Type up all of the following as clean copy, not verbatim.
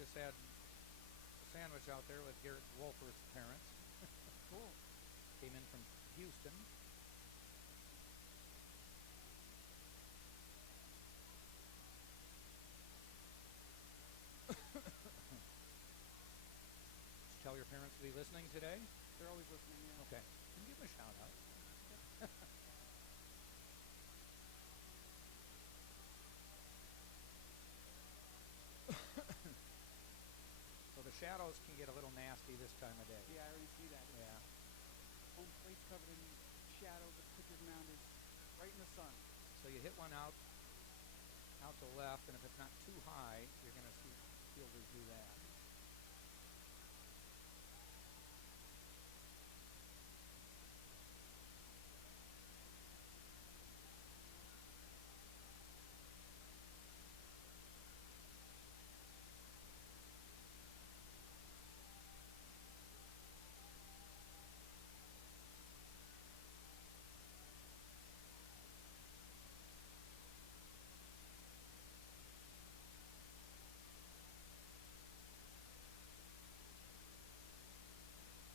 just had a sandwich out there with Garrett Wolfer's parents. Cool. Came in from Houston. Tell your parents to be listening today? They're always listening, yeah. Okay. Can you give them a shout out? So the shadows can get a little nasty this time of day. Yeah, I already see that. Yeah. Home plate's covered in shadow, but the pitcher's mound is right in the sun. So you hit one out to the left, and if it's not too high, you're going to see fielders do that.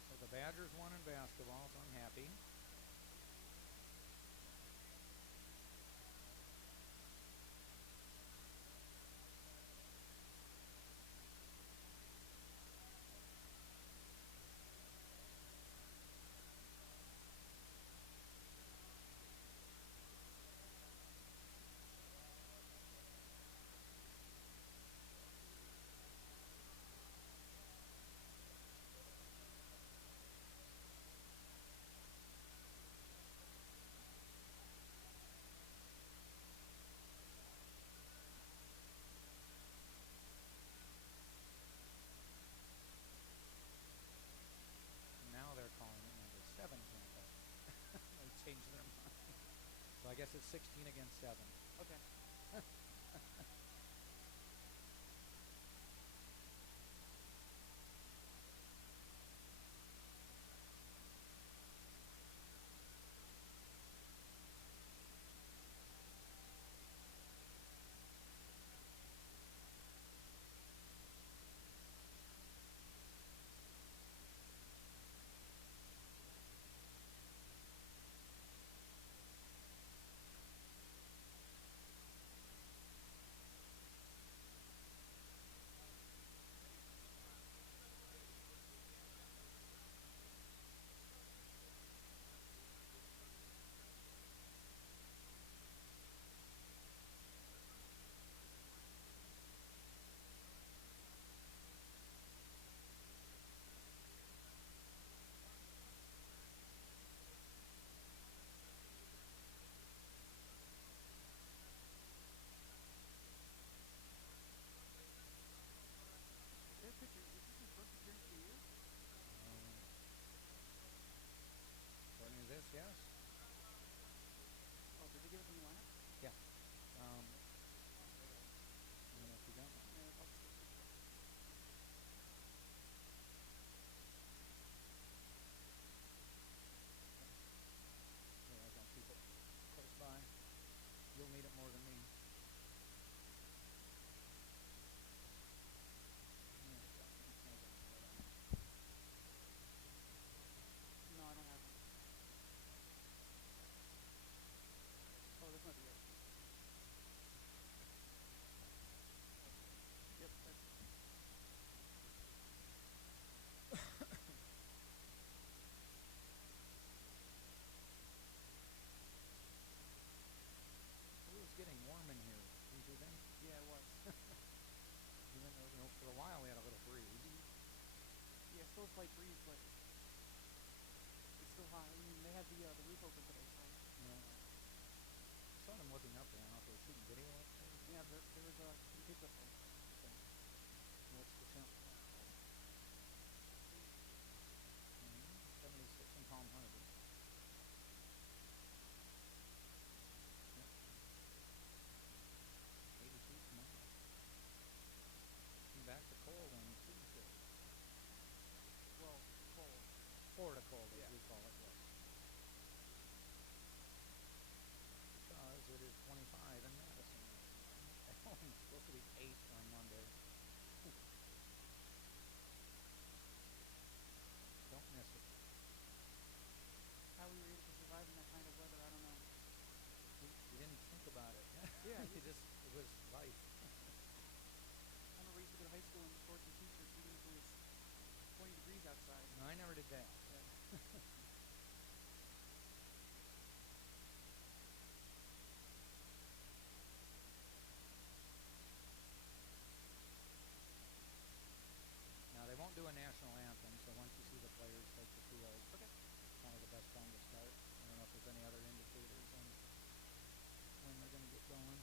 So the Badgers won in basketball, so I'm happy. Now they're calling it number 7 Tampa. They changed their mind. So I guess it's 16 against 7. Okay. Their pitcher, is this his first appearance of the year? According to this, yes. Oh, did they give us a new lineup? Yeah. I don't know if you got one. Yeah, I'll just switch it. Otherwise, I'll keep it close by. You'll need it more than me. No, I don't have one. Oh, that's not the right. Yep, that's It was getting warm in here, didn't you think? yeah, it was. Even though, for a while we had a little breeze. Yeah, still a slight breeze, but it's still hot. I mean, they had the roof open today, so Yeah. I saw them looking up there. I don't know if they were shooting video up there. yeah, there was some kids up there. What's the temp? 76 in Palm Harbor. Yep. 82 tomorrow. Back to cold on Tuesday. Well, cold. Florida cold, as Yeah. we call it, yes. Because it is 25 in Madison right now. At home, it's supposed to be 8 on did that. Yeah. Now, they won't do a national anthem, so once you see the players take the field, Okay. probably the best time to start. I don't know if there's any other indicators on when they're going to get going.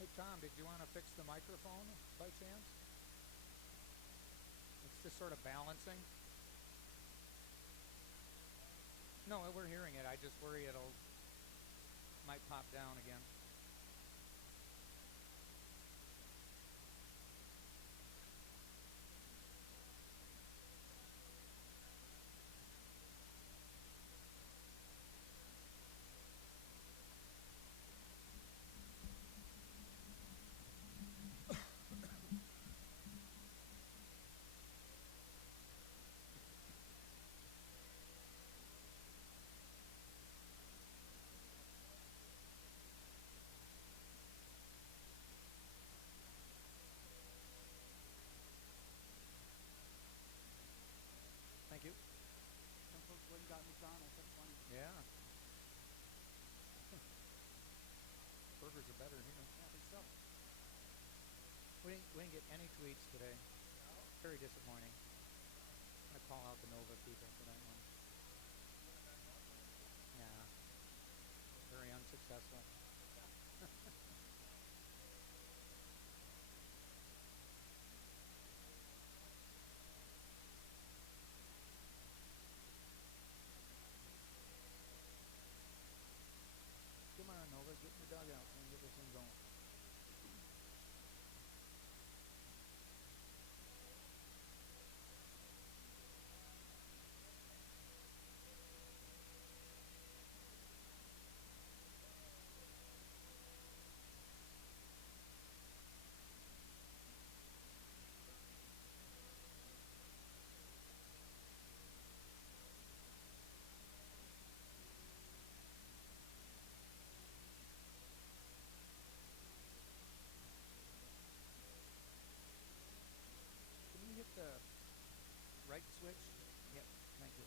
Hey, Tom, did you want to fix the microphone by chance? It's just sort of balancing. No, we're hearing it. I just worry it'll might pop down again. burgers are better here. Yeah, I think so. We didn't get any tweets today. Very disappointing. I'm going to call out the Nova people for that one. Yeah. Very unsuccessful. Come on, Nova, get in the dugout so we can get this thing going. Can you hit the right switch? Yep, thank you.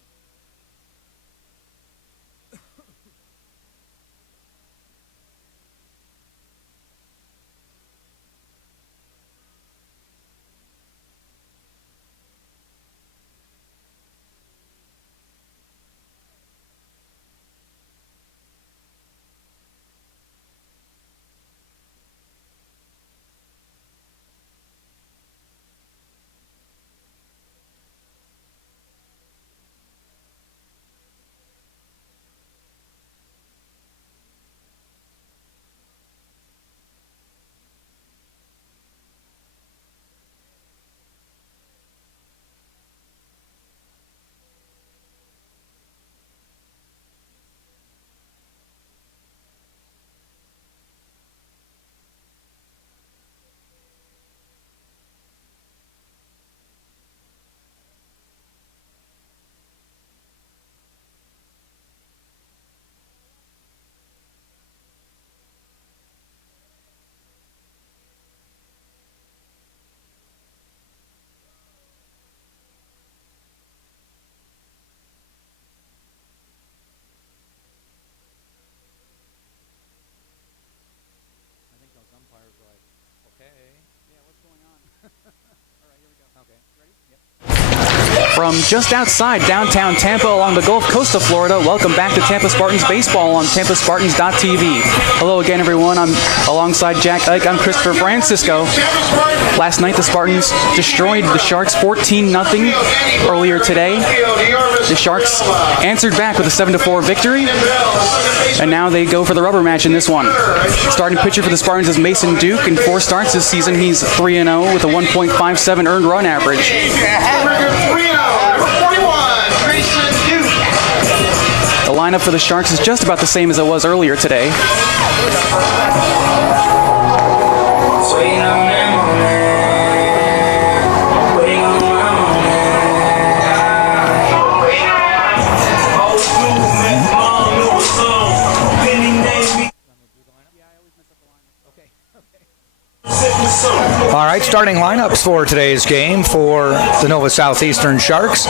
I think those umpires are like, okay. Yeah, what's going on? All right, here we go. Okay. Ready? Yep. From just outside downtown Tampa along the Gulf Coast of Florida, welcome back to Tampa Spartans Baseball on TampaSpartans.tv. Hello again, everyone. I'm alongside Jack Ike. I'm Christopher Francisco. Last night, the Spartans destroyed the Sharks 14-0 earlier today. The Sharks answered back with a 7-4 victory, and now they go for the rubber match in this one. Starting pitcher for the Spartans is Mason Duke. In 4 starts this season, he's 3-0 with a 1.57 earned run average. The lineup for the Sharks is just about the same as it was earlier today. All right, starting lineups for today's game for the Nova Southeastern Sharks.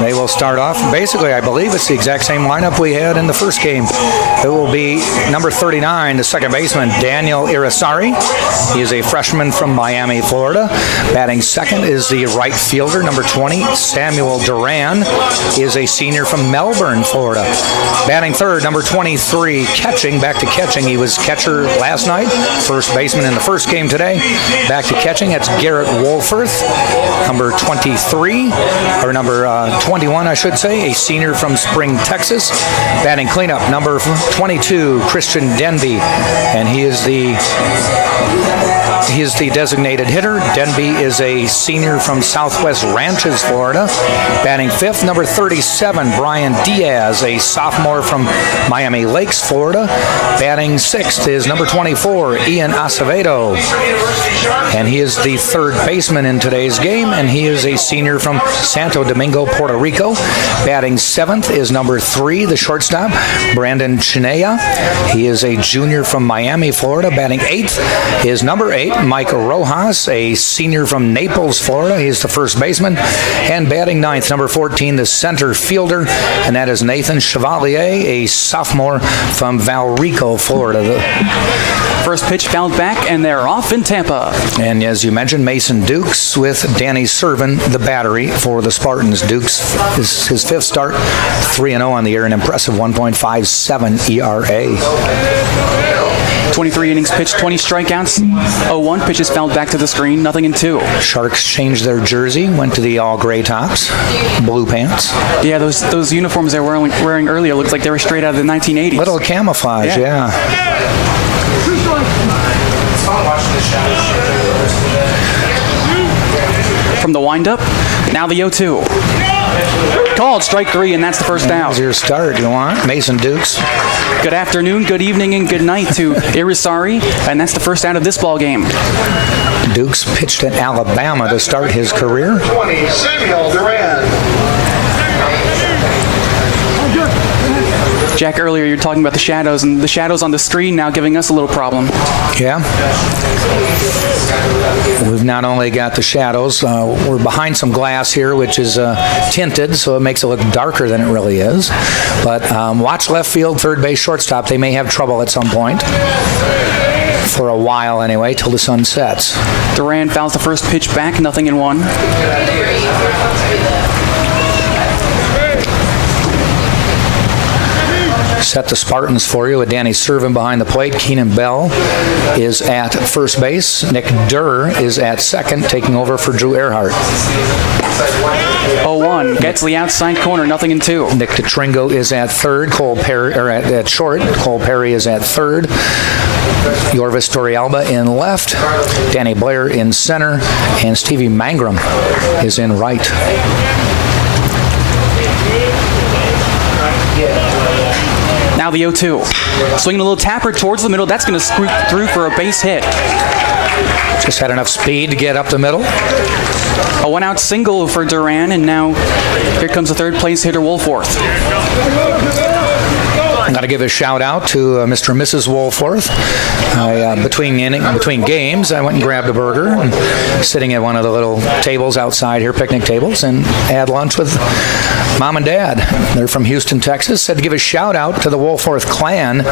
They will start off, basically, I believe it's the exact same lineup we had in the first game. It will be number 39, the second baseman, Daniel Irisari. He is a freshman from Miami, Florida. Batting second is the right fielder, number 20, Samuel Duran. He is a senior from Melbourne, Florida. Batting third, number 23, catching, back to catching. He was catcher last night, first baseman in the first game today. Back to catching, it's Garrett Wolforth, number 23, or number 21, I should say, a senior from Spring, Texas. Batting cleanup, number 22, Christian Denby, and he is the designated hitter. Denby is a senior from Southwest Ranches, Florida. Batting fifth, number 37, Brian Diaz, a sophomore from Miami Lakes, Florida. Batting sixth is number 24, Ian Acevedo, and he is the third baseman in today's game, and he is a senior from Santo Domingo, Puerto Rico. Batting seventh is number 3, the shortstop, Brandon Chinea. He is a junior from Miami, Florida. Batting eighth is number 8, Mike Rojas, a senior from Naples, Florida. He is the first baseman. And batting ninth, number 14, the center fielder, and that is Nathan Chevalier, a sophomore from Valrico, Florida. First pitch fouled back, and they're off in Tampa. And as you mentioned, Mason Dukes with Danny Servin, the battery for the Spartans. Dukes is his fifth start, 3-0 on the year, an impressive 1.57 ERA. 23 innings pitched, 20 strikeouts, 0-1. Pitches fouled back to the screen, nothing in 2. Sharks changed their jersey, went to the all gray tops, blue pants. Yeah, those uniforms they were wearing earlier looked like they were straight out of the 1980s. Little camouflage, yeah. From the windup, now the 0-2. Called strike 3, and that's the first down. Here's your start. You want Mason Dukes. Good afternoon, good evening, and good night to Irisari, and that's the first out of this ball game. Dukes pitched at Alabama to start his career. 20, Samuel Duran. Jack, earlier you were talking about the shadows, and the shadows on the screen now giving us a little problem. Yeah. We've not only got the shadows, we're behind some glass here, which is tinted, so it makes it look darker than it really is. But watch left field, third base, shortstop. They may have trouble at some point. For a while anyway, till the sun sets. Duran fouls the first pitch back, nothing in 1. Set the Spartans for you with Danny Servin behind the plate. Keenan Bell is at first base. Nick Durr is at second, taking over for Drew Earhart. 0-1. Gets the outside corner, nothing in 2. Nick DeTringo is at third. Cole Perry, or at short. Cole Perry is at third. Yorvis Torrealba in left. Danny Blair in center. And Stevie Mangrum is in right. Now the 0-2. Swinging a little tapper towards the middle. That's going to scoot through for a base hit. Just had enough speed to get up the middle. A 1-out single for Duran, and now here comes the third place hitter, Woolforth. I've got to give a shout out to Mr. and Mrs. Woolforth. Between games, I went and grabbed a burger and sitting at one of the little tables outside here, picnic tables, and had lunch with Mom and Dad. They're from Houston, Texas. Said to give a shout out to the Woolforth clan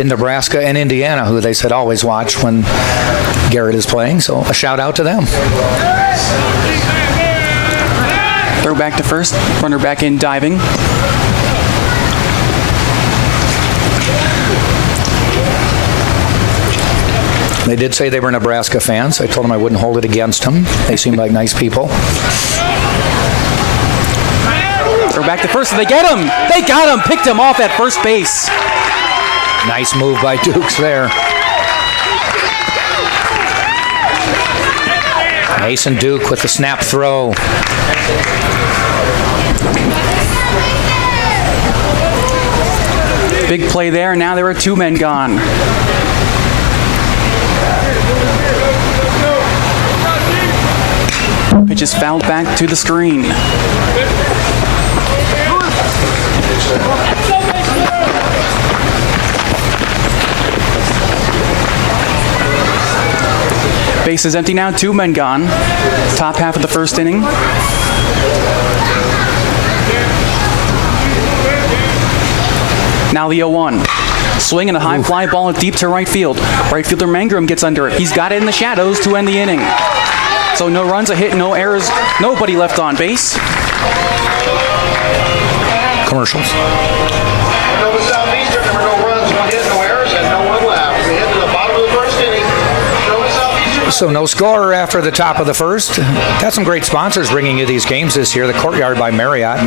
in Nebraska and Indiana, who they said always watch when Garrett is playing. So a shout out to them. Throw back to first, runner back in diving. They did say they were Nebraska fans. I told them I wouldn't hold it against them. They seemed like nice people. Throw back to first, and they get him. They got him. Picked him off at first base. Nice move by Dukes there. Mason Duke with the snap throw. Big play there. Now there are 2 men gone. Pitch is fouled back to the screen. Base is empty now, 2 men gone. Top half of the first inning. Now the 0-1. Swing and a high fly ball deep to right field. Right fielder Mangrum gets under it. He's got it in the shadows to end the inning. So no runs, a hit, no errors, nobody left on base. Commercials. Nova Southeastern, there were no runs, no hit, no errors, and no one left. We head to the bottom of the first inning. Nova Southeastern. So no score after the top of the first. Got some great sponsors bringing you these games this year. The Courtyard by Marriott,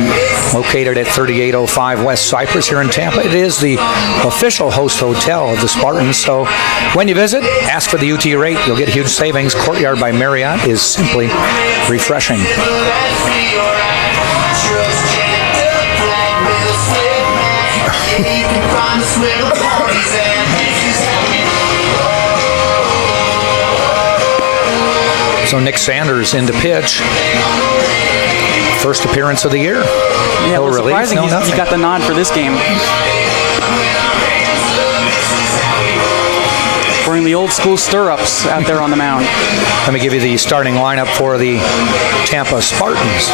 located at 3805 West Cypress here in Tampa. It is the official host hotel of the Spartans. So when you visit, ask for the UT rate. You'll get huge savings. Courtyard by Marriott is simply refreshing. So Nick Sanders in to pitch. First appearance of the year. Yeah, well, surprising he got the nod for this game. Wearing the old school stirrups out there on the mound. Let me give you the starting lineup for the Tampa Spartans.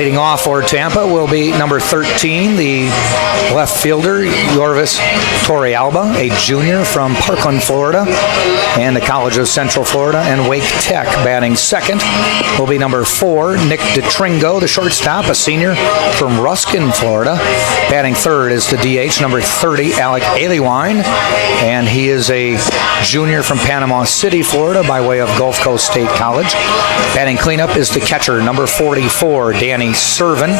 Leading off for Tampa will be number 13, the left fielder, Yorvis Torrealba, a junior from Parkland, Florida, and the College of Central Florida and Wake Tech. Batting second will be number 4, Nick DeTringo, the shortstop, a senior from Ruskin, Florida. Batting third is the DH, number 30, Alec Aliwine, and he is a junior from Panama City, Florida, by way of Gulf Coast State College. Batting cleanup is the catcher, number 44, Danny Servin,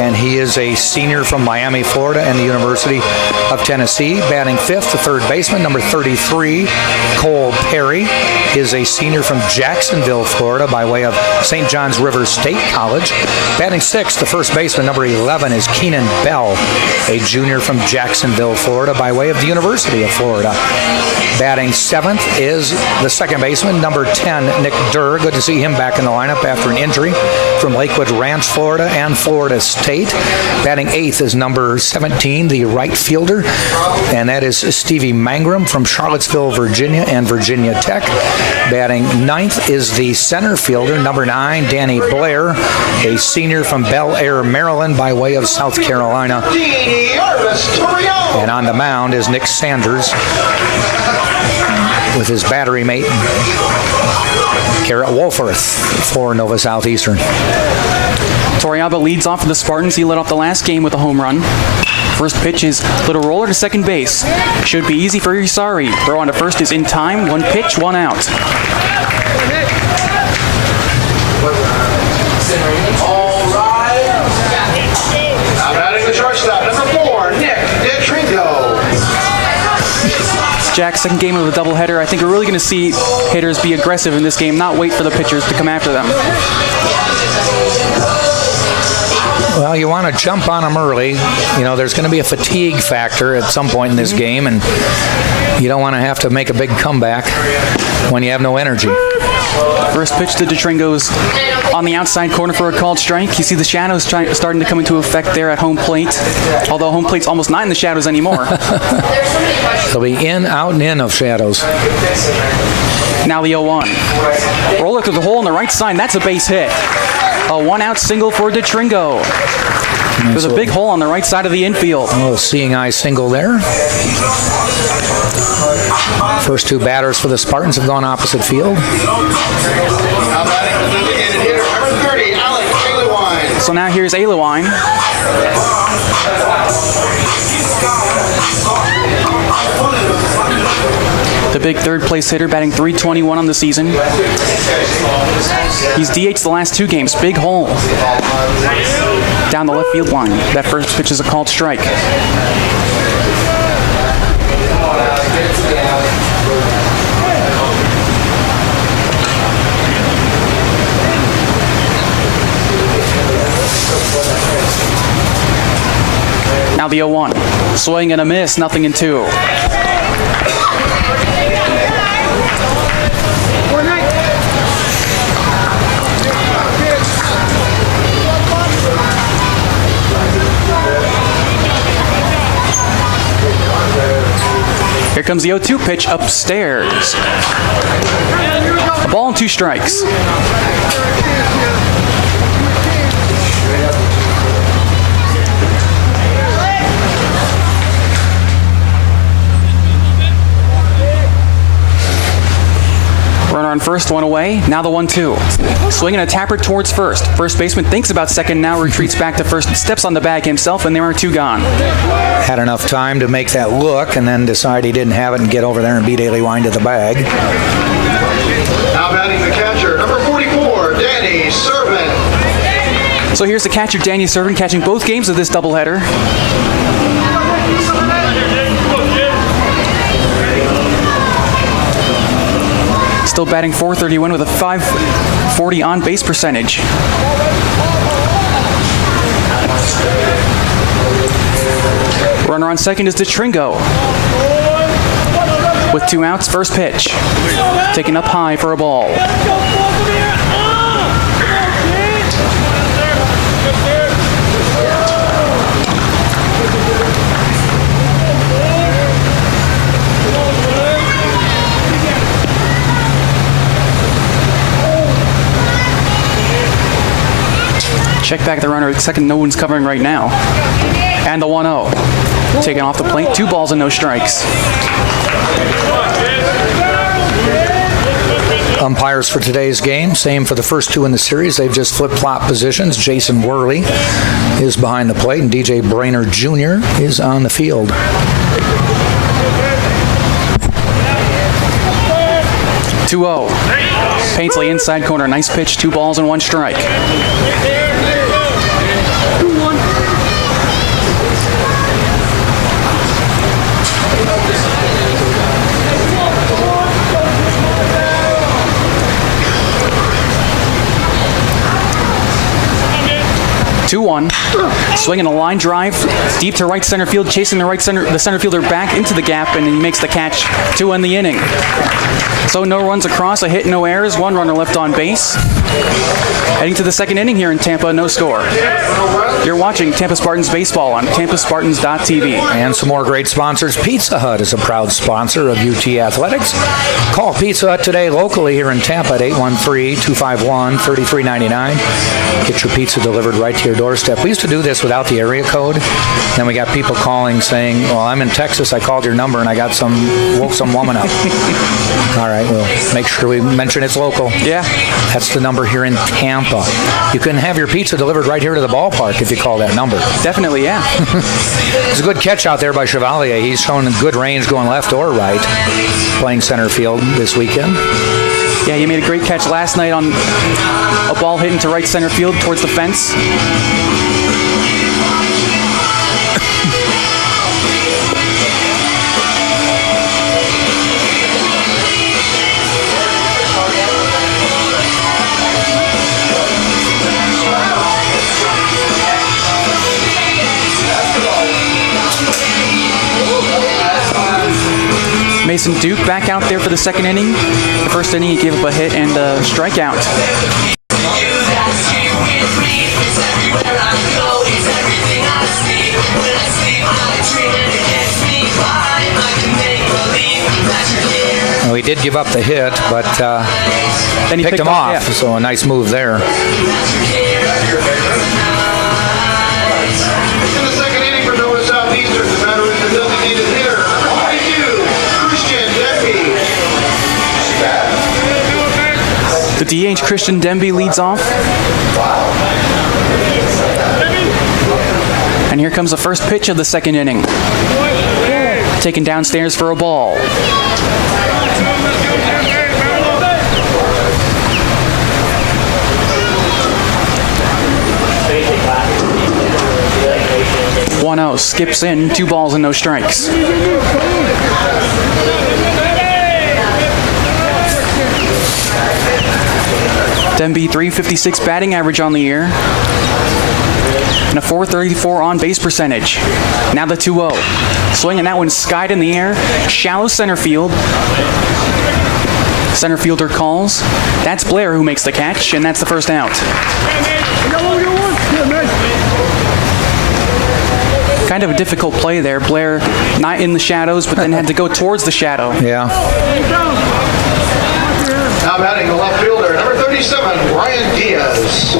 and he is a senior from Miami, Florida, and the University of Tennessee. Batting fifth, the third baseman, number 33, Cole Perry, is a senior from Jacksonville, Florida, by way of St. John's River State College. Batting sixth, the first baseman, number 11, is Keenan Bell, a junior from Jacksonville, Florida, by way of the University of Florida. Batting seventh is the second baseman, number 10, Nick Durr. Good to see him back in the lineup after an injury, from Lakewood Ranch, Florida, and Florida State. Batting eighth is number 17, the right fielder, and that is Stevie Mangrum from Charlottesville, Virginia, and Virginia Tech. Batting ninth is the center fielder, number 9, Danny Blair, a senior from Bel Air, Maryland, by way of South Carolina. And on the mound is Nick Sanders with his battery mate, Garrett Wolforth, for Nova Southeastern. Torrealba leads off for the Spartans. He led off the last game with a home run. First pitch is a little roller to second base. Should be easy for Isari. Throw on to first is in time. 1 pitch, 1 out. All right. Now batting the shortstop, number 4, Nick DeTringo. Jack, second game of the doubleheader. I think we're really going to see hitters be aggressive in this game, not wait for the pitchers to come after them. Well, you want to jump on them early. You know, there's going to be a fatigue factor at some point in this game, and you don't want to have to make a big comeback when you have no energy. First pitch to DeTringo's on the outside corner for a called strike. You see the shadows starting to come into effect there at home plate, although home plate's almost not in the shadows anymore. They'll be in, out, and in of shadows. Now the 0-1. Roller through the hole on the right side. That's a base hit. A 1-out single for DeTringo. There's a big hole on the right side of the infield. A little seeing eye single there. First two batters for the Spartans have gone opposite field. Now batting the designated hitter, number 30, Alec Aliwine. So now here's Aliwine. The big third place hitter, batting .321 on the season. He's DH'd the last 2 games. Big hole down the left field line. That first pitch is a called strike. Now the 0-1. Swing and a miss, 0-2. Here comes the 0-2 pitch upstairs. A ball and 2 strikes. Runner on first, 1 away. Now the 1-2. Swinging a tapper towards first. First baseman thinks about second, now retreats back to first, steps on the bag himself, and there are 2 gone. Had enough time to make that look and then decide he didn't have it and get over there and beat Aliwine to the bag. Now batting the catcher, number 44, Danny Servin. So here's the catcher, Danny Servin, catching both games of this doubleheader. Still batting .431 with a .540 on-base percentage. Runner on second is DeTringo. With 2 outs, first pitch. Taken up high for a ball. Check back the runner. Second, no one's covering right now. And the 1-0. Taken off the plate. 2 balls and no strikes. Umpires for today's game, same for the first 2 in the series. They've just flip-flop positions. Jason Worley is behind the plate, and DJ Brainerd Jr. is on the field. 2-0. Painsley inside corner. Nice pitch. 2 balls and 1 strike. 2-1. Swinging a line drive deep to right center field, chasing the center fielder back into the gap, and he makes the catch to end the inning. So no runs across, a hit, no errors, 1 runner left on base. Heading to the second inning here in Tampa, no score. You're watching Tampa Spartans baseball on tampaspartans.tv. And some more great sponsors. Pizza Hut is a proud sponsor of UT Athletics. Call Pizza Hut today locally here in Tampa at 813-251-3399. Get your pizza delivered right to your doorstep. We used to do this without the area code. Then we got people calling saying, well, I'm in Texas. I called your number and I woke some woman up. All right, we'll make sure we mention it's local. Yeah. That's the number here in Tampa. You can have your pizza delivered right here to the ballpark if you call that number. Definitely, yeah. It's a good catch out there by Chevalier. He's shown good range going left or right, playing center field this weekend. Yeah, he made a great catch last night on a ball hit into right center field towards the fence. Mason Duke back out there for the second inning. The first inning he gave up a hit and a strikeout. Well, he did give up the hit, but Then he picked him off, yeah. so a nice move there. In the second inning for Nova Southeastern, the batter is the designated hitter, number 22, Christian Debbie. The DH Christian Demby leads off. And here comes the first pitch of the second inning. Taken downstairs for a ball. One-0 skips in, 2 balls and no strikes. Demby, .356 batting average on the year. And a .434 on base percentage. Now the 2-0. Swinging that one skied in the air. Shallow center field. Center fielder calls. That's Blair who makes the catch, and that's the first out. Kind of a difficult play there. Blair not in the shadows, but then had to go towards the shadow. Yeah. Now batting the left fielder, number 37, Brian Diaz.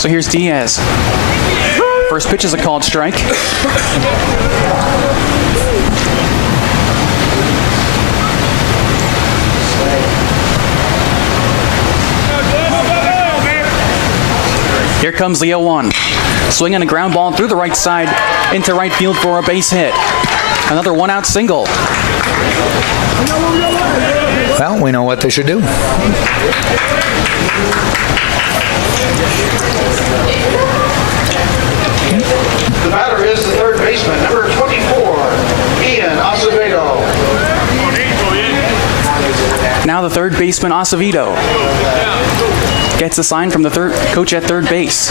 So here's Diaz. First pitch is a called strike. Here comes the 0-1. Swinging a ground ball through the right side into right field for a base hit. Another 1-out single. Well, we know what they should do. The batter is the third baseman, number 24, Ian Acevedo. Now the third baseman, Acevedo, gets a sign from the coach at third base.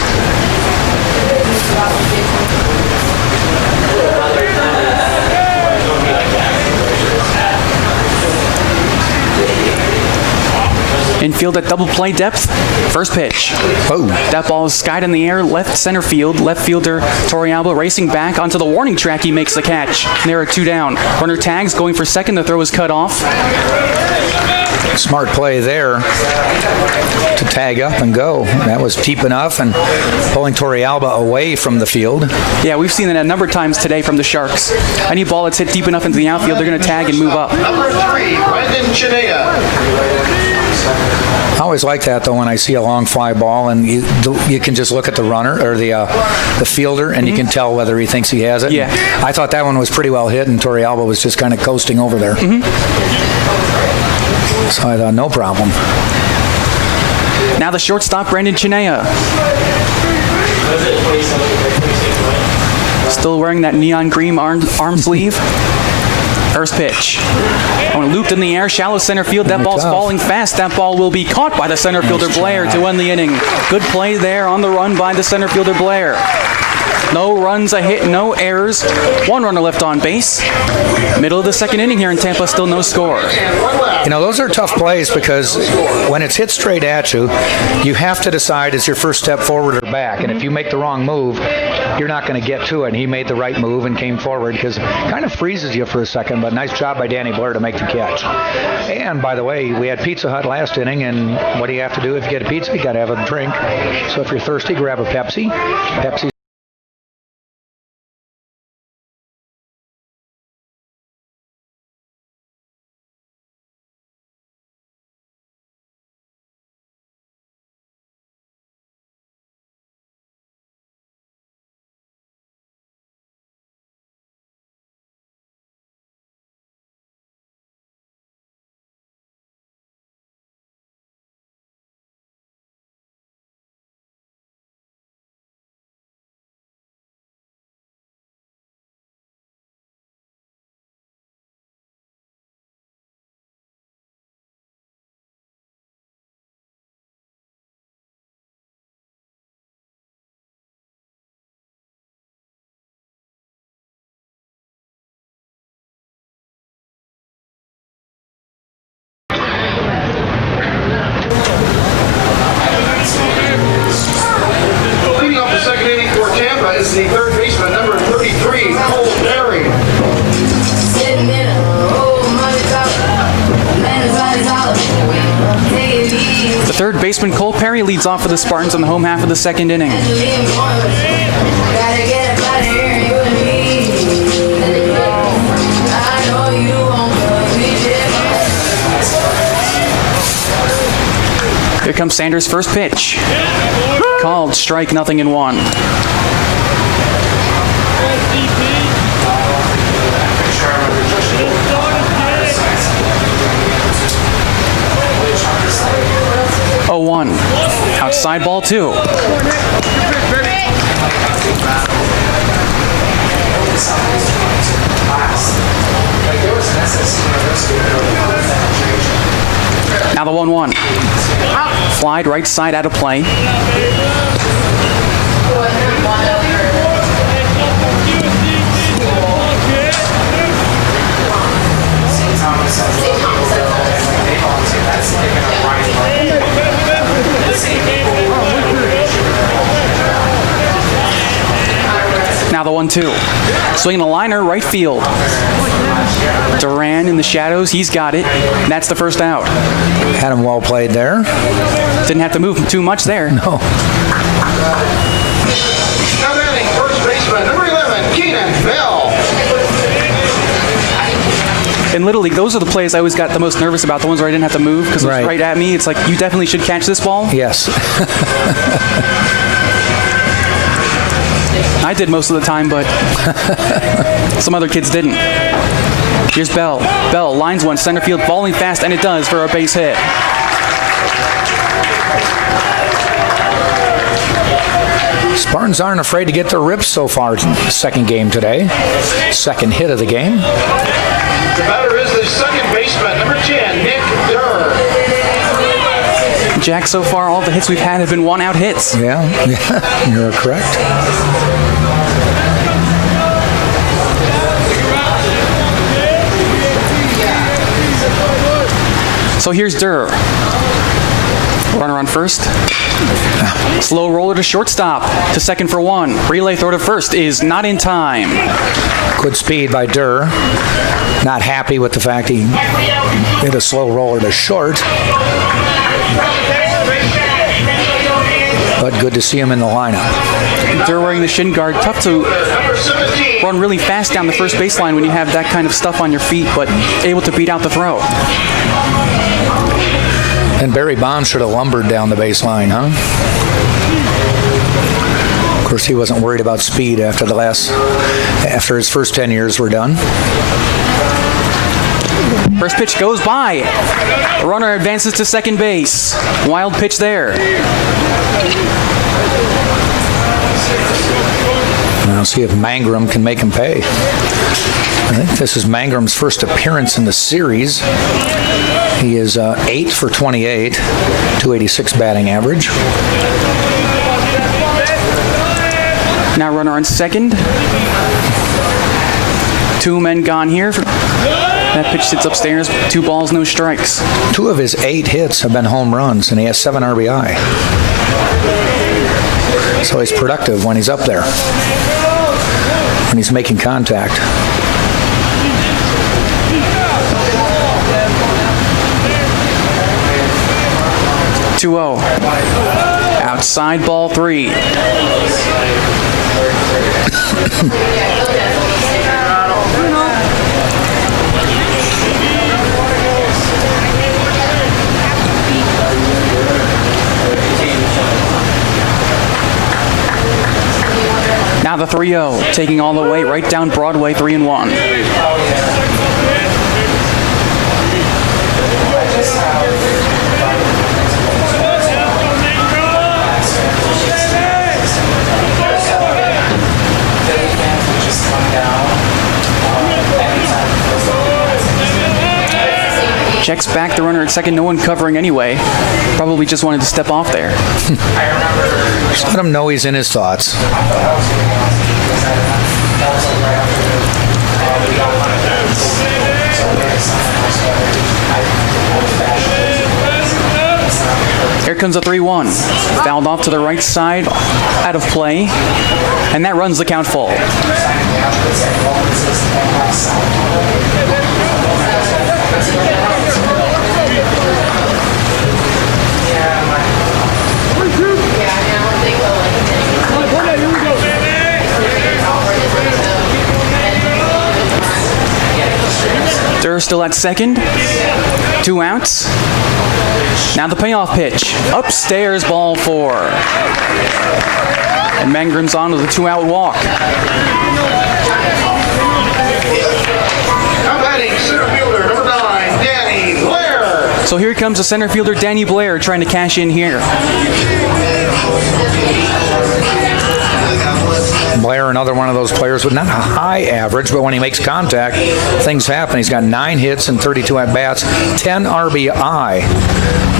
In field at double play depth. First pitch. Oh, That ball is skied in the air, left center field. Left fielder Torrey Alba racing back onto the warning track. He makes the catch. There are 2 down. Runner tags going for second. The throw is cut off. smart play there to tag up and go. That was deep enough and pulling Torrey Alba away from the field. Yeah, we've seen that a number of times today from the Sharks. Any ball that's hit deep enough into the outfield, they're going to tag and move up. Number 3, Brendan Chinea. I always like that though when I see a long fly ball and you can just look at the runner or the fielder and you can tell whether he thinks he has it. Yeah. I thought that one was pretty well hit and Torrey Alba was just kind of coasting over there. So I thought no problem. Now the shortstop, Brendan Chinea. Still wearing that neon green arm sleeve. First pitch. Looped in the air, shallow center field. That ball's falling fast. That ball will be caught by the center fielder Blair to end the inning. Good play there on the run by the center fielder Blair. No runs, a hit, no errors. 1 runner left on base. Middle of the second inning here in Tampa, still no score. You know, those are tough plays because when it's hit straight at you, you have to decide is your first step forward or back. And if you make the wrong move, you're not going to get to it. And he made the right move and came forward because it kind of freezes you for a second. But nice job by Danny Blair to make the catch. And by the way, we had Pizza Hut last inning. And what do you have to do if you get a pizza? You got to have a drink. So if you're thirsty, grab a Pepsi. Pepsi. Leading off the second inning for Tampa is the third baseman, number 33, Cole Berry. The third baseman, Cole Perry, leads off for the Spartans in the home half of the second inning. Here comes Sanders' first pitch. Called strike, 0-1. Oh, 1. Outside ball 2. Now the 1-1. Flied right side out of play. Now the 1-2. Swinging a liner, right field. Duran in the shadows, he's got it. That's the first out. Had him well played there. Didn't have to move too much there. No. Now batting first baseman, number 11, Keenan Bell. In Little League, those are the plays I always got the most nervous about, the ones where I didn't have to move because it was Right. right at me. It's like, you definitely should catch this ball. Yes. I did most of the time, but some other kids didn't. Here's Bell. Bell lines one, center field, falling fast, and it does for a base hit. Spartans aren't afraid to get their rips so far. Second game today. Second hit of the game. The batter is the second baseman, number 10, Nick Durr. Jack, so far, all the hits we've had have been one-out hits. Yeah, you're correct. So here's Durr. Runner on first. Slow roller to shortstop. To second for one. Relay throw to first is not in time. Good speed by Durr. Not happy with the fact he hit a slow roller to short. But good to see him in the lineup. Durr wearing the shin guard. Tough to run really fast down the first baseline when you have that kind of stuff on your feet, but able to beat out the throw. And Barry Bonds should have lumbered down the baseline, huh? Of course, he wasn't worried about speed after his first 10 years were done. First pitch goes by. Runner advances to second base. Wild pitch there. Now see if Mangrum can make him pay. I think this is Mangrum's first appearance in the series. He is 8 for 28, 286 batting average. Now runner on second. Two men gone here. That pitch sits upstairs. 2 balls, no strikes. 2 of his 8 hits have been home runs, and he has 7 RBI. So he's productive when he's up there, when he's making contact. (2-0). Outside ball 3. Now the 3-0, taking all the way right down Broadway, 3-1. Checks back the runner at second, no one covering anyway. Probably just wanted to step off there. Just let him know he's in his thoughts. Here comes a 3-1. Fouled off to the right side, out of play, and that runs the count full. Durr still at second. 2 outs. Now the payoff pitch. Upstairs, ball 4. And Mangrum's on with a 2-out walk. Center fielder, number 9, Danny Blair. So here comes the center fielder, Danny Blair, trying to cash in here. Blair, another one of those players with not a high average, but when he makes contact, things happen. He's got 9 hits and 32 at-bats, 10 RBI.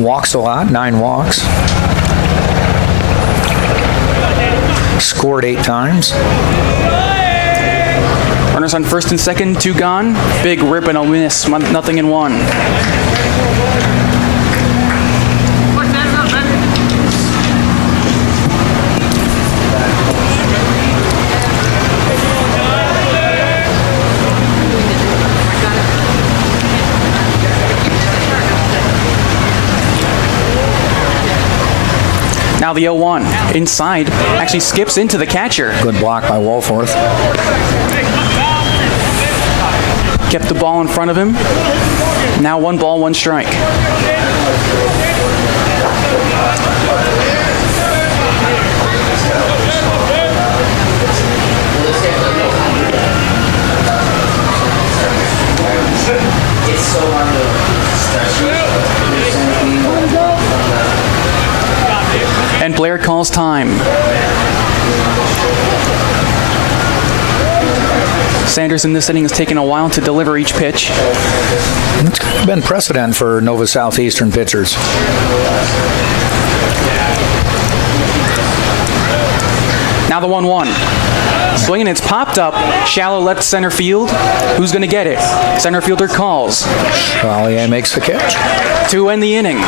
Walks a lot, 9 walks. Scored 8 times. Runners on first and second, 2 gone. Big rip and a miss, nothing in 1. Now the 0-1. Inside. Actually skips into the catcher. Good block by Wolforth. Kept the ball in front of him. Now 1 ball, 1 strike. And Blair calls time. Sanders in this inning has taken a while to deliver each pitch. It's been precedent for Nova Southeastern pitchers. Now the 1-1. Swinging, it's popped up. Shallow left center field. Who's going to get it? Center fielder calls. Chalier makes the catch. To end the inning.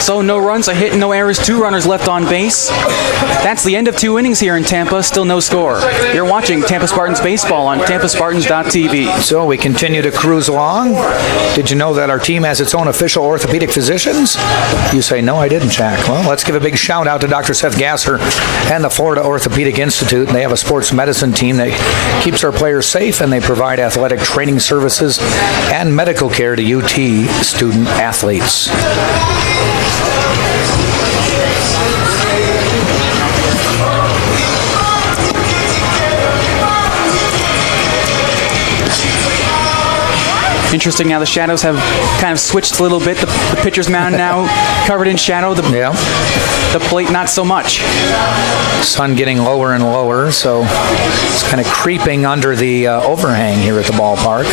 So no runs, a hit, and no errors, 2 runners left on base. That's the end of 2 innings here in Tampa, still no score. You're watching Tampa Spartans baseball on TampaSpartans.tv. So we continue to cruise along. Did you know that our team has its own official orthopedic physicians? You say, no, I didn't, Jack. Well, let's give a big shout out to Dr. Seth Gasser and the Florida Orthopedic Institute. They have a sports medicine team that keeps our players safe, and they provide athletic training services and medical care to UT student athletes. Interesting how the shadows have kind of switched a little bit. The pitcher's mound now covered in shadow. The plate not so much. Sun getting lower and lower, so it's kind of creeping under the overhang here at the ballpark.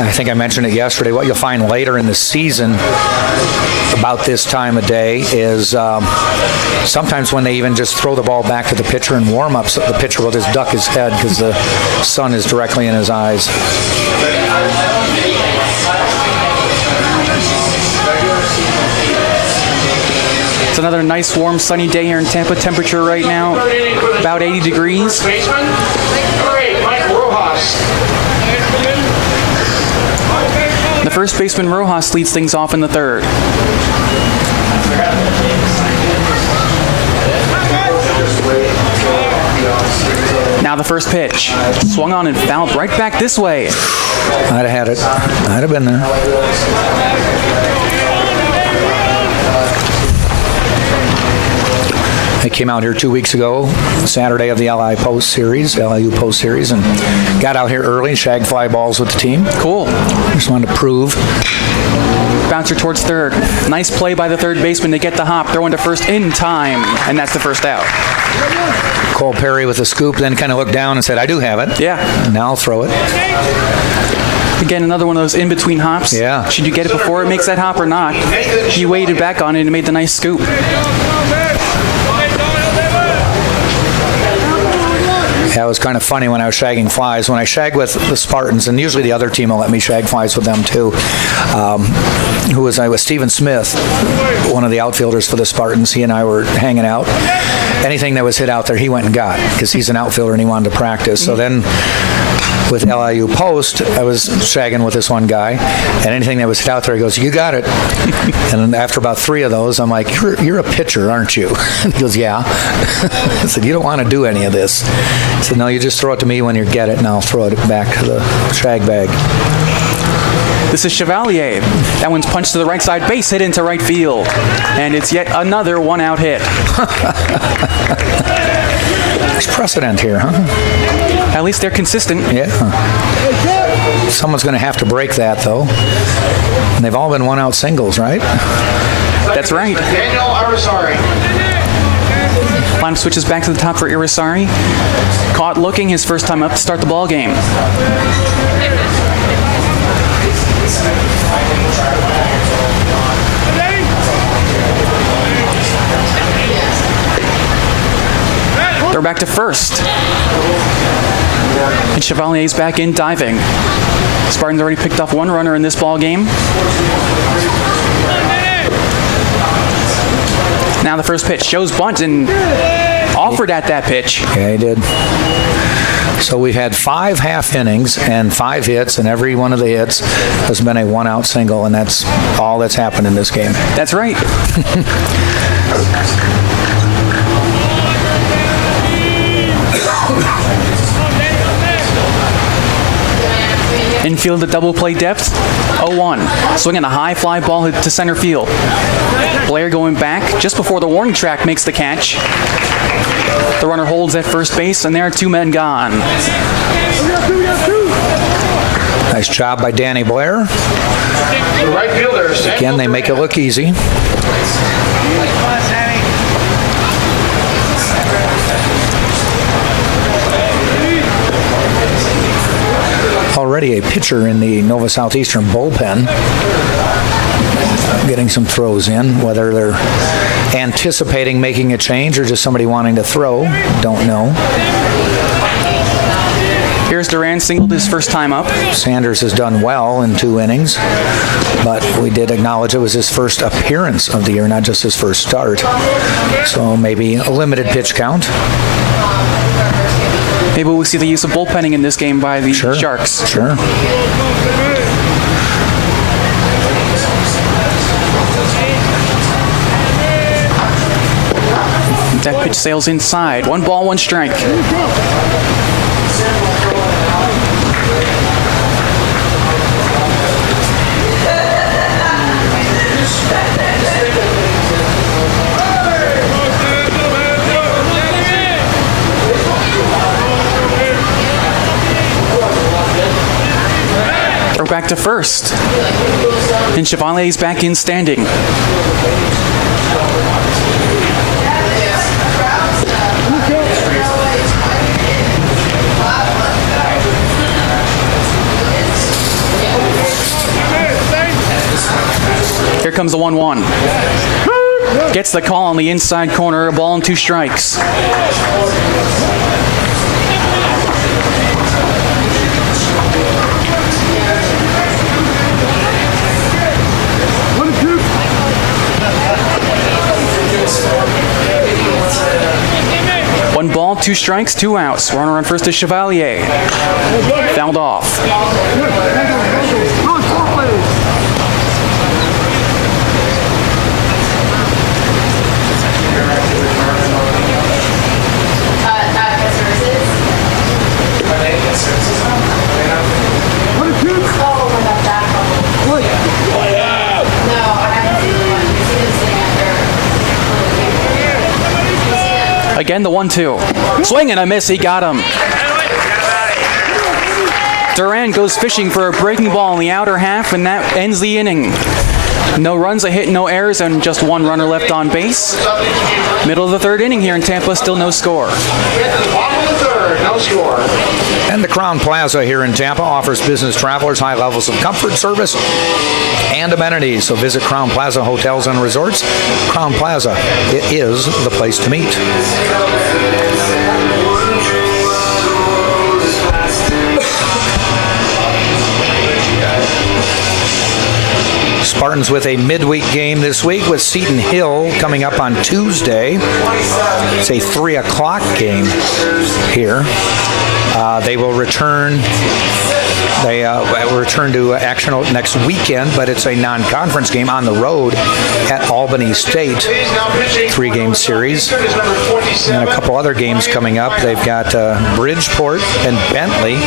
I think I mentioned it yesterday. What you'll find later in the season about this time of day is sometimes when they even just throw the ball back to the pitcher in warm-ups, the pitcher will just duck his head because the sun is directly in his eyes. It's another nice, warm, sunny day here in Tampa. Temperature right now about 80 degrees. The first baseman, Rojas, leads things off in the third. Now the first pitch. Swung on and fouled right back this way. I'd have had it. I'd have been there. I came out here 2 weeks ago, Saturday of the LIU Post Series, and got out here early and shagged fly balls with the team. Cool. Just wanted to prove. Bouncer towards third. Nice play by the third baseman to get the hop. Throwing to first in time, and that's the first out. Cole Perry with a scoop, then kind of looked down and said, I do have it. Yeah. And now I'll throw it. Again, another one of those in-between hops. Yeah. Should you get it before it makes that hop or not? He waited back on it and made the nice scoop. Yeah, it was kind of funny when I was shagging flies. When I shag with the Spartans, and usually the other team will let me shag flies with them too, I was Stephen Smith, one of the outfielders for the Spartans. He and I were hanging out. Anything that was hit out there, he went and got, because he's an outfielder and he wanted to practice. So then with LIU Post, I was shagging with this one guy, and anything that was hit out there, he goes, you got it. And after about 3 of those, I'm like, you're a pitcher, aren't you? And he goes, yeah. I said, you don't want to do any of this. He said, no, you just throw it to me when you get it, and I'll throw it back to the shag bag. This is Chevalier. That one's punched to the right side, base hit into right field. And it's yet another one-out hit. There's precedent here, huh? At least they're consistent. Yeah. Someone's going to have to break that, though. And they've all been one-out singles, right? That's right. Daniel Arisari. Lineup switches back to the top for Irisari. Caught looking his first time up to start the ball game. They're back to first. And Chevalier's back in diving. Spartans already picked off 1 runner in this ball game. Now the first pitch shows bunt and offered at that pitch. Yeah, he did. So we've had 5 half innings and 5 hits, and every one of the hits has been a one-out single, and that's all that's happened in this game. That's right. Infield at double play depth, 0-1. Swinging a high fly ball to center field. Blair going back just before the warning track makes the catch. The runner holds at first base, and there are 2 men gone. Nice job by Danny Blair. The right fielder. Again, they make it look easy. already a pitcher in the Nova Southeastern bullpen getting some throws in. Whether they're anticipating making a change or just somebody wanting to throw, don't know. Here's Duran, singled his first time up. Sanders has done well in 2 innings, but we did acknowledge it was his first appearance of the year, not just his first start. So maybe a limited pitch count. Maybe we'll see the use of bullpenning in this game by the Sharks. Sure. That pitch sails inside. 1 ball, 1 strike. We're back to first. And Chevalier's back in standing. Here comes the 1-1. Gets the call on the inside corner, a ball and 2 strikes. One ball, 2 strikes, 2 outs. Runner on first is Chevalier. Fouled off. Again, the 1-2. Swing and a miss. He got him. Duran goes fishing for a breaking ball in the outer half, and that ends the inning. No runs, a hit, no errors, and just 1 runner left on base. Middle of the 3rd inning here in Tampa, still no score. Bottom of the 3rd, no score. And the Crown Plaza here in Tampa offers business travelers high levels of comfort, service, and amenities. So visit Crown Plaza Hotels and Resorts. Crown Plaza, it is the place to meet. Spartans with a midweek game this week with Seton Hill coming up on Tuesday. It's a 3 o'clock game here. They will return. They will return to action next weekend, but it's a non-conference game on the road at Albany State. 3-game series. And a couple other games coming up. They've got Bridgeport and Bentley.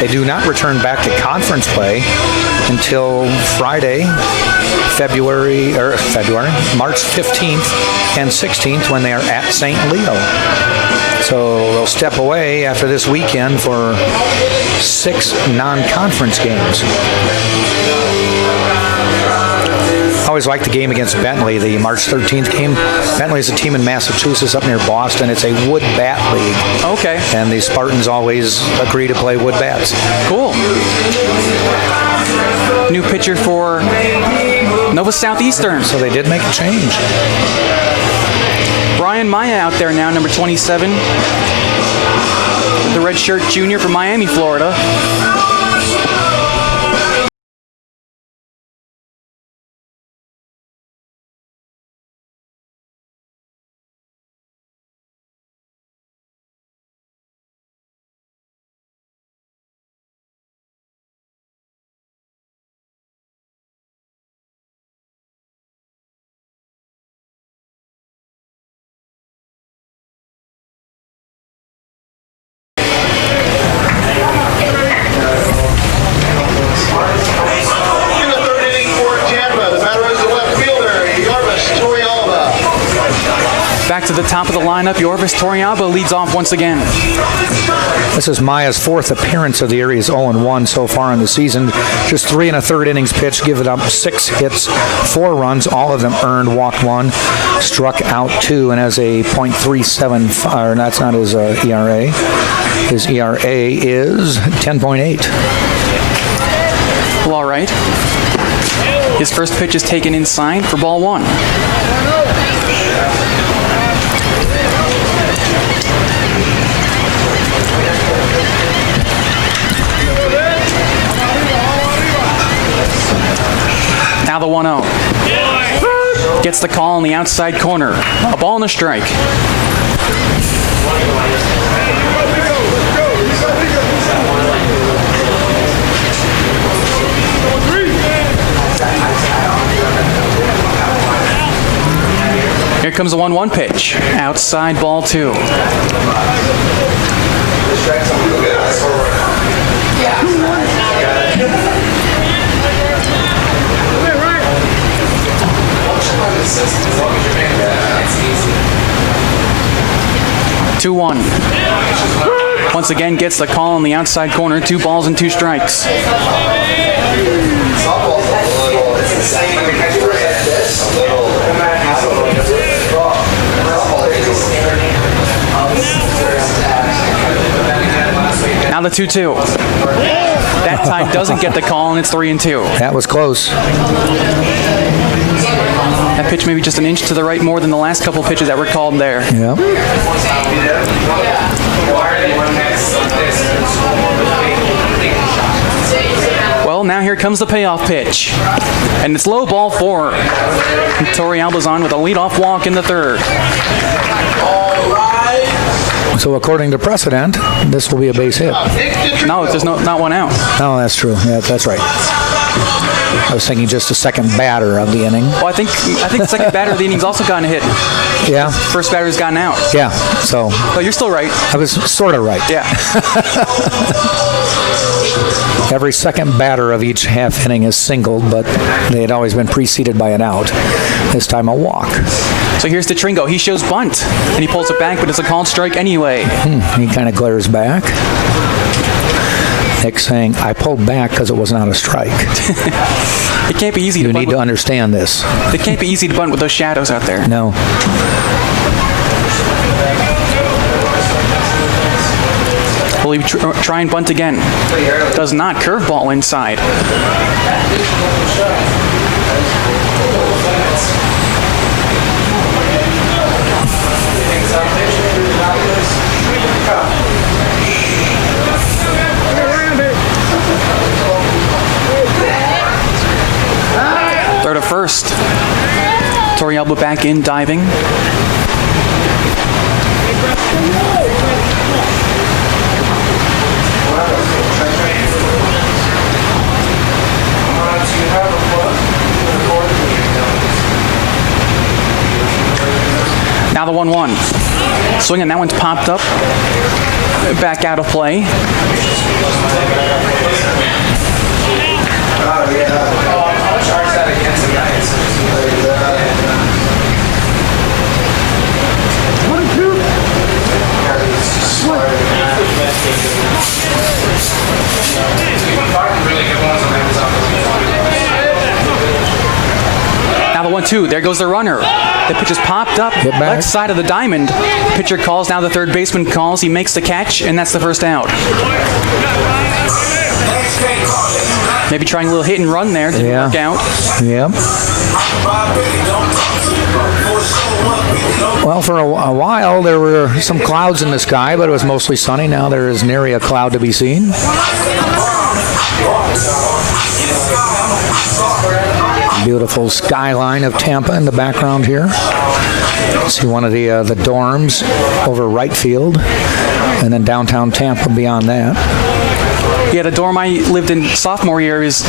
They do not return back to conference play until Friday, March 15th and 16th when they are at St. Leo. So they'll step away after this weekend for 6 non-conference games. I always like the game against Bentley, the March 13th game. Bentley is a team in Massachusetts up near Boston. It's a wood bat league. Okay. And the Spartans always agree to play wood bats. Cool. New pitcher for Nova Southeastern. So they did make a change. Brian Maya out there now, number 27. The redshirt junior from Miami, Florida. Back to the top of the lineup, Yorvis Toriaba leads off once again. This is Maya's 4th appearance of the year. He's 0-1 so far in the season. Just 3 1/3 innings pitched, given up 6 hits, 4 runs, all of them earned, walked 1, struck out 2, and has a .37, or that's not his ERA. His ERA is 10.8. right. His first pitch is taken inside for ball 1. Now the 1-0. Gets the call on the outside corner. A ball and a strike. Here comes the 1-1 pitch. Outside ball 2. Two 1. Once again gets the call on the outside corner. 2 balls and 2 strikes. Now the 2-2. That time doesn't get the call, and it's 3-2. That was close. That pitch maybe just an inch to the right more than the last couple pitches that were called there. Yeah. Well, now here comes the payoff pitch. And it's low ball 4. Torrealba's on with a leadoff walk in the 3rd. So according to precedent, this will be a base hit. No, there's not one out. Oh, that's true. Yeah, that's right. I was thinking just the second batter of the inning. Well, I think the second batter of the inning's also gotten a hit. Yeah. First batter's gotten out. Yeah. So. Oh, you're still right. I was sort of right. Yeah. Every second batter of each half inning is singled, but they had always been preceded by an out. This time a walk. So here's Tringo. He shows bunt, and he pulls it back, but it's a called strike anyway. He kind of glares back. Nick saying, I pulled back because it was not a strike. It can't be easy to bunt. You need to understand this. It can't be easy to bunt with those shadows out there. No. Will he try and bunt again? Does not. Curveball inside. Third to first. Torrealba back in, diving. Now the 1-1. Swing, and that one's popped up. Back out of play. Now the 1-2. There goes the runner. The pitch is popped up. Left side of the diamond. Pitcher calls. Now the third baseman calls. He makes the catch, and that's the first out. Maybe trying a little hit and run there. Didn't work out. Yeah. Well, for a while, there were some clouds in the sky, but it was mostly sunny. Now there is nary a cloud to be seen. Beautiful skyline of Tampa in the background here. See one of the dorms over right field, and then downtown Tampa beyond that. Yeah, the dorm I lived in sophomore year is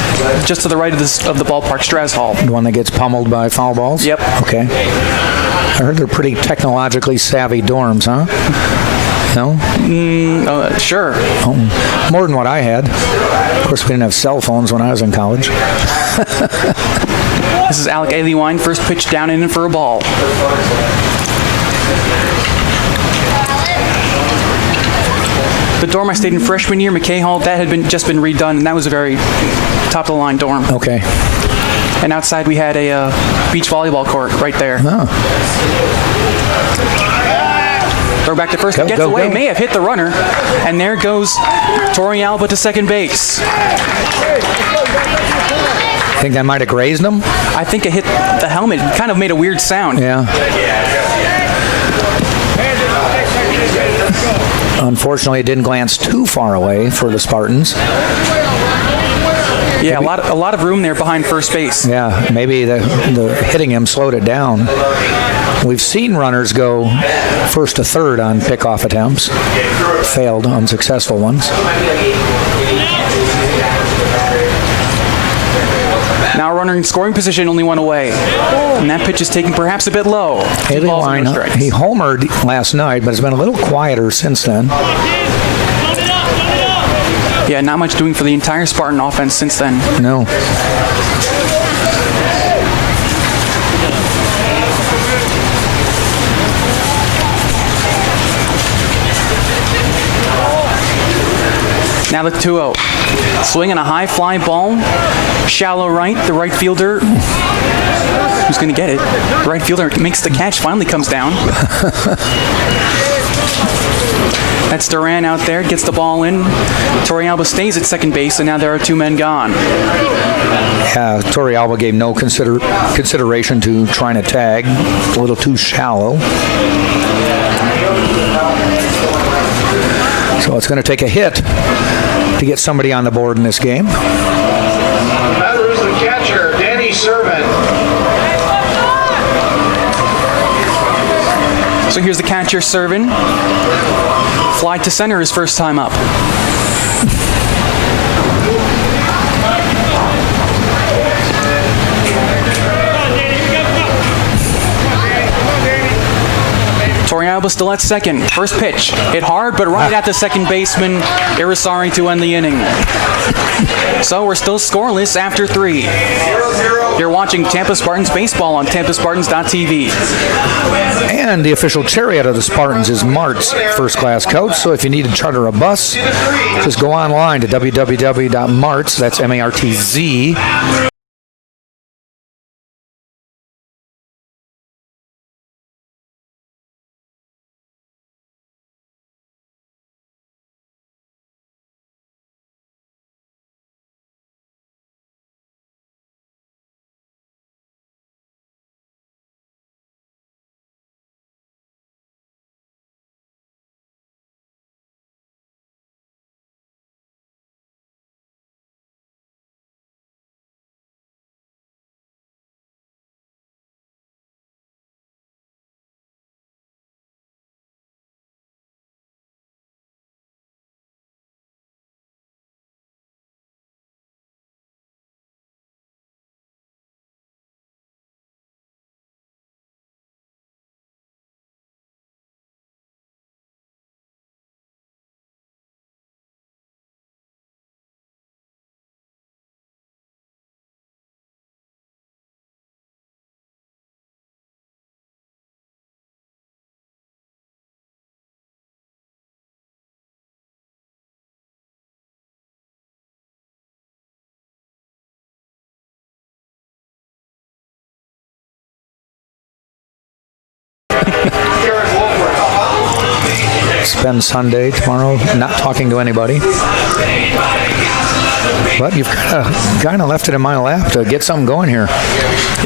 just to the right of the ballpark, Straz Hall. The one that gets pummeled by foul balls? Yep. Okay. I heard they're pretty technologically savvy dorms, huh? No? Sure. Oh, more than what I had. Of course, we didn't have cell phones when I was in college. This is Alec Aliewine, first pitch down and in for a ball. The dorm I stayed in freshman year, McKay Hall, that had just been redone, and that was a very top-of-the-line dorm. Okay. And outside we had a beach volleyball court right there. Oh. Throw back to first, gets away, may have hit the runner, and there goes Torrealba to second base. Think that might have grazed him? I think it hit the helmet. It kind of made a weird sound. Yeah. Unfortunately, it didn't glance too far away for the Spartans. Yeah, a lot of room there behind first base. Yeah, maybe the hitting him slowed it down. We've seen runners go first to third on pickoff attempts, failed, unsuccessful ones. Now a runner in scoring position, only one away. And that pitch is taken perhaps a bit low. Haley Wine, he homered last night, but it's been a little quieter since then. Yeah, not much doing for the entire Spartan offense since then. No. Now the 2-0. Swinging a high fly ball. Shallow right. The right fielder, who's going to get it? The right fielder makes the catch, finally comes down. That's Duran out there, gets the ball in. Torrealba stays at second base, and now there are two men gone. Yeah, Torrealba gave no consideration to trying to tag. A little too shallow. So it's going to take a hit to get somebody on the board in this game. That is the catcher, Danny Servin. So here's the catcher, Servin. Fly to center his first time up. Torrealba still at second. First pitch. Hit hard, but right at the second baseman, Irisari to end the inning. So we're still scoreless after 3. You're watching Tampa Spartans baseball on tampaspartans.tv. And the official chariot of the Spartans is Mart's first-class coach. So if you need to charter a bus, just go online to www.martz, that's M-A-R-T-Z, spend Sunday, tomorrow, not talking to anybody. But you've kind of left it in my lap to get something going here.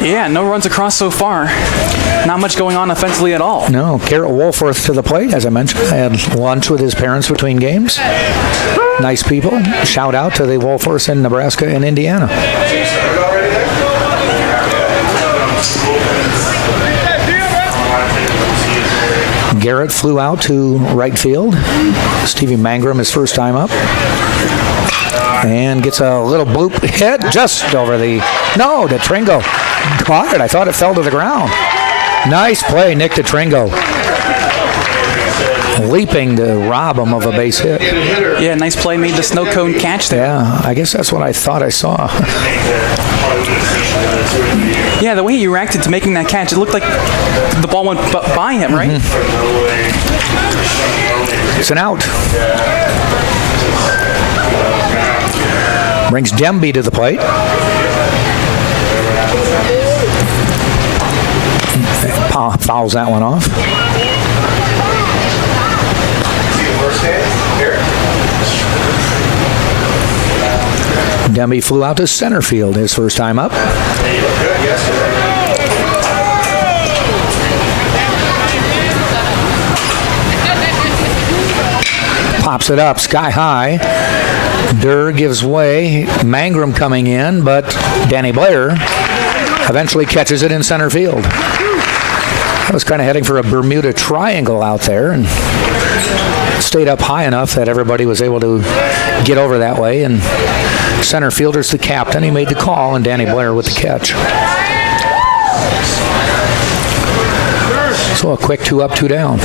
Yeah, no runs across so far. Not much going on offensively at all. No, Garrett Wolforth to the plate, as I mentioned. I had lunch with his parents between games. Nice people. Shout out to the Wolforths in Nebraska and Indiana. Garrett flew out to right field. Stevie Mangrum, his first time up. And gets a little bloop hit just over the... No, DeTringo caught it. I thought it fell to the ground. Nice play, Nick DeTringo. Leaping to rob him of a base hit. Yeah, nice play. Made the snow cone catch there. Yeah, I guess that's what I thought I saw. Yeah, the way he reacted to making that catch, it looked like the ball went by him, right? Mm-hmm. It's an out. Brings Demby to the plate. Fouls that one off. Demby flew out to center field his first time up. Pops it up sky high. Durr gives way. Mangrum coming in, but Danny Blair eventually catches it in center field. I was kind of heading for a Bermuda Triangle out there and stayed up high enough that everybody was able to get over that way. And center fielder's the captain. He made the call, and Danny Blair with the catch. So a quick 2 up, 2 down.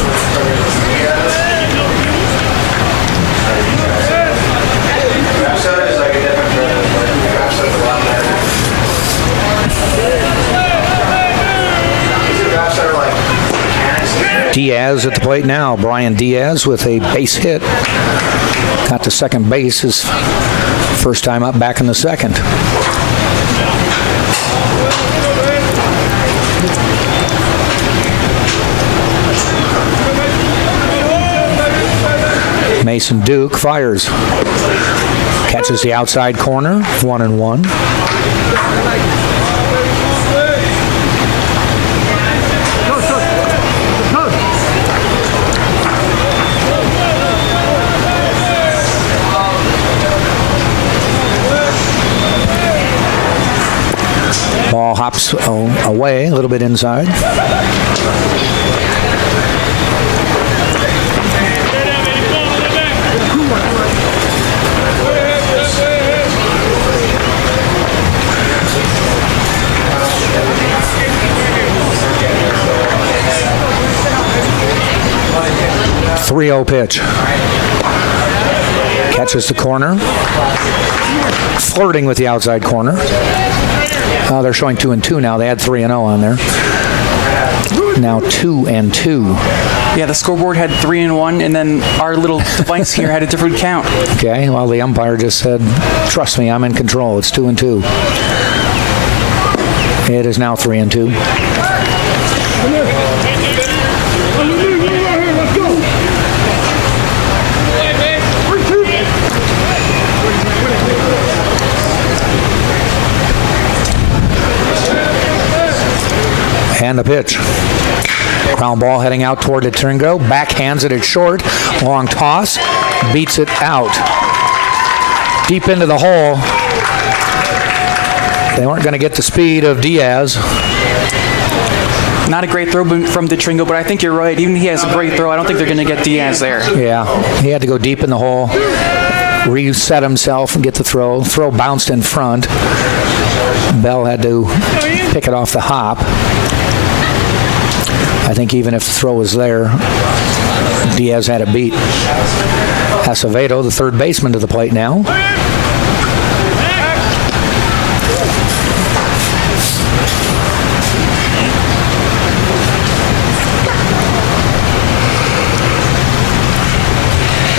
Diaz at the plate now. Brian Diaz with a base hit. Got to second base his first time up back in the second. Mason Duke fires. Catches the outside corner. 1-1. Ball hops away a little bit inside. .30 pitch. Catches the corner. Flirting with the outside corner. They're showing 2-2 now. They had 3-0 on there. Now 2-2. Yeah, the scoreboard had 3-1, and then our little device here had a different count. Okay, well, the umpire just said, trust me, I'm in control. It's 2-2. It is now 3-2. And the pitch. Ground ball heading out toward the Tringo. Backhands it at short. Long toss. Beats it out. Deep into the hole. They weren't going to get the speed of Diaz. Not a great throw from the Tringo, but I think you're right. Even if he has a great throw, I don't think they're going to get Diaz there. Yeah, he had to go deep in the hole. Reset himself and get the throw. Throw bounced in front. Bell had to pick it off the hop. I think even if the throw was there, Diaz had it beat. Acevedo, the third baseman, to the plate now.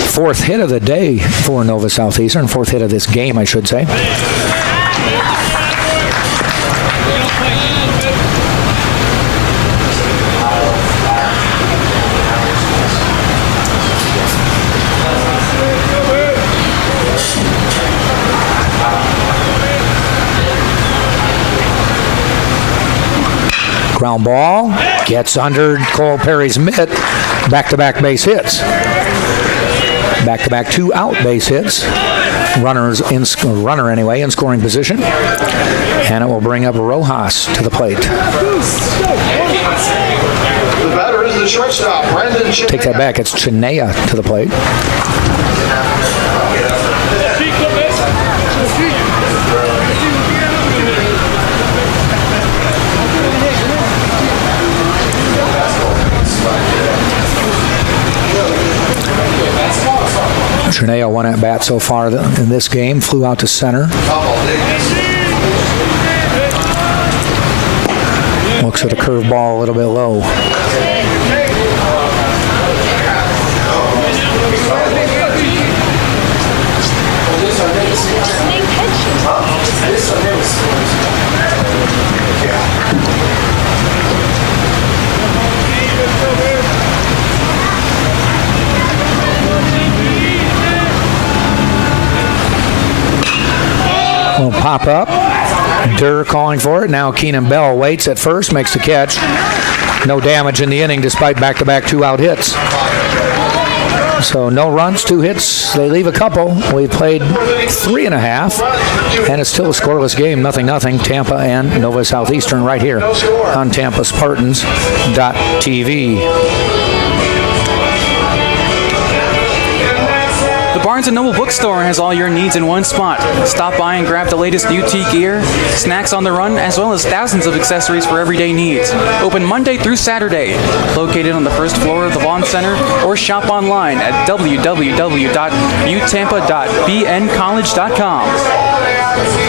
Fourth hit of the day for Nova Southeastern. Fourth hit of this game, I should say. Ground ball gets under Cole Perry's mitt. Back-to-back base hits. Back-to-back 2 out base hits. Runner anyway in scoring position. And it will bring up Rojas to the plate. The batter is the shortstop, Brandon Chinea. Take that back. It's Chinea to the plate. Chinea, 1 at bat so far in this game. Flew out to center. Looks at a curveball a little bit low. pop up. Durr calling for it. Now Keenan Bell waits at first, makes the catch. No damage in the inning despite back-to-back 2-out hits. So no runs, 2 hits. They leave a couple. We've played 3.5, and it's still a scoreless game, 0-0. Tampa and Nova Southeastern right here on TampaSpartans.tv. The Barnes & Noble Bookstore has all your needs in one spot. Stop by and grab the latest UT gear, snacks on the run, as well as thousands of accessories for everyday needs. Open Monday through Saturday. Located on the first floor of the Vaughn Center, or shop online at www.utampa.bncollege.com.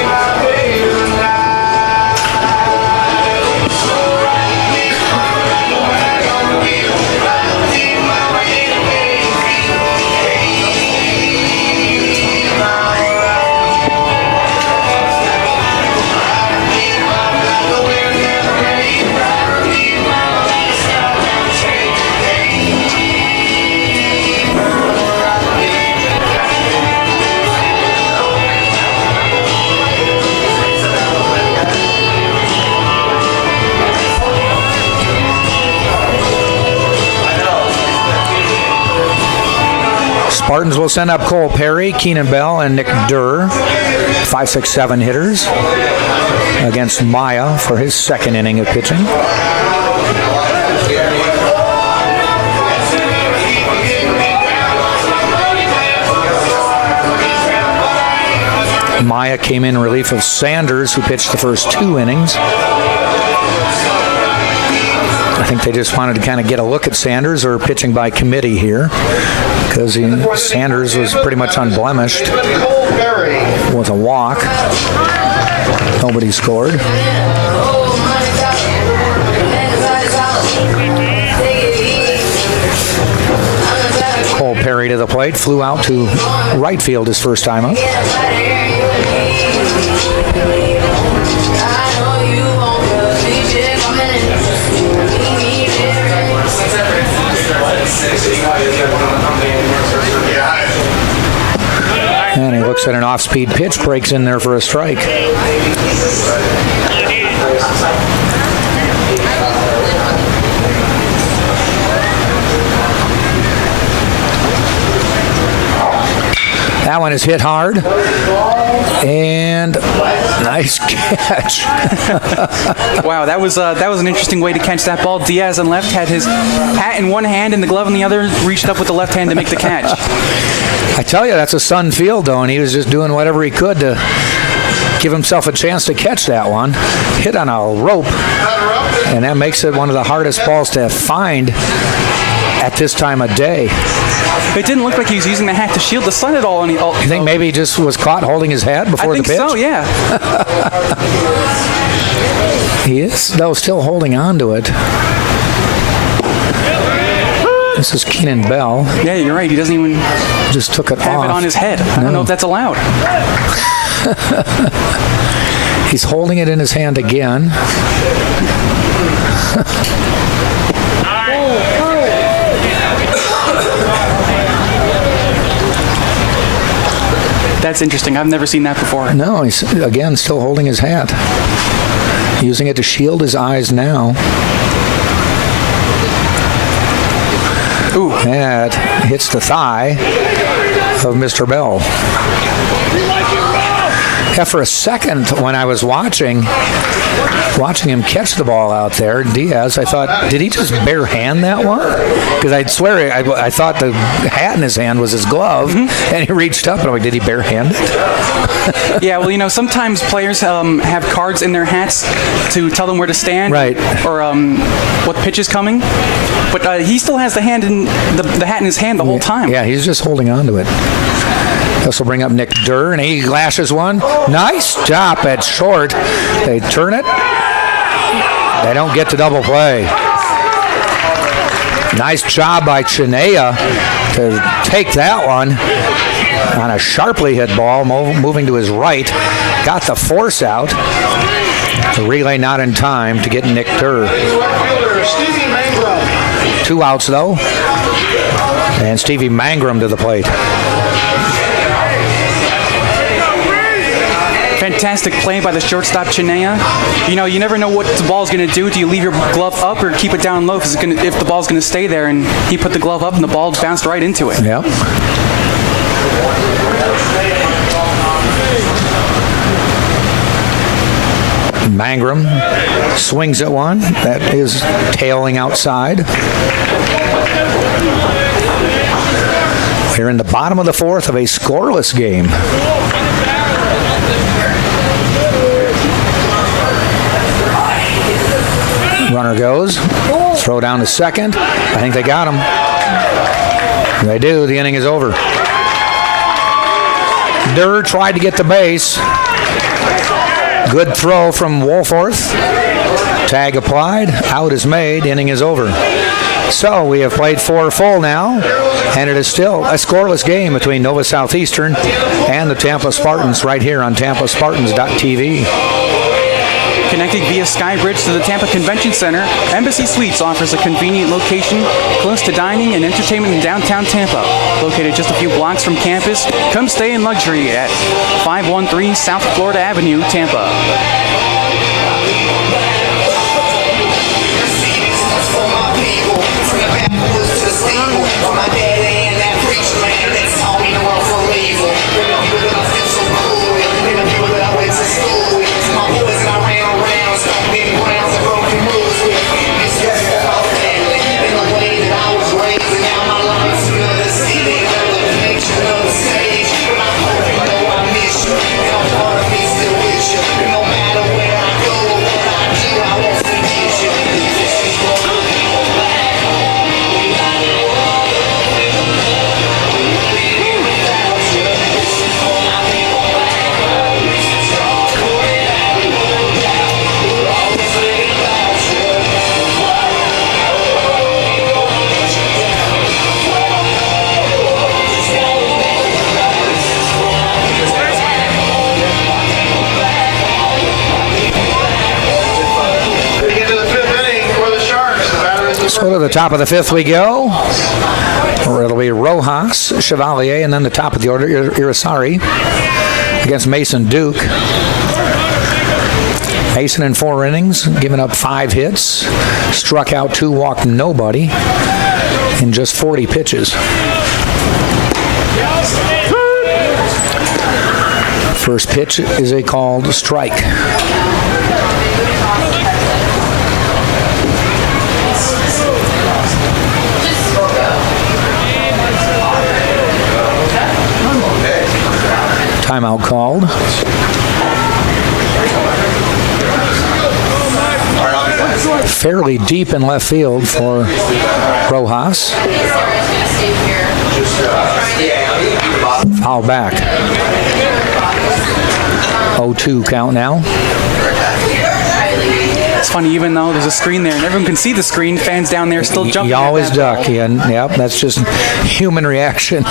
Spartans will send up Cole Perry, Keenan Bell, and Nick Durr, 5, 6, 7 hitters, against Maya for his second inning of pitching. Maya came in relief of Sanders, who pitched the first 2 innings. I think they just wanted to kind of get a look at Sanders, or pitching by committee here, because Sanders was pretty much unblemished with a walk. Nobody scored. Cole Perry to the plate, flew out to right field his first time up. And he looks at an off-speed pitch, breaks in there for a strike. That one is hit hard. And nice catch. Wow, that was an interesting way to catch that ball. Diaz on left had his hat in one hand and the glove in the other, reached up with the left hand to make the catch. I tell you, that's a Sun field, though, and he was just doing whatever he could to give himself a chance to catch that one. Hit on a rope, and that makes it one of the hardest balls to find at this time of day. It didn't look like he was using the hat to shield the sun at all. You think maybe he just was caught holding his hat before the pitch? I think so, yeah. He is, though, still holding on to it. This is Keenan Bell. Yeah, you're right. He doesn't even just took it have off. it on his head. I don't know if that's allowed. He's holding it in his hand again. That's interesting. I've never seen that before. No, he's, again, still holding his hat. Using it to shield his eyes now. Ooh. That hits the thigh of Mr. Bell. Yeah, for a second when I was watching him catch the ball out there, Diaz, I thought, did he just bare hand that one? Because I'd swear I thought the hat in his hand was his glove, and he reached up, and I'm like, did he bare hand it? Yeah, well, sometimes players have cards in their hats to tell them where to stand, right, or what pitch is coming. But he still has the hat in his hand the whole time. Yeah, he's just holding on to it. This will bring up Nick Durr, and he lashes one. Nice chop at short. They turn it. They don't get to double play. Nice job by Chinea to take that one on a sharply hit ball, moving to his right. Got the force out. The relay not in time to get Nick Durr. 2 outs, though. And Stevie Mangrum to the plate. Fantastic play by the shortstop, Chinea. You know, you never know what the ball's going to do. Do you leave your glove up or keep it down low if the ball's going to stay there? And he put the glove up and the ball bounced right into it. Yep. Mangrum swings at one. That is tailing outside. We're in the bottom of the fourth of a scoreless game. Runner goes. Throw down to second. I think they got him. They do. The inning is over. Durr tried to get the base. Good throw from Wolforth. Tag applied. Out is made. Inning is over. So we have played 4 full now, and it is still a scoreless game between Nova Southeastern and the Tampa Spartans right here on TampaSpartans.tv. Connecting via Skybridge to the Tampa Convention Center, Embassy Suites offers a convenient location close to dining and entertainment in downtown Tampa. Located just a few blocks from campus, come stay in luxury at 513 South Florida Avenue, Tampa. So to the top of the fifth we go. Or it'll be Rojas, Chevalier, and then the top of the order, Irisari against Mason Duke. Mason in 4 innings, giving up 5 hits, struck out 2, walked nobody in just 40 pitches. First pitch is a called strike. Timeout called. Fairly deep in left field for Rojas. Foul back. 0-2 count now. It's funny, even though there's a screen there and everyone can see the screen, fans down there still jumping. You always duck. Yeah, yep, that's just human reaction.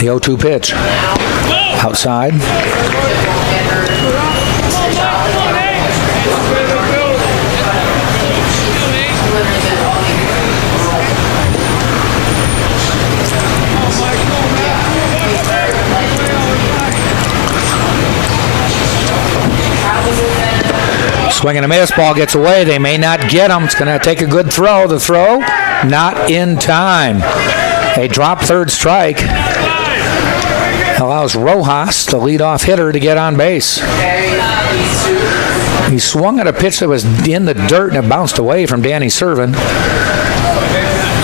The 0-2 pitch. Outside. Swing and a miss. Ball gets away. They may not get him. It's going to take a good throw. The throw, not in time. A drop third strike allows Rojas, the leadoff hitter, to get on base. He swung at a pitch that was in the dirt and it bounced away from Danny Servin.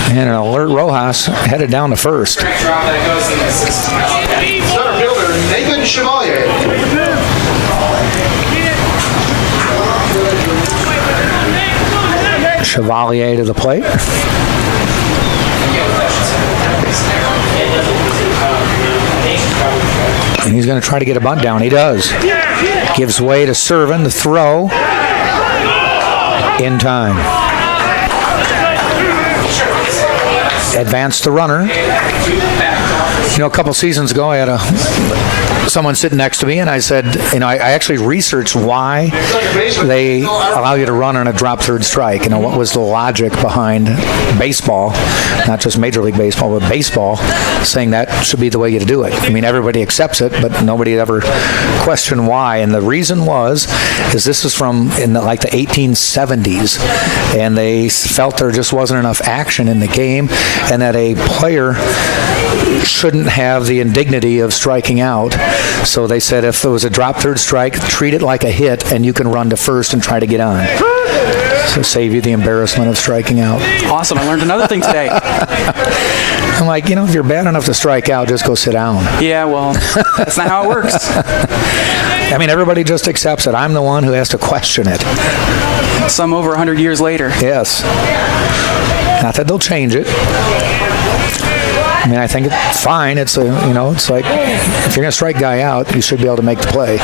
And an alert Rojas headed down to first. Center fielder Nathan Chevalier. Chevalier to the plate. And he's going to try to get a bunt down. He does. Gives way to Servin. The throw in time. Advance the runner. You know, a couple seasons ago, I had someone sitting next to me, and I said, I actually researched why they allow you to run on a drop third strike. What was the logic behind baseball, not just Major League Baseball, but baseball, saying that should be the way you do it. Everybody accepts it, but nobody ever questioned why. And the reason is this is from in the 1870s, and they felt there just wasn't enough action in the game, and that a player shouldn't have the indignity of striking out. So they said if it was a drop third strike, treat it like a hit, and you can run to first and try to get on. So save you the embarrassment of striking out. Awesome. I learned another thing today. I'm like, if you're bad enough to strike out, just go sit down. Yeah, well, that's not how it works. Everybody just accepts it. I'm the one who has to question it. Some over 100 years later. Yes. Not that they'll change it. I think it's fine. It's it's like if you're going to strike a guy out, you should be able to make the play.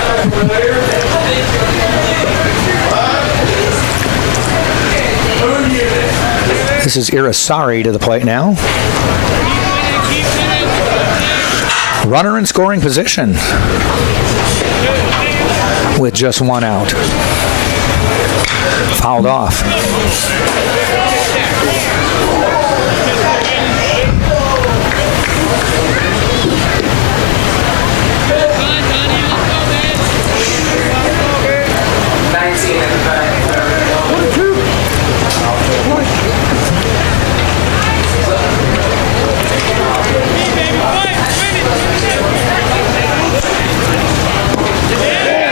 This is Irisari to the plate now. Runner in scoring position with just one out. Fouled off.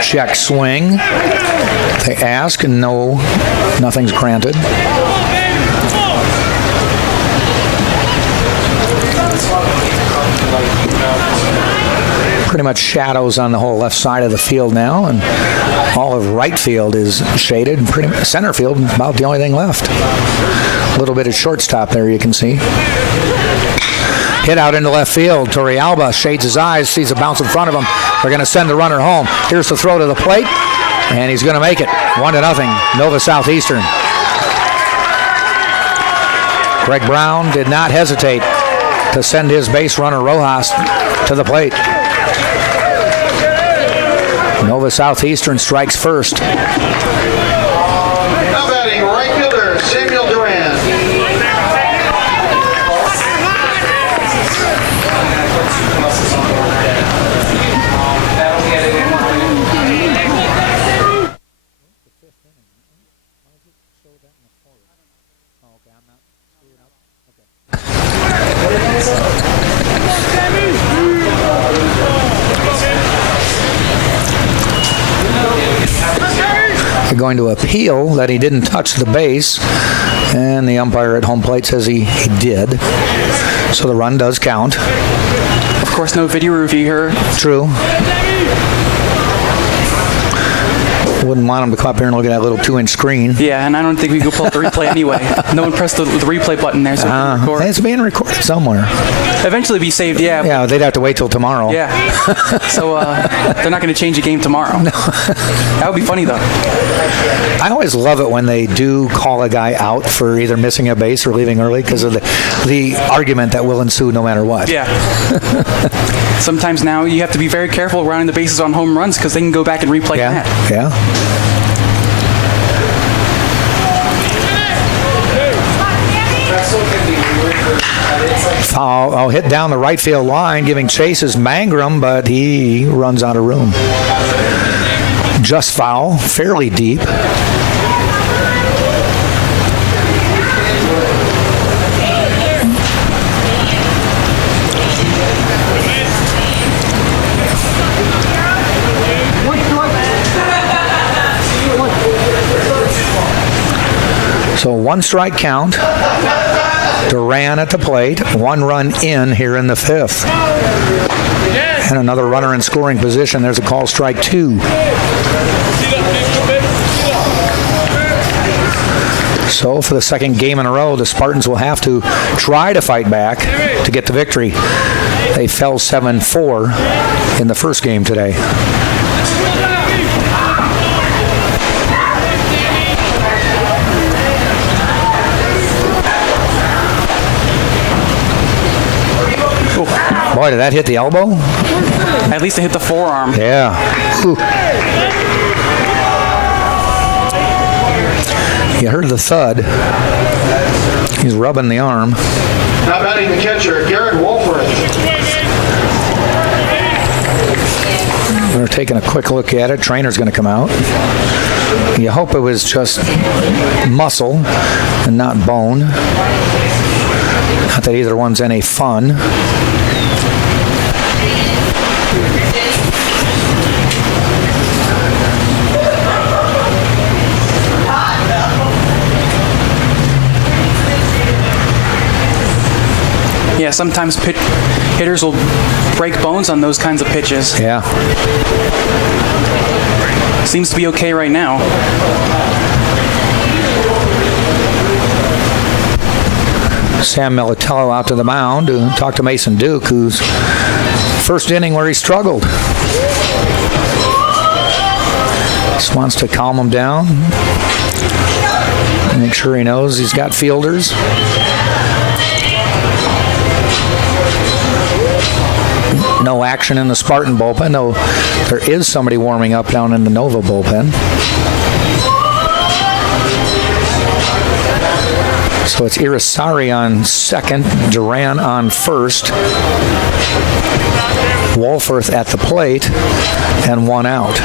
Check swing. They ask, and no, nothing's granted. Pretty much shadows on the whole left side of the field now, and all of right field is shaded. Center field, about the only thing left. A little bit of shortstop there, you can see. Hit out into left field. Torrealba shades his eyes, sees a bounce in front of him. They're going to send the runner home. Here's the throw to the plate, and he's going to make it. 1-0, Nova Southeastern. Greg Brown did not hesitate to send his base runner Rojas to the plate. Nova Southeastern strikes first. Now batting right fielder Samuel Duran. They're going to appeal that he didn't touch the base, and the umpire at home plate says he did. So the run does count. Of course, no video review here. True. Wouldn't want him to come up here and look at that little 2-inch screen. Yeah, and I don't think we could pull up the replay anyway. No one pressed the replay button there, so we can record. It's being recorded somewhere. Eventually be saved, yeah. Yeah, they'd have to wait till tomorrow. Yeah. So they're not going to change the game tomorrow. No. That would be funny, though. I always love it when they do call a guy out for either missing a base or leaving early because of the argument that will ensue no matter what. Yeah. Sometimes now you have to be very careful rounding the bases on home runs because they can go back and replay that. Yeah. Foul, hit down the right field line, giving chase is Mangrum, but he runs out of room. Just foul, fairly deep. So 1 strike count. Duran at the plate. 1 run in here in the 5th. And another runner in scoring position. There's a call, strike 2. So for the second game in a row, the Spartans will have to try to fight back to get the victory. They fell 7-4 in the first game today. Boy, did that hit the elbow? At least it hit the forearm. Yeah. Ooh. You heard the thud. He's rubbing the arm. Now batting the catcher, Garrett Wolford. We're taking a quick look at it. Trainer's going to come out. You hope it was just muscle and not bone. Not that either one's any fun. Yeah, sometimes hitters will break bones on those kinds of pitches. Yeah. Seems to be okay right now. Sam Militello out to the mound to talk to Mason Duke, who's first inning where he struggled. Just wants to calm him down. Make sure he knows he's got fielders. No action in the Spartan bullpen, though there is somebody warming up down in the Nova bullpen. So it's Irisari on second, Duran on first, Wolforth at the plate, and one out.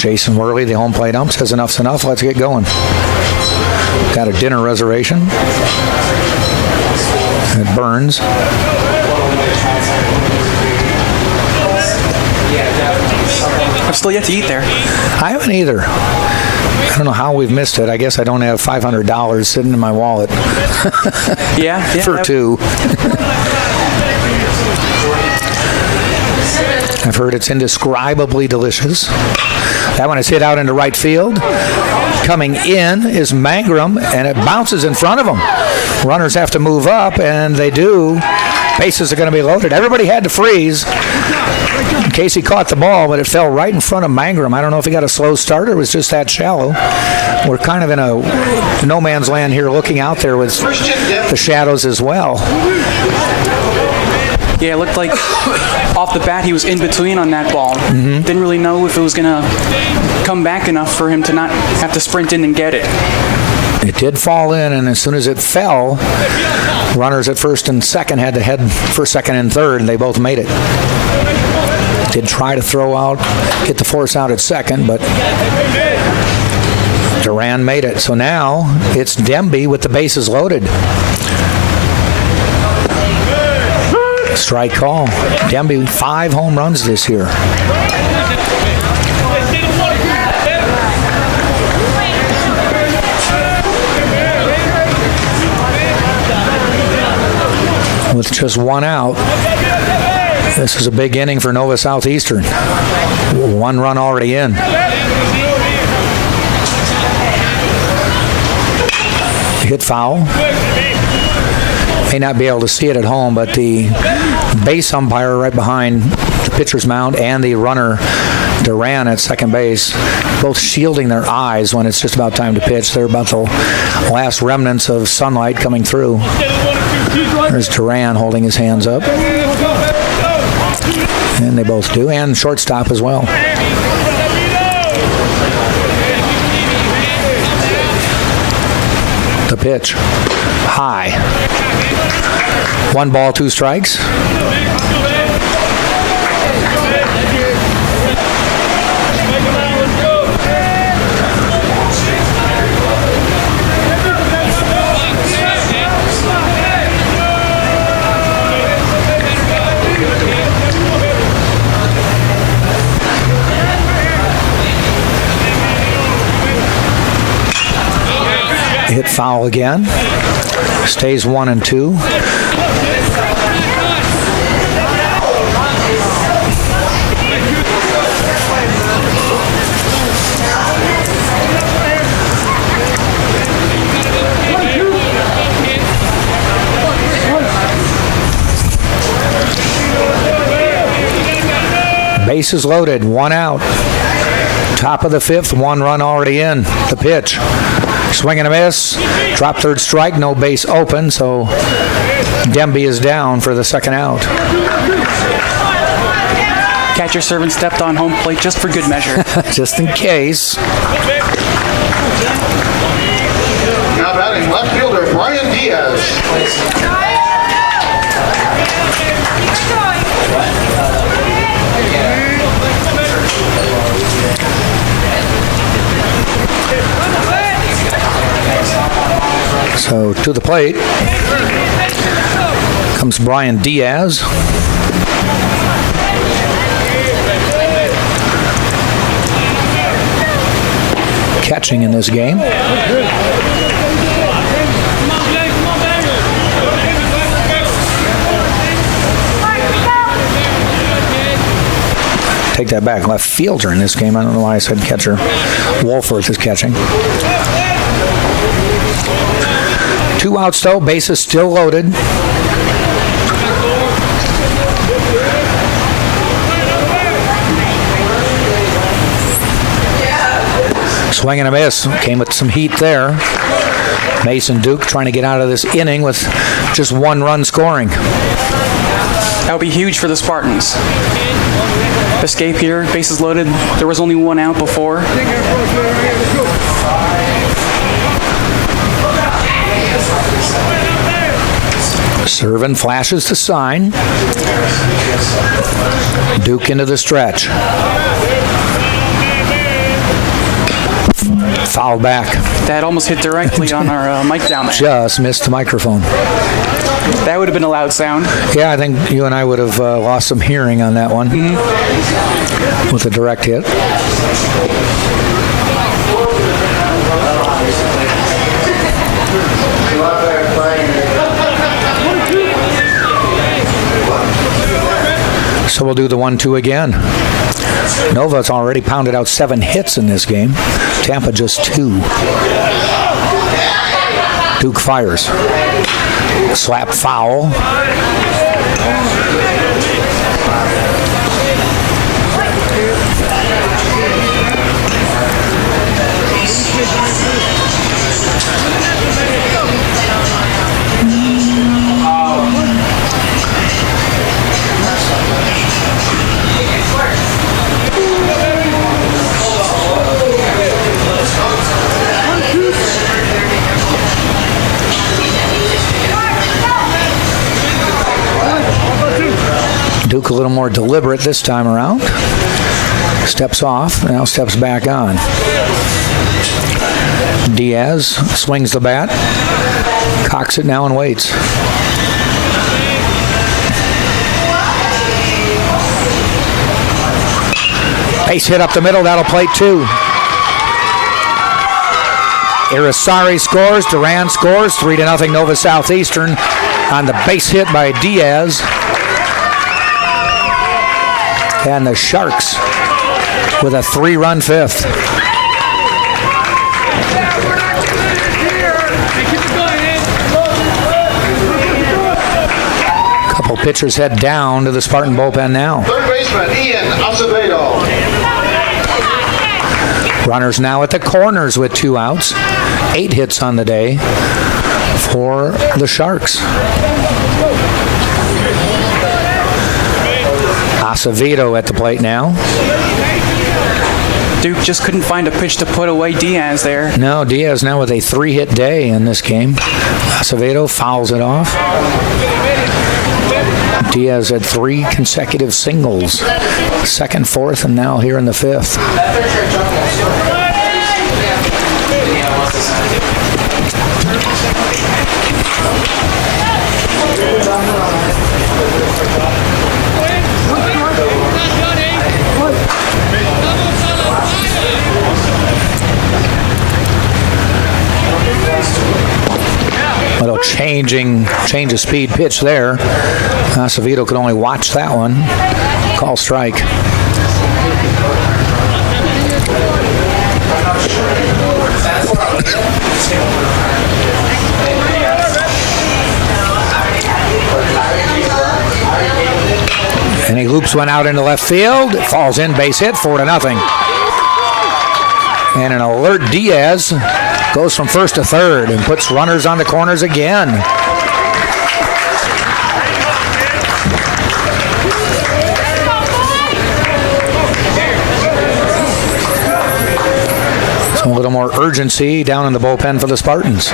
Jason Worley, the home plate ump, says enough's enough, let's get going. Got a dinner reservation at Burns. I've still yet to eat there. I haven't either. I don't know how we've missed it. I guess I don't have $500 sitting in my wallet. Yeah. For two. I've heard it's indescribably delicious. That one is hit out into right field. Coming in is Mangrum, and it bounces in front of him. Runners have to move up, and they do. Bases are going to be loaded. Everybody had to freeze in case he caught the ball, but it fell right in front of Mangrum. I don't know if he got a slow start or it was just that shallow. We're kind of in a no man's land here, looking out there with the shadows as well. Yeah, it looked like off the bat he was in between on that ball. Mm-hmm. Didn't really know if it was going to come back enough for him to not have to sprint in and get it. It did fall in, and as soon as it fell, runners at first and second had to head for second and third, and they both made it. Did try to throw out, get the force out at second, but Duran made it. So now it's Demby with the bases loaded. Strike call. Demby, 5 home runs this year. With just one out, this is a big inning for Nova Southeastern. 1 run already in. Hit foul. May not be able to see it at home, but the base umpire right behind the pitcher's mound and the runner Duran at second base, both shielding their eyes when it's just about time to pitch. They're about the last remnants of sunlight coming through. There's Duran holding his hands up. And they both do, and shortstop as well. The pitch. High. 1 ball, 2 strikes. Hit foul again. Stays 1 and 2. Bases loaded, 1 out. Top of the 5th, 1 run already in. The pitch. Swing and a miss. Drop third strike. No base open. So Demby is down for the second out. Catcher servant stepped on home plate just for good measure. Just in case. Now batting left fielder Brian Diaz. So to the plate comes Brian Diaz. Catching in this game. Take that back. Left fielder in this game. I don't know why I said catcher. Wolforth is catching. 2 outs though. Bases still loaded. Swing and a miss. Came with some heat there. Mason Duke trying to get out of this inning with just 1 run scoring. That would be huge for the Spartans. Escape here, bases loaded. There was only 1 out before. Servin flashes the sign. Duke into the stretch. Foul back. That almost hit directly on our mic down there. Just missed the microphone. That would have been a loud sound. Yeah, I think you and I would have lost some hearing on that one with a direct hit. So we'll do the 1-2 again. Nova's already pounded out 7 hits in this game. Tampa just 2. Duke fires. Slap foul. Duke a little more deliberate this time around. Steps off, now steps back on. Diaz swings the bat, cocks it now and waits. Base hit up the middle, that'll plate 2. Irisari scores, Duran scores, 3-0 Nova Southeastern on the base hit by Diaz. And the Sharks with a 3-run 5th. Couple pitchers head down to the Spartan bullpen now. Third baseman Ian Acevedo. Runners now at the corners with 2 outs. 8 hits on the day for the Sharks. Acevedo at the plate now. Duke just couldn't find a pitch to put away Diaz there. No, Diaz now with a 3-hit day in this game. Acevedo fouls it off. Diaz had 3 consecutive singles. 2nd, 4th, and now here in the 5th. Little change of speed pitch there. Acevedo could only watch that one. Call strike. And he loops one out into left field. It falls in, base hit, 4-0. And an alert Diaz goes from first to third and puts runners on the corners again. So a little more urgency down in the bullpen for the Spartans.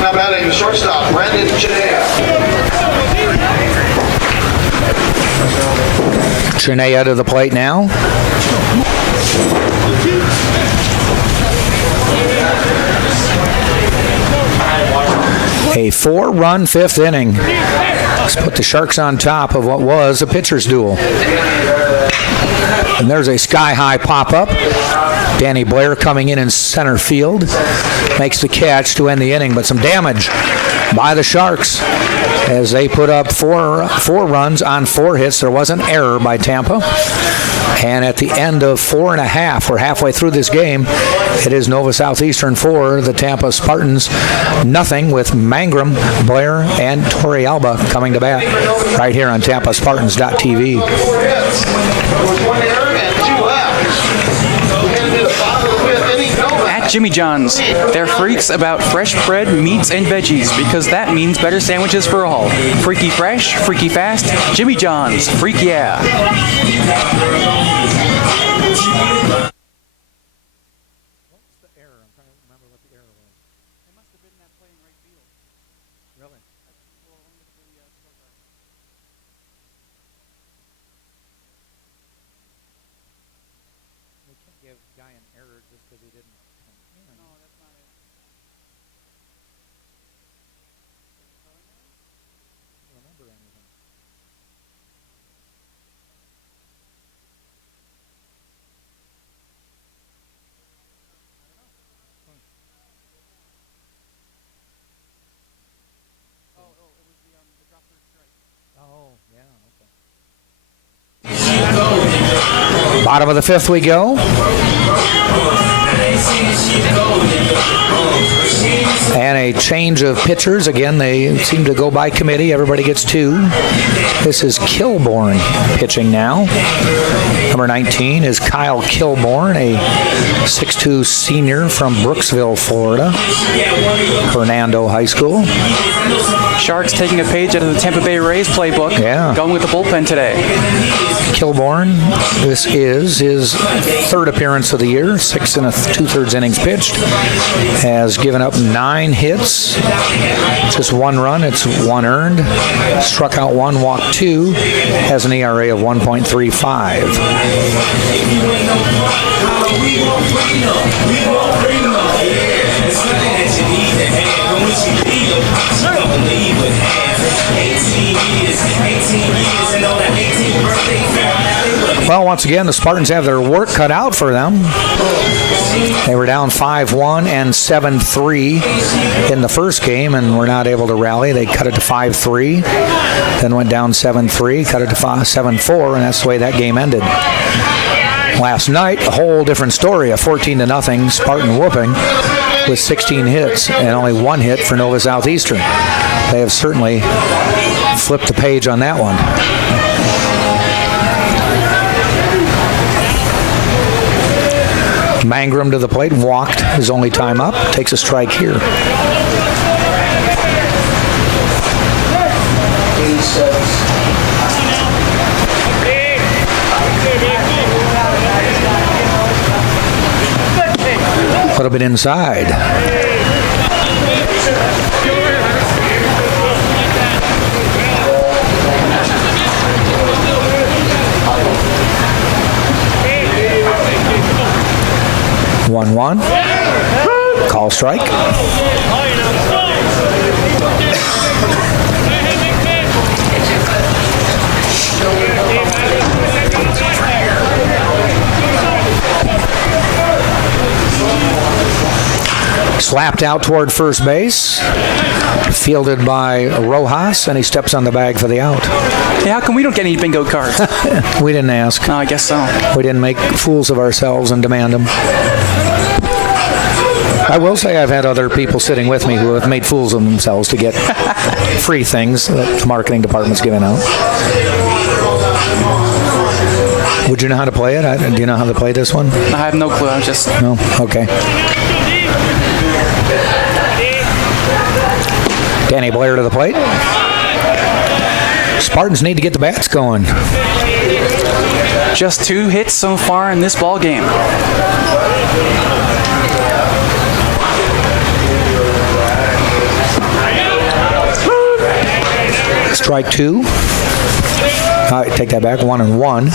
Now batting shortstop, Brandon Chinea. Chinea to the plate now. A 4-run fifth inning. Let's put the Sharks on top of what was a pitcher's duel. And there's a sky-high pop-up. Danny Blair coming in center field. Makes the catch to end the inning, but some damage by the Sharks as they put up four runs on 4 hits. There was an error by Tampa. And at the end of 4.5, we're halfway through this game. It is Nova Southeastern 4, the Tampa Spartans nothing, with Mangrum, Blair, and Torrealba coming to bat right here on TampaSpartans.tv. 4 hits. There was 1 error and 2 left. We headed to the bottom of the 5th inning. At Jimmy John's, they're freaks about fresh bread, meats, and veggies because that means better sandwiches for all. Freaky fresh, freaky fast, Jimmy John's, freak yeah. What's the error? I'm trying to remember what the error was. It must have been that play in right field. Really? Well, let me look at the scorecard. We can't give guy an error just because he didn't come in. No, that's not it. I don't remember anything. Oh, it was the drop third strike. Oh, yeah, okay. Bottom of the 5th we go. And a change of pitchers. Again, they seem to go by committee. Everybody gets 2. This is Kilborn pitching now. Number 19 is Kyle Kilborn, a 6'2 senior from Brooksville, Florida. Hernando High School. Sharks taking a page out of the Tampa Bay Rays playbook. Yeah. Going with the bullpen today. Kilborn, this is his 3rd appearance of the year, 6 2/3 innings pitched, has given up 9 hits, just 1 run, it's 1 earned, struck out 1, walked 2, has an ERA of 1.35. Well, once again, the Spartans have their work cut out for them. They were down 5-1 and 7-3 in the first game and were not able to rally. They cut it to 5-3, then went down 7-3, cut it to 7-4, and that's the way that game ended. Last night, a whole different story, a 14-0 Spartan whooping with 16 hits and only 1 hit for Nova Southeastern. They have certainly flipped the page on that one. Mangrum to the plate, walked his only time up, takes a strike here. A little bit inside. One. Call strike. Slapped out toward first base. Fielded by Rojas, and he steps on the bag for the out. Hey, how come we don't get any bingo cards? We didn't ask. No, I guess so. We didn't make fools of ourselves and demand them. I will say I've had other people sitting with me who have made fools of themselves to get free things that the marketing department's given out. Would you know how to play it? Do you know how to play this one? I have no clue. I'm just... No? Okay. Danny Blair to the plate. Spartans need to get the bats going. Just 2 hits so far in this ball game. Strike 2. All right, take that back. 1-1.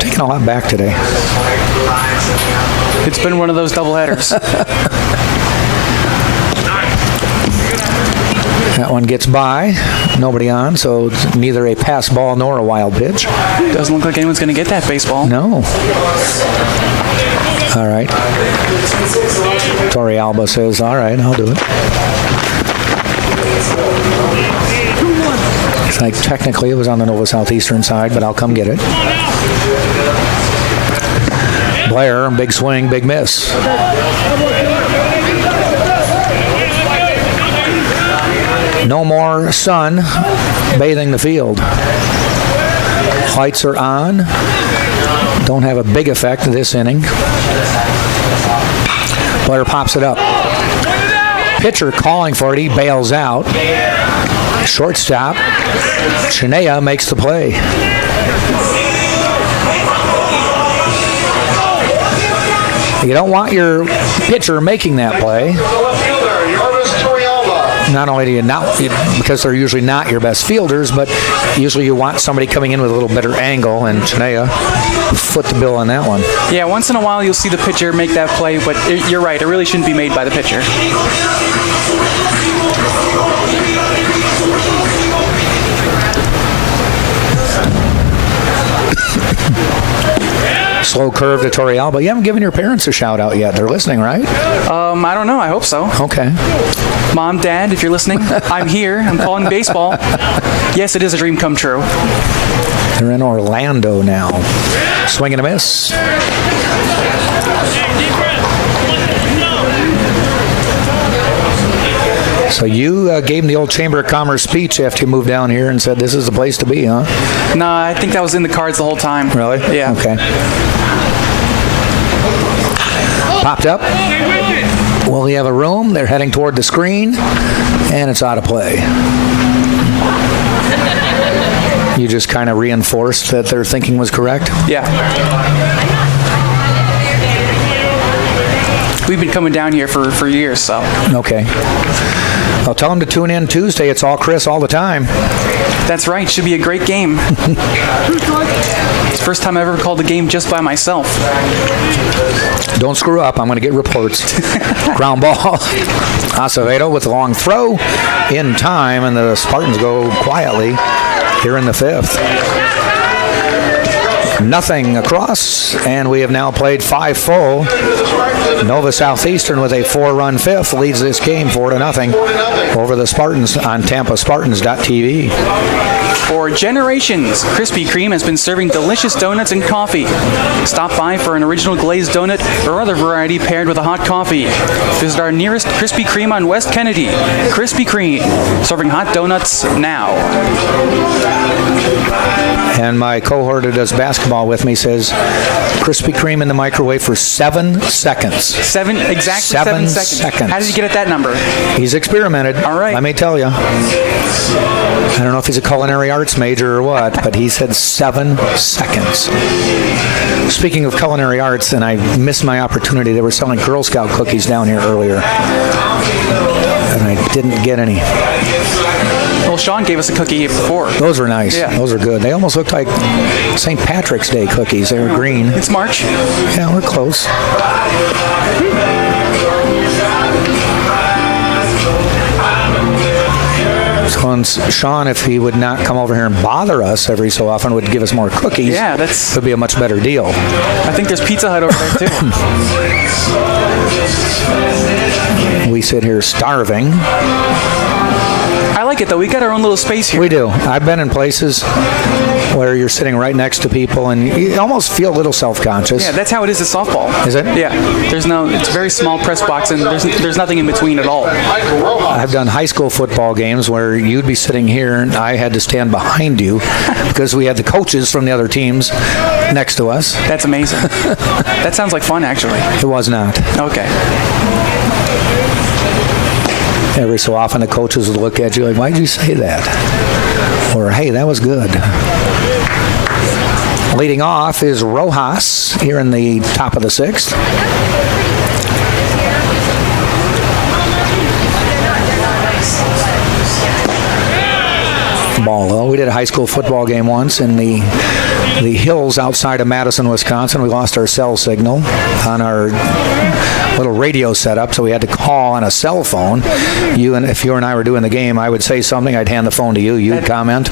Taking a lot back today. It's been one of those doubleheaders. That one gets by. Nobody on, so it's neither a pass ball nor a wild pitch. Doesn't look like anyone's going to get that baseball. No. All right. Torrealba says, all right, I'll do it. It's like technically it was on the Nova Southeastern side, but I'll come get it. Blair, big swing, big miss. No more sun bathing the field. Lights are on. Don't have a big effect this inning. Blair pops it up. Pitcher calling for it. He bails out. Shortstop. Chinea makes the play. You don't want your pitcher making that play. Not only do you not, because they're usually not your best fielders, but usually you want somebody coming in with a little better angle, and Chinea foot the bill on that one. Yeah, once in a while you'll see the pitcher make that play, but you're right, it really shouldn't be made by the pitcher. Slow curve to Torrealba. You haven't given your parents a shout out yet. They're listening, right? I don't know. I hope so. Okay. Mom, Dad, if you're listening, I'm here. I'm calling baseball. Yes, it is a dream come true. They're in Orlando now. Swing and a miss. So you gave him the old Chamber of Commerce speech after you moved down here and said this is the place to be, huh? No, I think that was in the cards the whole time. Really? Yeah. Okay. Popped up. Will he have a room? They're heading toward the screen, and it's out of play. You just kind of reinforced that their thinking was correct? Yeah. We've been coming down here for years, so. Okay. I'll tell them to tune in Tuesday. It's all Chris all the time. That's right. Should be a great game. It's the first time I've ever called a game just by myself. Don't screw up. I'm going to get reports. Ground ball. Acevedo with a long throw in time, and the Spartans go quietly here in the 5th. Nothing across, and we have now played 5 full. Nova Southeastern with a 4-run 5th leads this game 4-0 over the Spartans on TampaSpartans.tv. For generations, Krispy Kreme has been serving delicious donuts and coffee. Stop by for an original glazed donut or other variety paired with a hot coffee. Visit our nearest Krispy Kreme on West Kennedy. Krispy Kreme, serving hot donuts now. And my cohort who does basketball with me says Krispy Kreme in the microwave for 7 seconds. Exactly 7 seconds. How did you get at that number? He's experimented. All right. Let me tell you. I don't know if he's a culinary arts major or what, but he said 7 seconds. Speaking of culinary arts, and I missed my opportunity, they were selling Girl Scout cookies down here earlier. And I didn't get any. Well, Sean gave us a cookie here before. Those were nice. Yeah. Those are good. They almost looked like St. Patrick's Day cookies. They were green. It's March. Yeah, we're close. So Sean, if he would not come over here and bother us every so often, would give us more cookies. Yeah, would be a much better deal. I think there's Pizza Hut over there too. We sit here starving. I like it though. We got our own little space here. We do. I've been in places where you're sitting right next to people and you almost feel a little self-conscious. Yeah, that's how it is at softball. Is it? Yeah. It's a very small press box, and there's nothing in between at all. I've done high school football games where you'd be sitting here and I had to stand behind you because we had the coaches from the other teams next to us. That's amazing. That sounds like fun, actually. It was not. Okay. Every so often the coaches would look at you like, why'd you say that? Or, hey, that was good. Leading off is Rojas here in the top of the 6th. Ball low. We did a high school football game once in the hills outside of Madison, Wisconsin. We lost our cell signal on our little radio setup, so we had to call on a cell phone. If you and I were doing the game, I would say something, I'd hand the phone to you, you'd comment.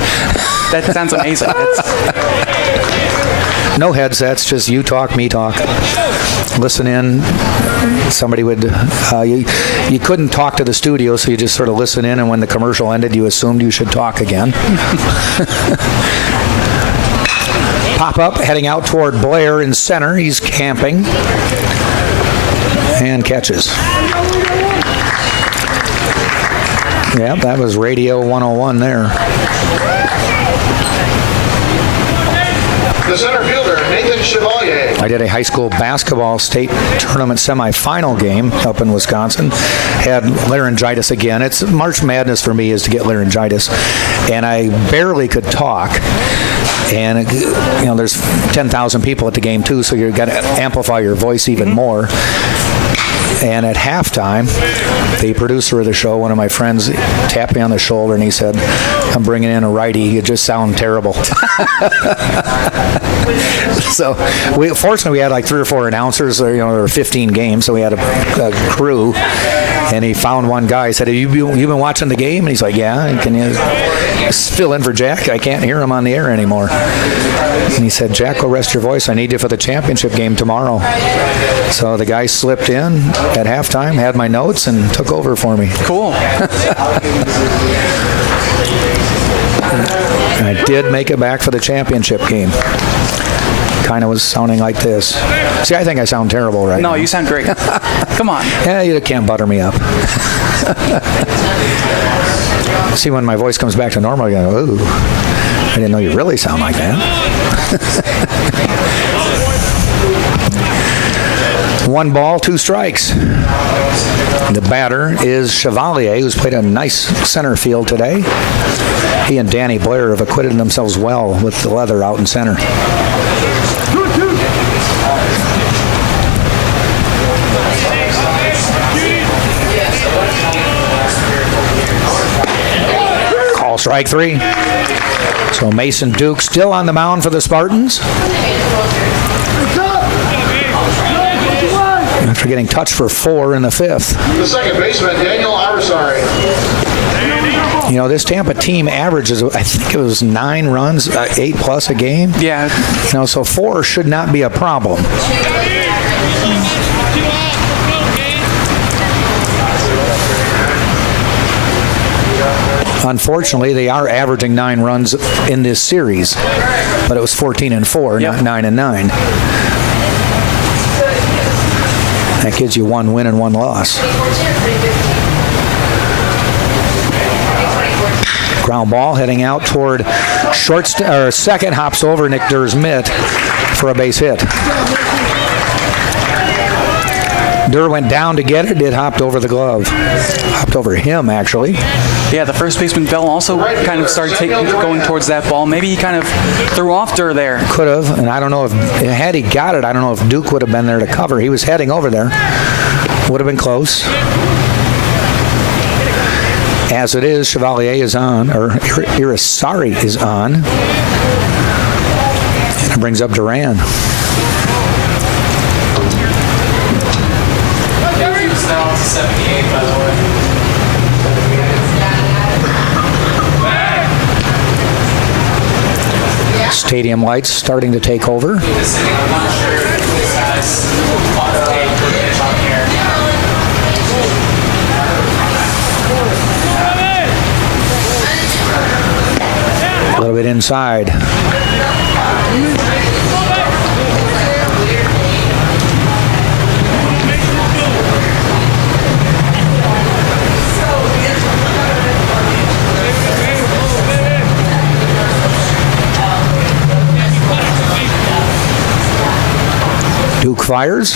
That sounds amazing. No headsets, just you talk, me talk. Listen in. Somebody would, you couldn't talk to the studio, so you just sort of listen in, and when the commercial ended, you assumed you should talk again. Pop up, heading out toward Blair in center. He's camping. And catches. Yeah, that was Radio 101 there. The center fielder, Nathan Chevalier. I did a high school basketball state tournament semifinal game up in Wisconsin. Had laryngitis again. It's March Madness for me is to get laryngitis. And I barely could talk. And, there's 10,000 people at the game, too, so you've got to amplify your voice even more. And at halftime, the producer of the show, one of my friends, tapped me on the shoulder and he said, I'm bringing in a righty. You just sound terrible. So, fortunately, we had like 3 or 4 announcers. There were 15 games, so we had a crew. And he found one guy. He said, have you been watching the game? And he's like, yeah. Can you fill in for Jack? I can't hear him on the air anymore. And he said, Jack, go rest your voice. I need you for the championship game tomorrow. So the guy slipped in at halftime, had my notes, and took over for me. Cool. I did make it back for the championship game. Kind of was sounding like this. See, I think I sound terrible right now. No, you sound great. Come on. Yeah, you can't butter me up. See, when my voice comes back to normal, I go, ooh, I didn't know you really sound like that. 1 ball, 2 strikes. The batter is Chevalier, who's played a nice center field today. He and Danny Blair have acquitted themselves well with the leather out in center. Call strike 3. So Mason Duke still on the mound for the Spartans. After getting touched for 4 in the 5th. The second baseman, Daniel Arisari. This Tampa team averages, I think it was 9 runs, 8 plus a game. Yeah. So 4 should not be a problem. Unfortunately, they are averaging 9 runs in this series, but it was 14-4, not 9-9. That gives you 1 win and 1 loss. Ground ball heading out toward second, hops over Nick Durr's mitt for a base hit. Durr went down to get it. It hopped over the glove. Hopped over him, actually. Yeah, the first baseman Bell also kind of started going towards that ball. Maybe he kind of threw off Durr there. Could have, and I don't know if had he got it, I don't know if Duke would have been there to cover. He was heading over there. Would have been close. As it is, Chevalier is on, or Irisari is on. And it brings up Duran. Stadium lights starting to take over. A little bit inside. Fires.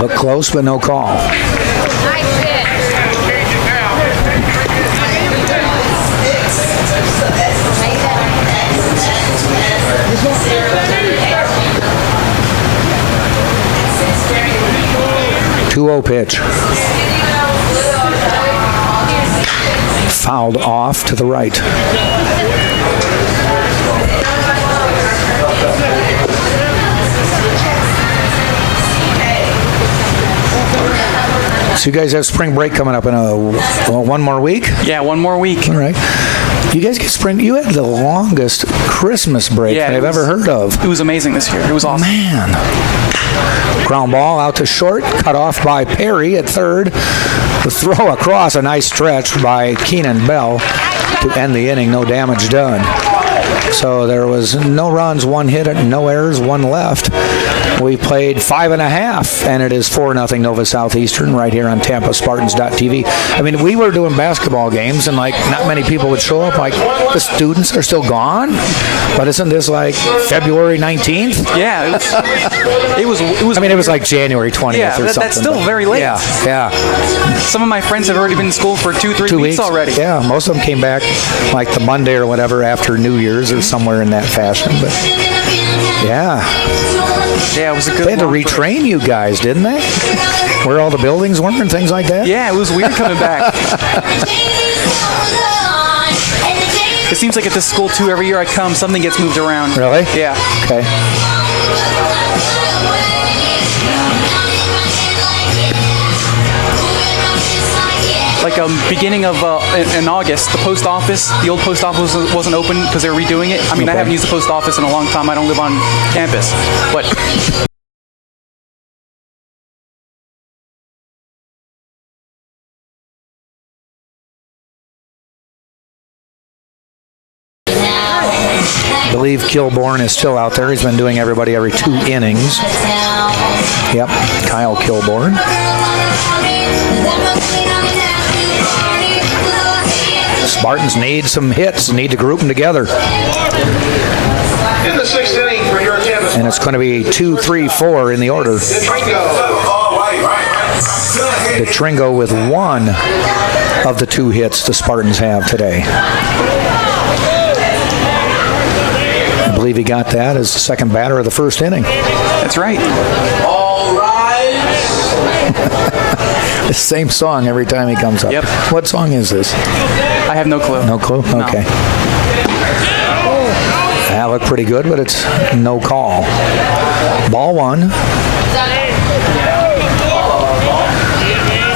Look close, but no call. Nice hit. 2-0 pitch. Fouled off to the right. So you guys have spring break coming up in one more week? Yeah, one more week. All right. You guys get spring. You had the longest Christmas break that I've ever heard of. It was amazing this year. It was awesome. Man. Ground ball out to short, cut off by Perry at third. The throw across, a nice stretch by Keenan Bell to end the inning. No damage done. So there was no runs, one hit, no errors, one left. We played 5.5, and it is 4-0 Nova Southeastern right here on TampaSpartans.tv. I mean, we were doing basketball games, and like not many people would show up. Like the students are still gone, but isn't this like February 19th? Yeah, it was. I mean, it was like January 20th or something. That's still very late. Yeah. Some of my friends have already been in school for 2-3 weeks already. Yeah, most of them came back like the Monday or whatever after New Year's or somewhere in that fashion. But yeah, it was a good. They had to retrain you guys, didn't they? Where all the buildings were and things like that. Yeah, it was weird coming back. It seems like at this school too. Every year I come, something gets moved around. Really? Yeah. Okay. Like beginning of in August, the post office, the old post office wasn't open because they were redoing it. I mean, I haven't used the post office in a long time. I don't live on campus, but. I believe Kilborn is still out there. He's been doing everybody every 2 innings. Yep, Kyle Kilborn. Spartans need some hits, need to group them together. In the 6th inning for your Tampa. And it's going to be 2-3-4 in the order. Detringo with one of the 2 hits the Spartans have today. I believe he got that as the second batter of the first inning. That's right. All rise. The same song every time he comes up. Yep. What song is this? I have no clue. No clue? No. Okay. That looked pretty good, but it's no call. Ball 1. I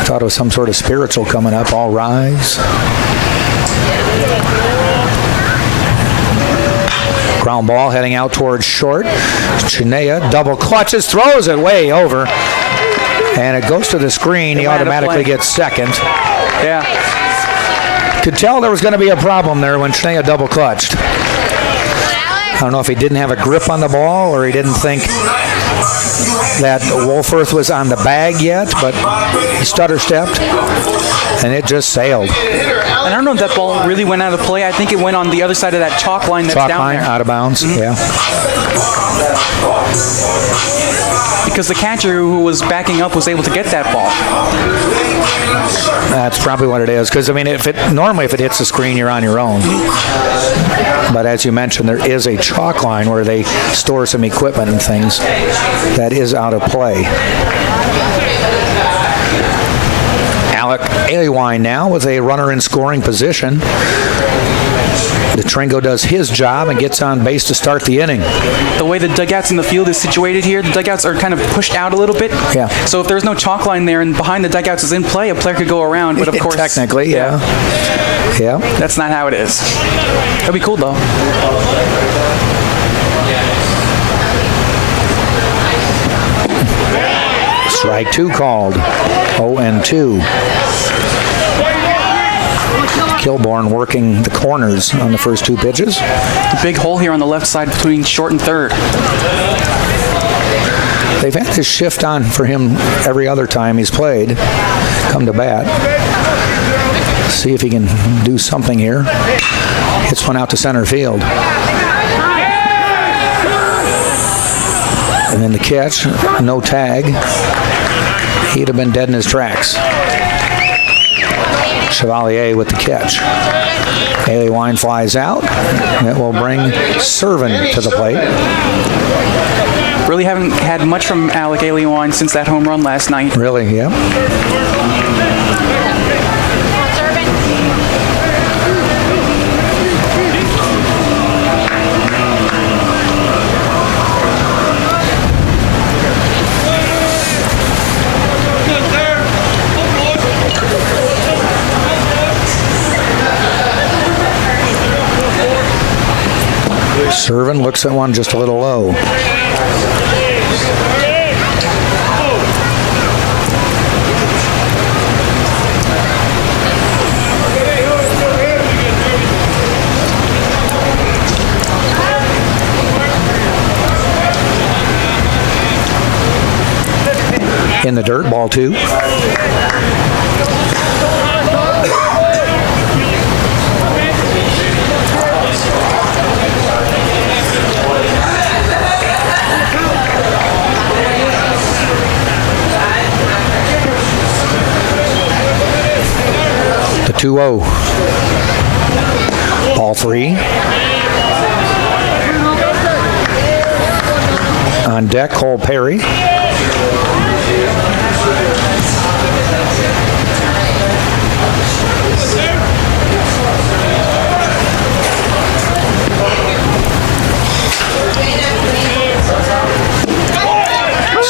thought it was some sort of spiritual coming up. All rise. Ground ball heading out towards short. Chinea double clutches, throws it way over. And it goes to the screen. He automatically gets second. Yeah. Could tell there was going to be a problem there when Chinea double clutched. I don't know if he didn't have a grip on the ball or he didn't think that Wolforth was on the bag yet, but he stutter stepped and it just sailed. And I don't know if that ball really went out of play. I think it went on the other side of that chalk line that's down there. Out of bounds, yeah. Because the catcher who was backing up was able to get that ball. That's probably what it is. Because, I mean, normally if it hits the screen, you're on your own. But as you mentioned, there is a chalk line where they store some equipment and things that is out of play. Alec Aliwine now with a runner in scoring position. Detringo does his job and gets on base to start the inning. The way the dugouts in the field is situated here, the dugouts are kind of pushed out a little bit. Yeah. So if there's no chalk line there and behind the dugouts is in play, a player could go around. But of course, technically, yeah. That's not how it is. That'd be cool though. Strike 2 called. 0-2. Kilborn working the corners on the first 2 pitches. The big hole here on the left side between short and third. They've had to shift on for him every other time he's played. Come to bat. See if he can do something here. Hits one out to center field. And then the catch, no tag. He'd have been dead in his tracks. Chevalier with the catch. Haley Wine flies out. That will bring Servin to the plate. Really haven't had much from Alec Aliewine since that home run last night. Really, yeah. Servin looks at one just a little low. In the dirt, ball 2. The 2-0. Ball 3. On deck, Cole Perry.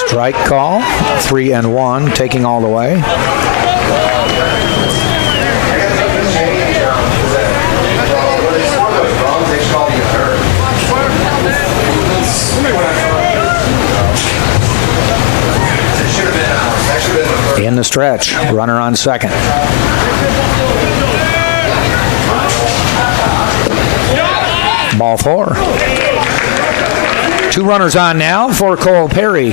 Strike call, 3-1, taking all the way. In the stretch, runner on second. Ball 4. 2 runners on now for Cole Perry.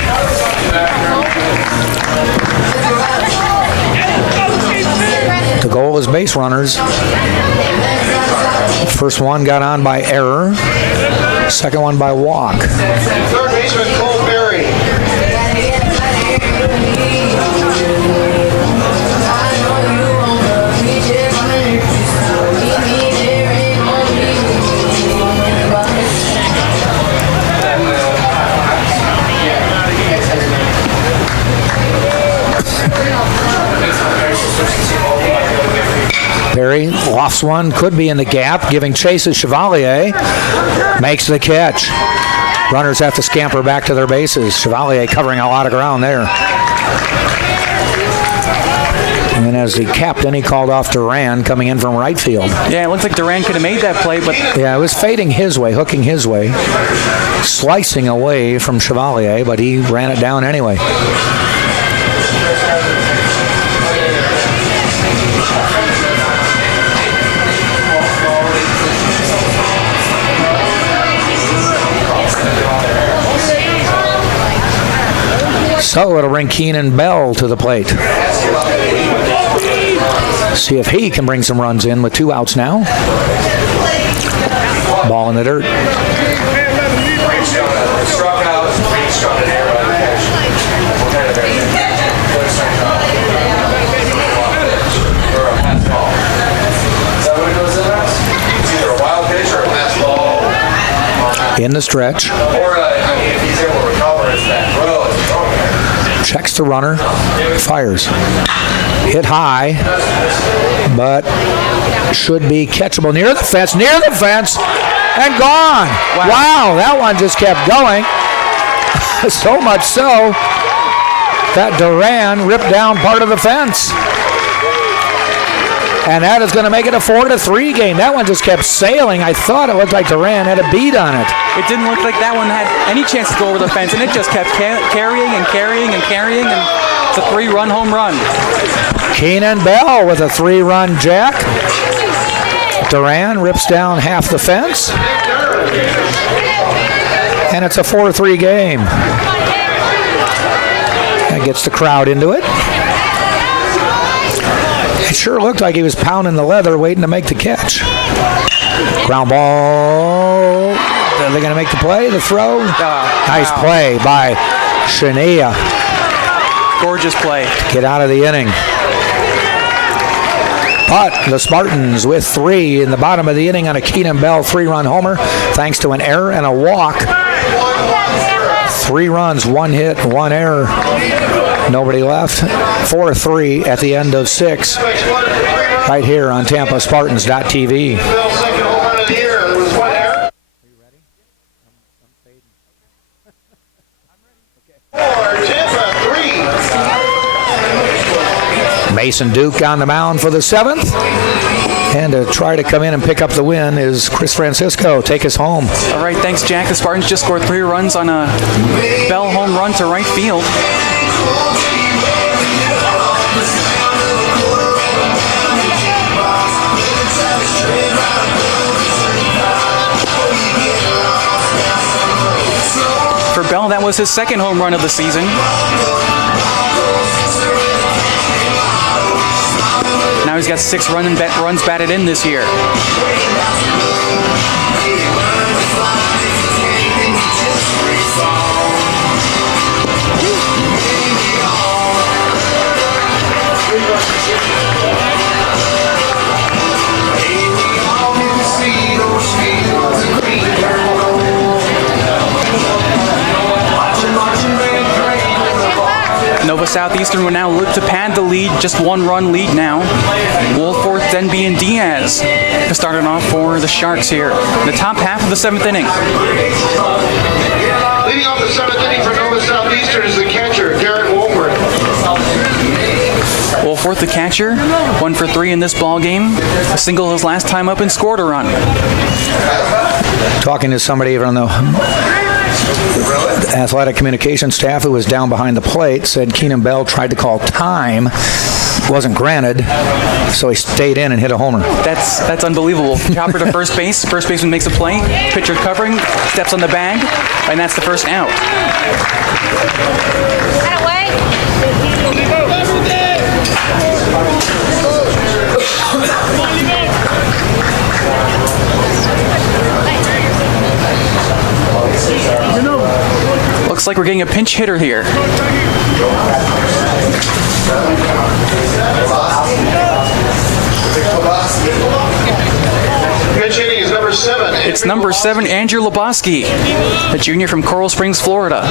The goal is base runners. First one got on by error. Second one by walk. Third baseman Cole Berry. Perry lofts one, could be in the gap, giving chase to Chevalier. Makes the catch. Runners have to scamper back to their bases. Chevalier covering a lot of ground there. And as the captain, he called off Duran coming in from right field. Yeah, it looks like Duran could have made that play, but... Yeah, it was fading his way, hooking his way. Slicing away from Chevalier, but he ran it down anyway. So it'll bring Keenan Bell to the plate. See if he can bring some runs in with 2 outs now. Ball in the dirt. In the stretch. Checks the runner, fires. Hit high, but should be catchable near the fence, and gone. Wow, that one just kept going. So much so that Duran ripped down part of the fence. And that is going to make it a 4-3 game. That one just kept sailing. I thought it looked like Duran had a beat on it. It didn't look like that one had any chance to go over the fence, and it just kept carrying, and it's a 3-run home run. Keenan Bell with a 3-run jack. Duran rips down half the fence. And it's a 4-3 game. That gets the crowd into it. It sure looked like he was pounding the leather waiting to make the catch. Ground ball. Are they going to make the play? The throw? Nice play by Shania. Gorgeous play. Get out of the inning. But the Spartans with 3 in the bottom of the inning on a Keenan Bell 3-run homer, thanks to an error and a walk. 3 runs, 1 hit, 1 error. Nobody left. 4-3 at the end of 6. Right here on TampaSpartans.tv. Bell's second home run of the year. There was 1 error. Are you ready? I'm fading. For Tampa, 3. Mason Duke on the mound for the 7th. And to try to come in and pick up the win is Chris Francisco. Take us home. All right, thanks, Jack. The Spartans just scored 3 runs on a Bell home run to right field. For Bell, that was his 2nd home run of the season. Now he's got 6 runs batted in this year. Nova Southeastern will now look to pad the lead, just 1-run lead now. Wolforth, Denby, and Diaz starting off for the Sharks here. The top half of the 7th inning. Leading off the 7th inning for Nova Southeastern is the catcher, Garrett Wolford. Wolforth, the catcher, 1 for 3 in this ball game. A single his last time up and scored a run. Talking to somebody from the athletic communication staff who was down behind the plate, said Keenan Bell tried to call time, wasn't granted, so he stayed in and hit a homer. That's unbelievable. Chopper to first base. First baseman makes a play. Pitcher covering, steps on the bag, and that's the first out. That away? Looks like we're getting a pinch hitter here. Pitch hitting is number 7. It's number 7, Andrew Lebowski, a junior from Coral Springs, Florida.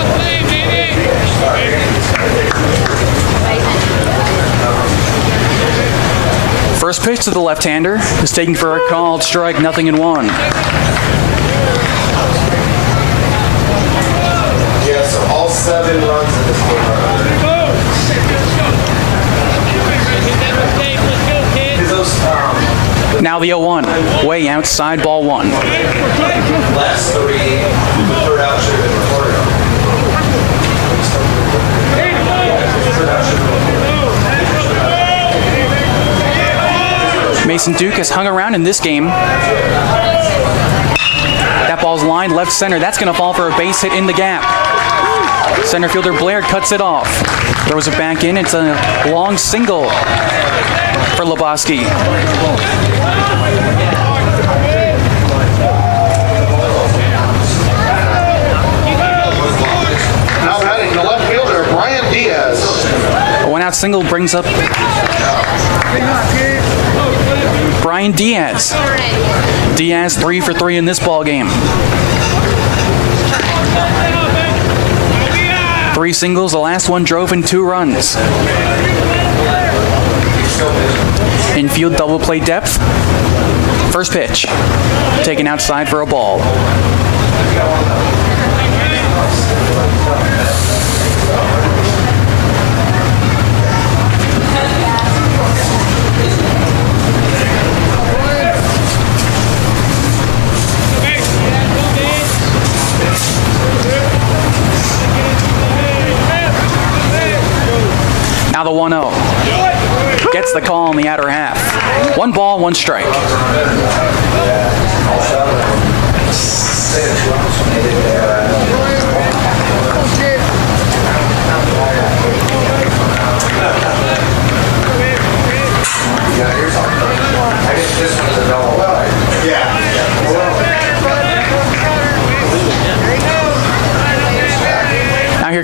First pitch to the left-hander is taken for a called strike, 0-1. Yeah, so all 7 runs in this game are Now the 0-1, way outside, ball 1. last 3, third out should have been recorded. Mason Duke has hung around in this game. That ball's lined left center. That's going to fall for a base hit in the gap. Center fielder Blair cuts it off. Throws it back in. It's a long single for Lebowski. Now batting the left fielder, Brian Diaz. A one-out single brings up Brian Diaz. Diaz 3 for 3 in this ball game. 3 singles, the last one drove in 2 runs. Infield double play depth. First pitch, taken outside for a ball. Now the 1-0. Gets the call in the outer half. 1 ball, 1 strike.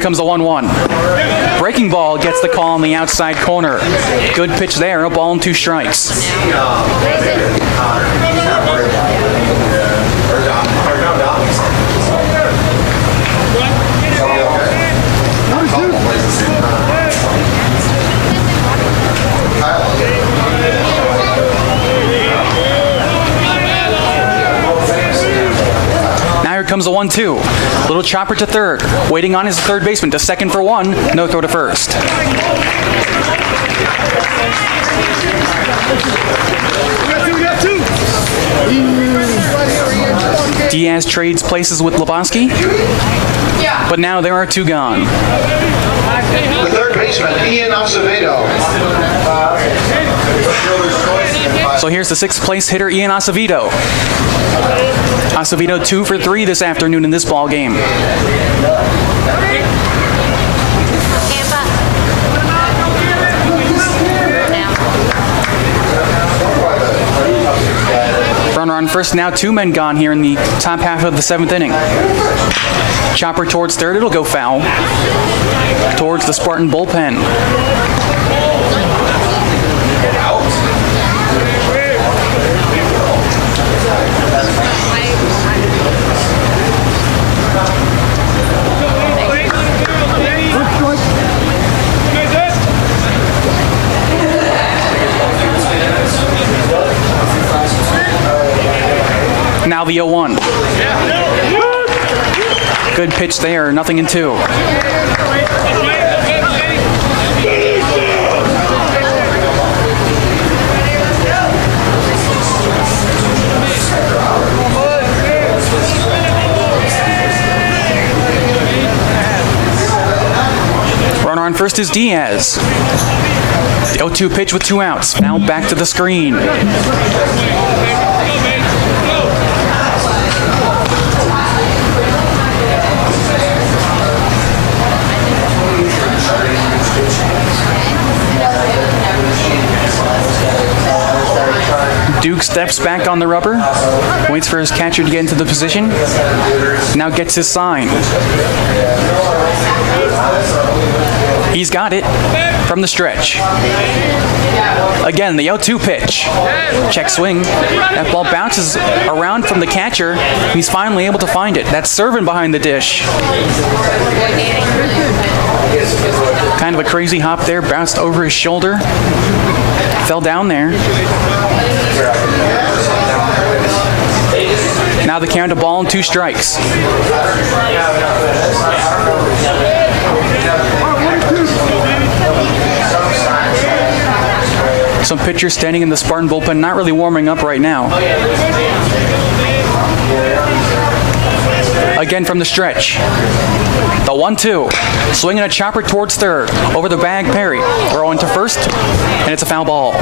comes the 1-1. Breaking ball gets the call on the outside corner. Good pitch there, a ball and 2 strikes. Now here comes the 1-2. Little chopper to third. Waiting on his third baseman to second for 1. No throw to first. Diaz trades places with Lebowski. But now there are 2 gone. The third baseman, Ian Acevedo. So here's the 6th place hitter, Ian Acevedo. Acevedo 2 for 3 this afternoon in this ball game. Tampa. Runner on first, now 2 men gone here in the top half of the 7th inning. Chopper towards third, it'll go foul. Towards the Spartan bullpen. Now the 0-1. Good pitch there, nothing in 2. Runner on first is Diaz. The 0-2 pitch with 2 outs. Now back to the screen. Duke steps back on the rubber, waits for his catcher to get into the position, now gets his sign. He's got it from the stretch. Again, the 0-2 pitch. Check swing. That ball bounces around from the catcher. He's finally able to find it. That's Servin behind the dish. Kind of a crazy hop there, bounced over his shoulder. Fell down there. Now the count, a ball and 2 strikes. Some pitchers standing in the Spartan bullpen, not really warming up right now. Again from the stretch. The 1-2. Swinging a chopper towards third. Over the bag, Perry. Throwing to first, and it's a foul ball.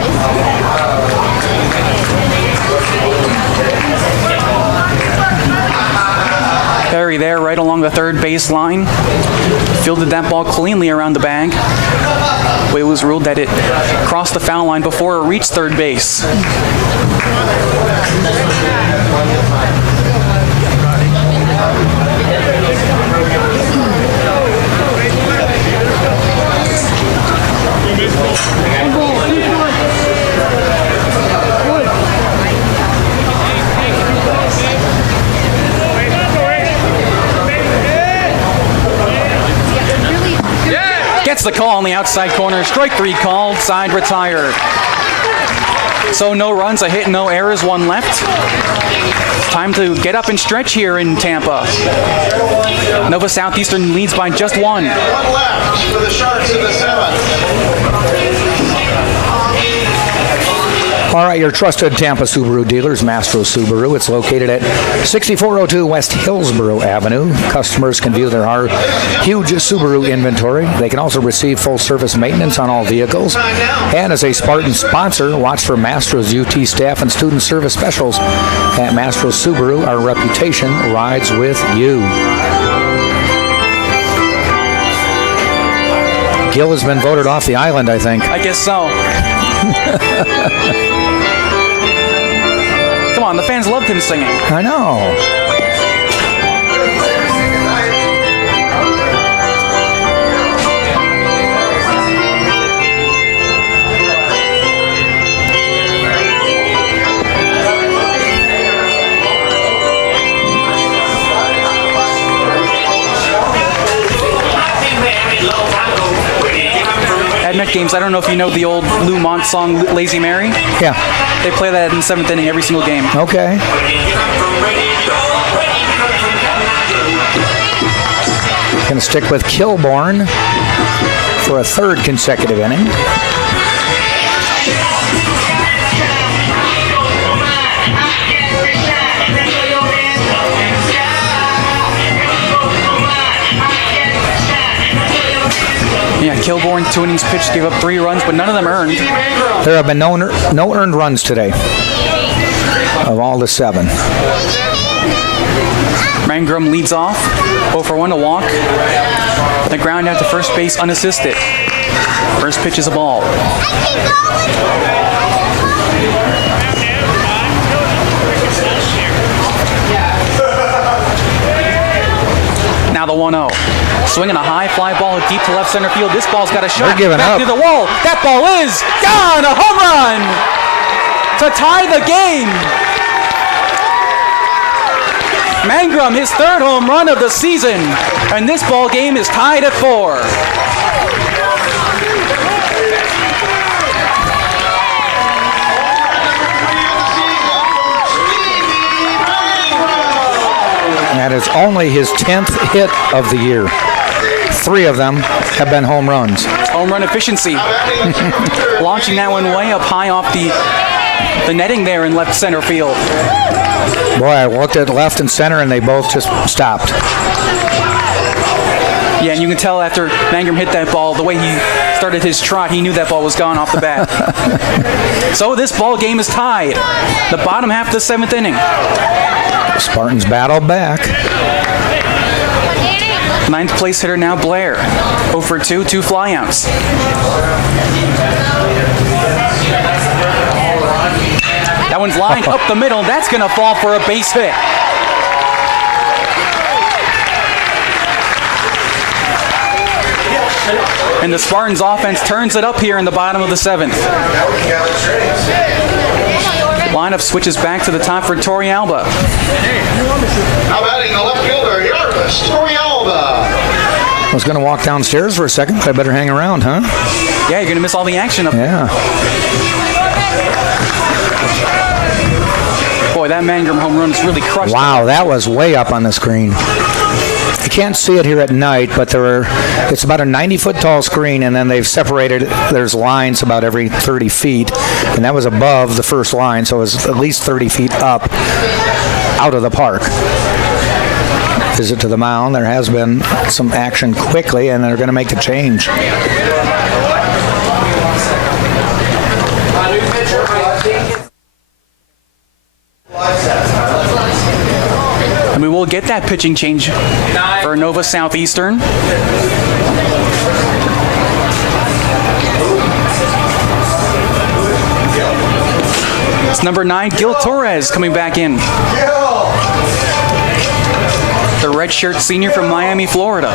Perry there right along the third base line. Fielded that ball cleanly around the bag. It was ruled that it crossed the foul line before it reached third base. Gets the call on the outside corner. Strike 3 called. Side retired. So no runs, a hit, no errors, 1 left. Time to get up and stretch here in Tampa. Nova Southeastern leads by just 1. 1 left for the Sharks in the 7th. All right, your trusted Tampa Subaru dealers, Mastro Subaru. It's located at 6402 West Hillsborough Avenue. Customers can view their huge Subaru inventory. They can also receive full service maintenance on all vehicles. And as a Spartan sponsor, watch for Mastro's UT staff and student service specials. At Mastro Subaru, our reputation rides with you. Gil has been voted off the island, I think. I guess so. Come on, the fans loved him singing. I know. games. I don't know if you know the old Lou Mont song, Lazy Mary. Yeah. They play that in the 7th inning every single game. Okay. Going to stick with Kilborn for a 3rd consecutive inning. Yeah, Kilborn, 2 innings pitched, gave up 3 runs, but none of them earned. There have been no earned runs today of all the 7. Mangrum leads off, 0 for 1 to walk. The ground out to first base unassisted. First pitch is a ball. Now the 1-0. Swinging a high fly ball deep to left center field. This ball's got a shot. They're giving back up. to the wall. That ball is gone. A home run to tie the game. Mangrum, his 3rd home run of the season, and this ball game is tied at 4. That is only his 10th hit of the year. 3 of them have been home runs. Home run efficiency. Launching that one way up high off the netting there in left center field. Boy, I looked at left and center, and they both just stopped. Yeah, and you can tell after Mangrum hit that ball, the way he started his trot, he knew that ball was gone off the bat. So this ball game is tied. The bottom half of the 7th inning. Spartans battle back. 9th place hitter now Blair. 0 for 2, 2 flyouts. That one's lined up the middle. That's going to fall for a base hit. And the Spartans offense turns it up here in the bottom of the 7th. Lineup switches back to the top for Torrealba. Now batting the left fielder, Jarvis Torrealba. I was going to walk downstairs for a second, but I better hang around, huh? Yeah, you're going to miss all the action up there. Yeah. Boy, that Mangrum home run is really crushed. Wow, that was way up on the screen. You can't see it here at night, but it's about a 90-foot tall screen, and then they've separated. There's lines about every 30 feet, and that was above the first line, so it was at least 30 feet up out of the park. Visit to the mound. There has been some action quickly, and they're going to make the change. And we will get that pitching change for Nova Southeastern. It's number 9, Gil Torres, coming back in. The redshirt senior from Miami, Florida.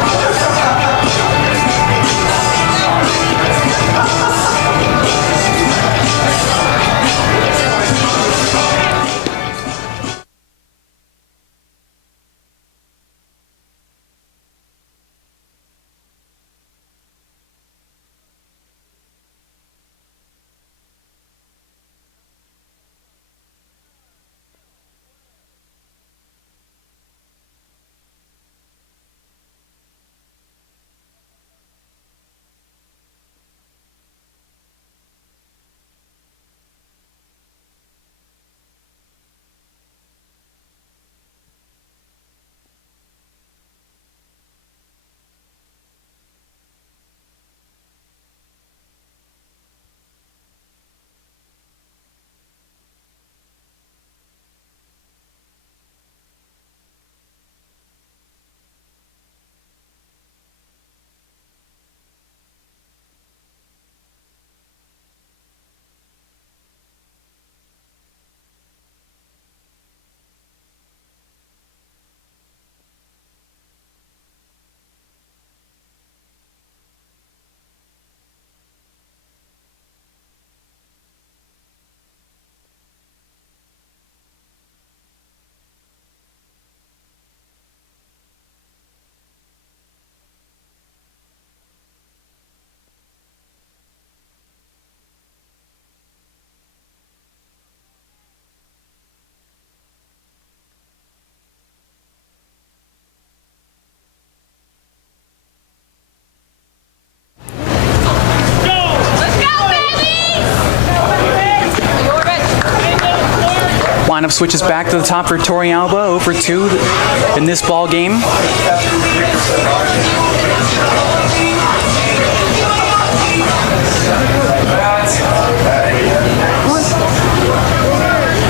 Lineup switches back to the top for Torrealba, 0 for 2 in this ball game.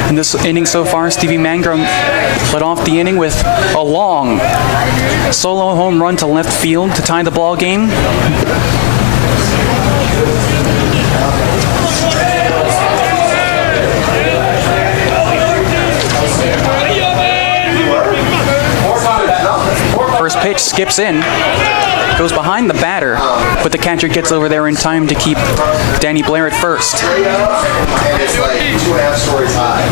In this inning so far, Stevie Mangrum led off the inning with a long solo home run to left field to tie the ball game. First pitch skips in, goes behind the batter, but the catcher gets over there in time to keep Danny Blair at first. And it's like 2.5 stories high.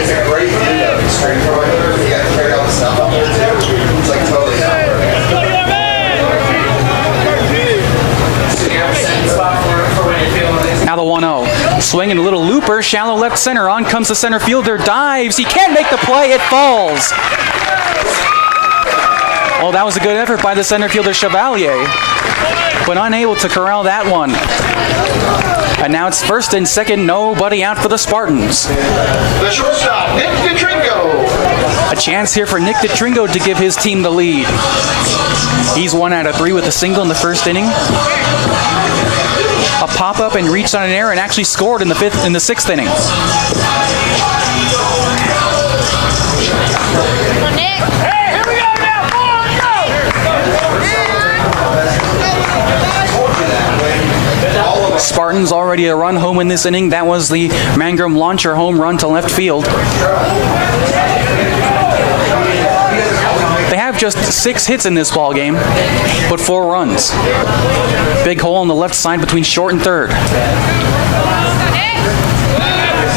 It's a great view though. Straight from it. You got to carry all the stuff up there too. It's like totally Now the 1-0. Swinging a little looper, shallow left center. On comes the center fielder, dives. He can't make the play, it falls. Well, that was a good effort by the center fielder Chevalier, but unable to corral that one. And now it's first and second, nobody out for the Spartans. The shortstop, Nick DeTringo. A chance here for Nick DeTringo to give his team the lead. He's 1 out of 3 with a single in the first inning. A pop-up and reached on an error and actually scored in the sixth inning. Spartans already a run home in this inning. That was the Mangrum launcher home run to left field. They have just 6 hits in this ball game, but 4 runs. Big hole on the left side between short and third.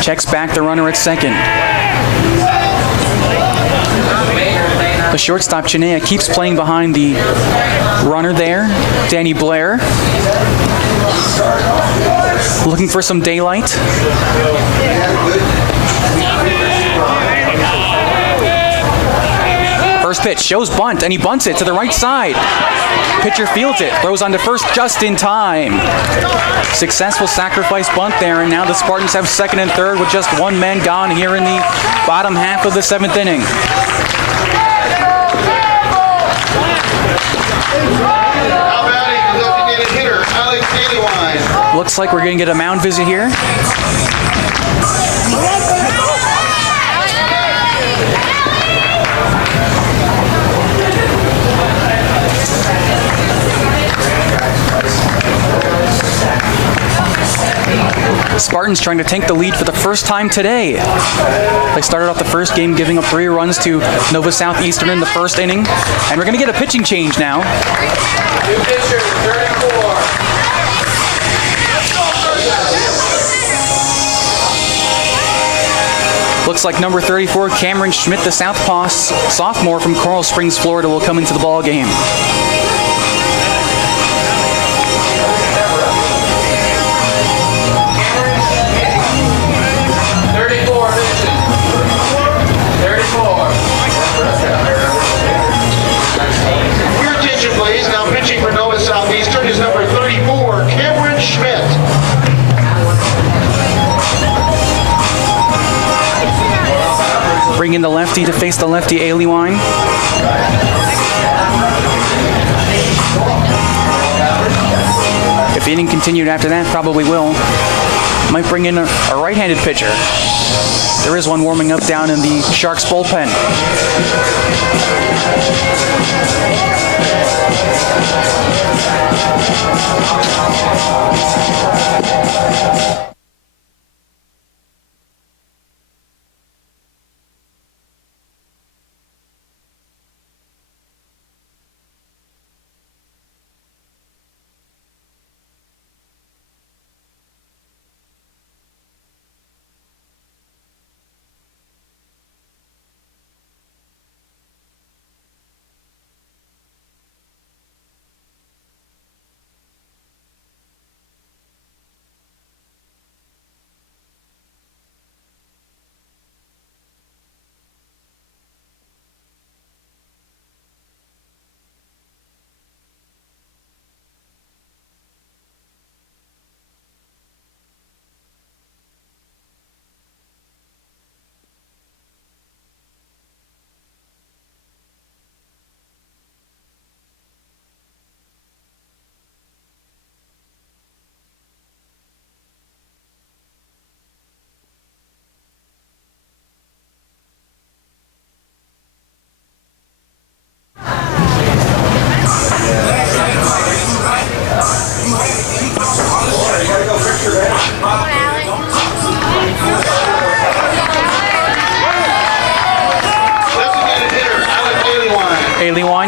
Checks back the runner at second. The shortstop, Chinea, keeps playing behind the runner there, Danny Blair. Looking for some daylight. First pitch shows bunt, and he bunts it to the right side. Pitcher fields it, throws onto first just in time. Successful sacrifice bunt there, and now the Spartans have second and third with just 1 man gone here in the bottom half of the 7th inning. Looks like we're going to get a mound visit here. Spartans trying to take the lead for the first time today. They started off the first game giving up 3 runs to Nova Southeastern in the first inning. And we're going to get a pitching change now. New pitcher, 34. Looks like number 34, Cameron Schmidt, the southpaw sophomore from Coral Springs, Florida, will come into the ball game. Your attention, please. Now pitching for Nova Southeastern is number 34, Cameron Schmidt. Bring in the lefty to face the lefty, Aliwine. If the inning continued after that, probably will. Might bring in a right-handed pitcher. There is one warming up down in the Sharks bullpen.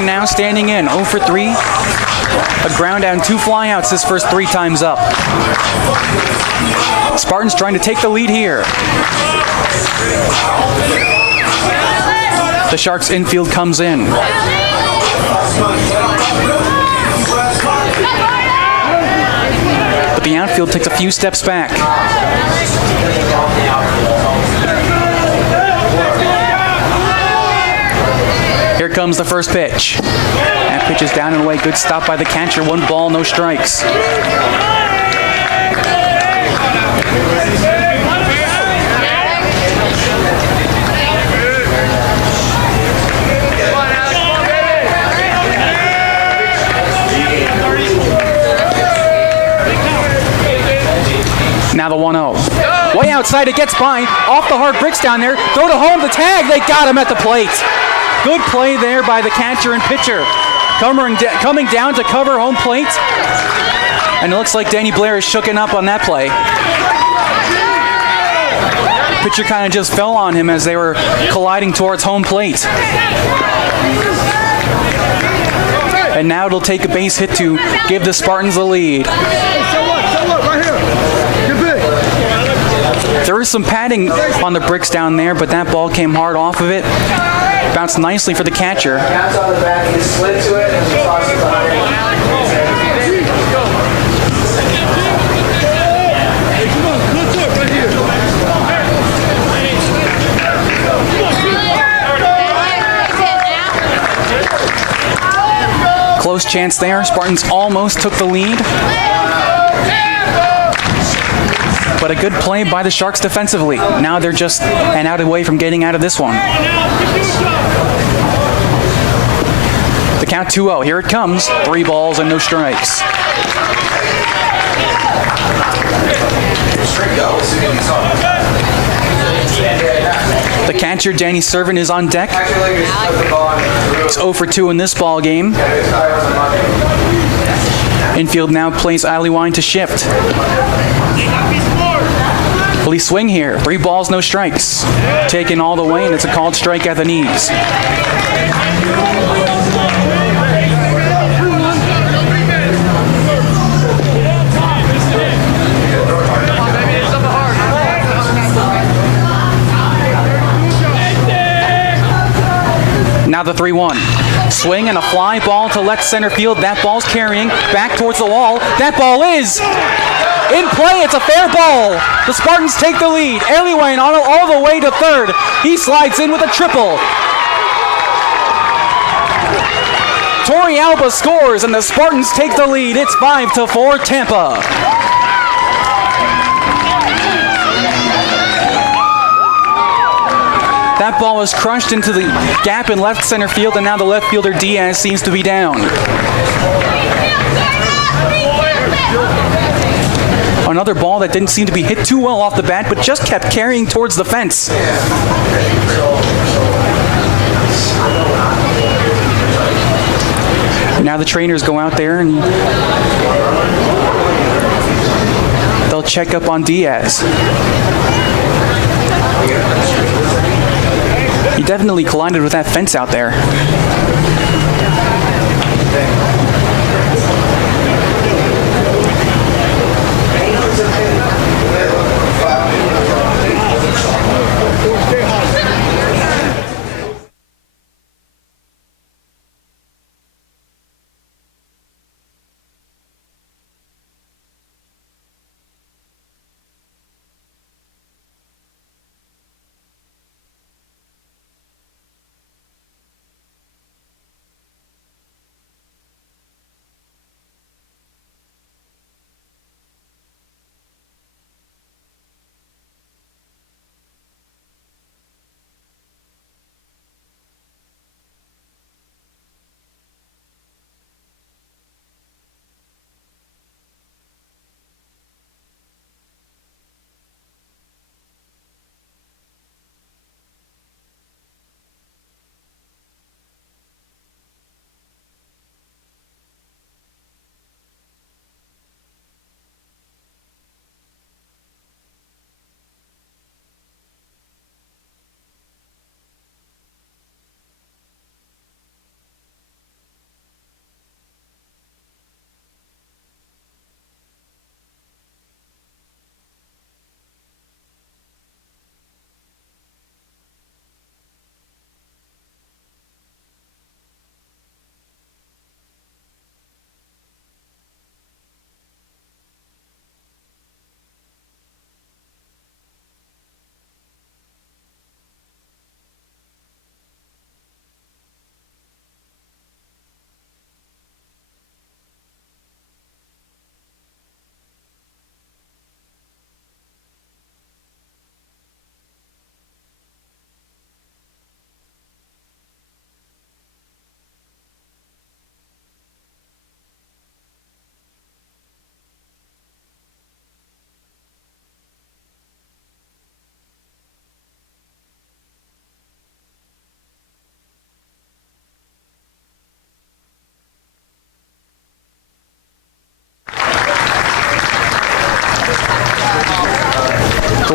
now standing in, 0 for 3. A ground out and 2 flyouts his first 3 times up. Spartans trying to take the lead here. The Sharks infield comes in. But the outfield takes a few steps back. Here comes the first pitch. That pitch is down and away. Good stop by the catcher. 1 ball, no strikes. Now the 1-0. Way outside, it gets by. Off the hard bricks down there. Throw to home, the tag. They got him at the plate. Good play there by the catcher and pitcher. Coming down to cover home plate. And it looks like Danny Blair is shooken up on that play. Pitcher kind of just fell on him as they were colliding towards home plate. And now it'll take a base hit to give the Spartans the lead. There is some padding on the bricks down there, but that ball came hard off of it. Bounced nicely for the catcher. Counts on the back, he slid to it and tossed it behind. Close chance there. Spartans almost took the lead. But a good play by the Sharks defensively. Now they're just an out away from getting out of this one. The count 2-0. Here it comes. 3 balls and no strikes. The catcher, Danny Servin, is on deck. He's 0 for 2 in this ball game. Infield now plays Aliwine to shift. Will he swing here? 3 balls, no strikes. Taken all the way, and it's a called strike at the knees. Now the 3-1. Swing and a fly ball to left center field. That ball's carrying back towards the wall. That ball is in play. It's a fair ball. The Spartans take the lead. Aliwine all the way to third. He slides in with a triple. Torrey Alba scores and the Spartans take the lead. It's 5-4 Tampa. That ball was crushed into the gap in left center field, and now the left fielder Diaz seems to be down. Another ball that didn't seem to be hit too well off the bat, but just kept carrying towards the fence. Now the trainers go out there and they'll check up on Diaz. He definitely collided with that fence out there.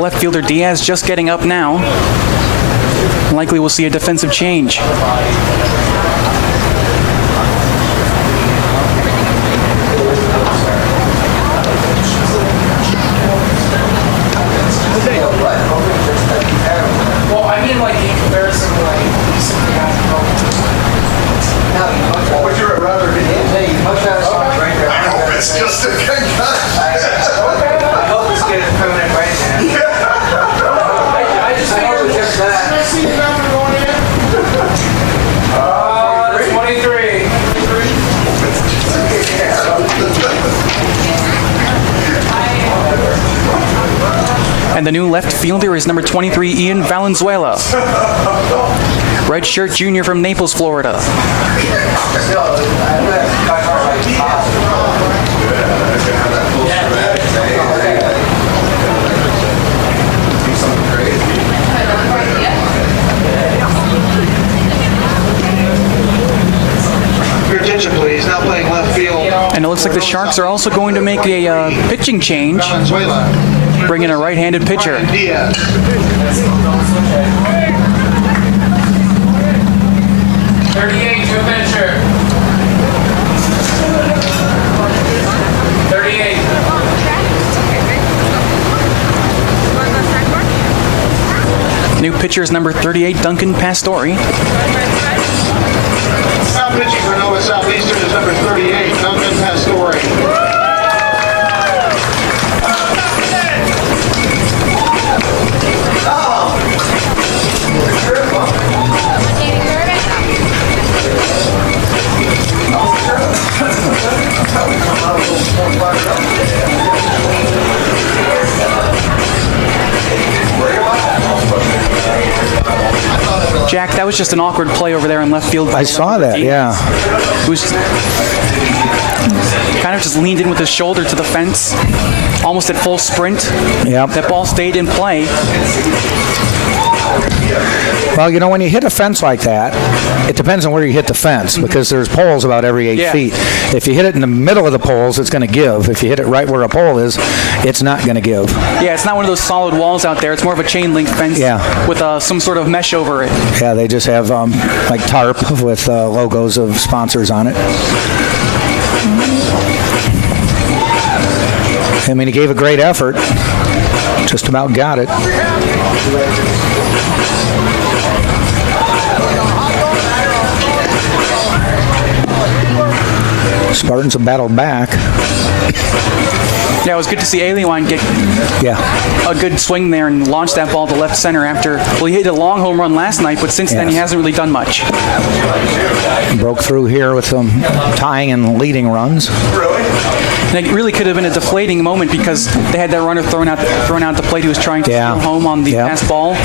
left fielder Diaz just getting up now. Likely we'll see a defensive change. Well, I mean, like in comparison to like what would you rather be? Much better song right there. I hope it's just a concussion. I hope it's getting permanent right now. I just hope it's just that. Did I see the number going in? 23. And the new left fielder is number 23, Ian Valenzuela. Redshirt junior from Naples, Florida. Your attention, please. Now playing left field. And it looks like the Sharks are also going to make a pitching change, Valenzuela. bring in a right-handed pitcher. Brian Diaz. 38 to a finisher. 38. New pitcher is number 38, Duncan Pastore. Now pitching for Nova Southeastern is number 38, Duncan Pastore. Jack, that was just an awkward play over there in left field. I saw that, yeah. Who's kind of just leaned in with his shoulder to the fence, almost at full sprint. Yep. That ball stayed in play. Well, you know, when you hit a fence like that, it depends on where you hit the fence because there's poles about every 8 feet. If you hit it in the middle of the poles, it's going to give. If you hit it right where a pole is, it's not going to give. Yeah, it's not one of those solid walls out there. It's more of a chain link fence with some sort of mesh over it. Yeah, they just have like tarp with logos of sponsors on it. I mean, he gave a great effort. Just about got it. Spartans have battled back. Yeah, it was good to see Aliwan get a good swing there and launch that ball to left center after, well, he hit a long home run last night, but since then he hasn't really done much. Broke through here with some tying and leading runs. And it really could have been a deflating moment because they had that runner thrown out the plate who was trying to steal home on the pass ball.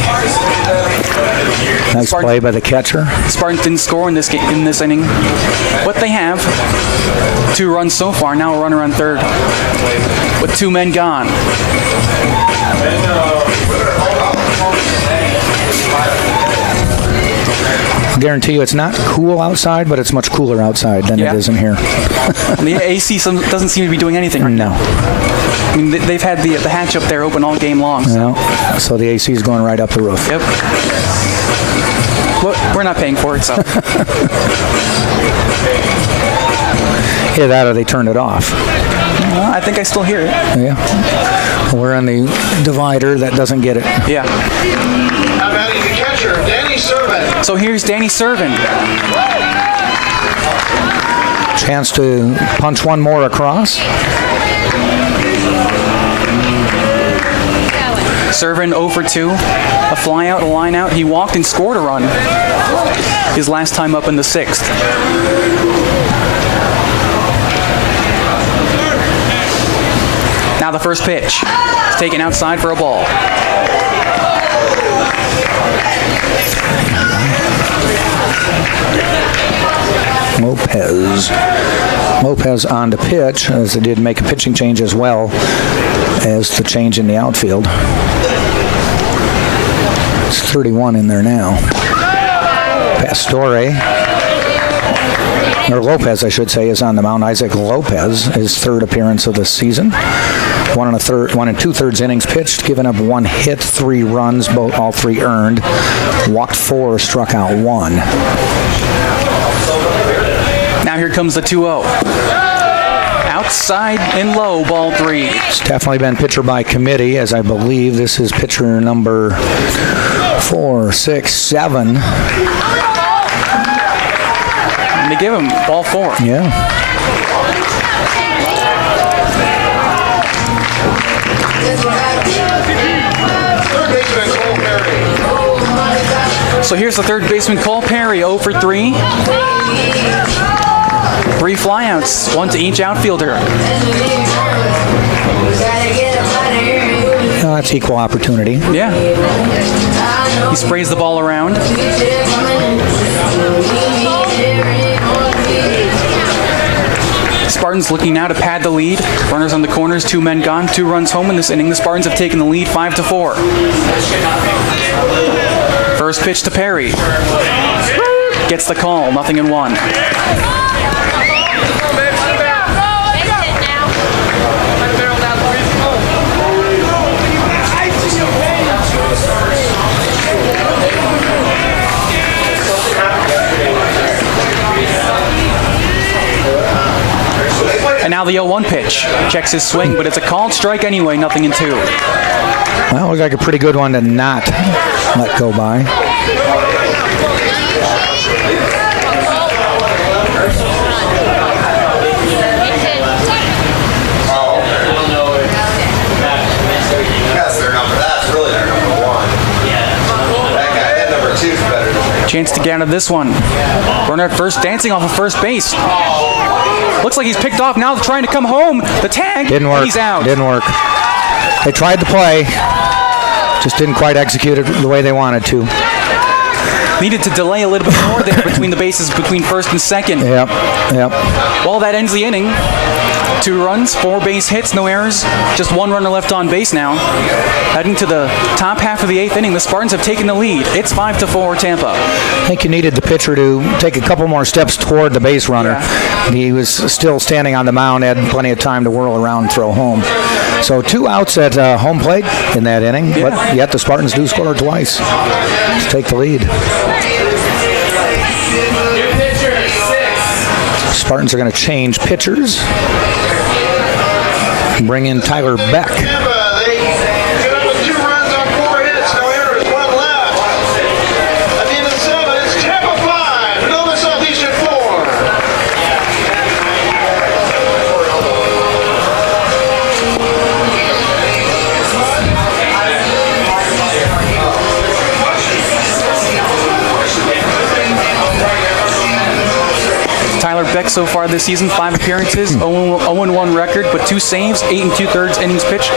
Nice play by the catcher. Spartans didn't score in this inning, but they have 2 runs so far. Now a runner on third with 2 men gone. I guarantee you it's not cool outside, but it's much cooler outside than it is in here. The AC doesn't seem to be doing anything right now. I mean, they've had the hatch up there open all game long. So the AC is going right up the roof. Yep. Well, we're not paying for it, so. Either that or they turned it off. I think I still hear it. Yeah. We're on the divider that doesn't get it. Yeah. Now batting the catcher, Danny Servin. So here's Danny Servin. Chance to punch one more across. Servin 0 for 2. A fly out, a line out. He walked and scored a run his last time up in the 6th. Now the first pitch. It's taken outside for a ball. Lopez on to pitch, as they did make a pitching change as well as the change in the outfield. It's 31 in there now. Pastore or Lopez, I should say, is on the mound. Isaac Lopez, his third appearance of the season. 1 2/3 innings pitched, given up 1 hit, 3 runs, all 3 earned. Walked 4, struck out 1. Now here comes the 2-0. Outside and low, ball 3. It's definitely been pitcher by committee, as I believe this is pitcher number 4, 6, 7. And they give him ball 4. Yeah. Third baseman Cole Perry. So here's the third baseman, Cole Perry, 0 for 3. 3 flyouts, 1 to each outfielder. No, that's equal opportunity. Yeah. He sprays the ball around. Spartans looking now to pad the lead. Runners on the corners, 2 men gone, 2 runs home in this inning. The Spartans have taken the lead 5-4. First pitch to Perry. Gets the call, 0-1. And now the 0-1 pitch. Checks his swing, but it's a called strike anyway, 0-2. Well, looks like a pretty good one to not let go by. Chance to get out of this one. Runner at first, dancing off of first base. Looks like he's picked off now, trying to come home. The tag, Didn't work. And he's out. Didn't work. They tried to play, just didn't quite execute it the way they wanted to. Needed to delay a little bit more there between the bases, between first and second. Yep. Well, that ends the inning. 2 runs, 4 base hits, no errors. Just 1 runner left on base now. Heading to the top half of the 8th inning, the Spartans have taken the lead. It's 5-4 Tampa. I think you needed the pitcher to take a couple more steps toward the base runner. Yeah. He was still standing on the mound, had plenty of time to whirl around and throw home. So 2 outs at home plate in that inning, Yeah. but yet the Spartans do score twice to take the lead. Spartans are going to change pitchers. Bring in Tyler Beck. Tampa, they get up with 2 runs on 4 hits, no errors, 1 left. At the end of the 7th, it's Tampa 5, Nova Southeastern 4. Tyler Beck so far this season, 5 appearances, 0-1 record, but 2 saves, 8 2/3 innings pitched,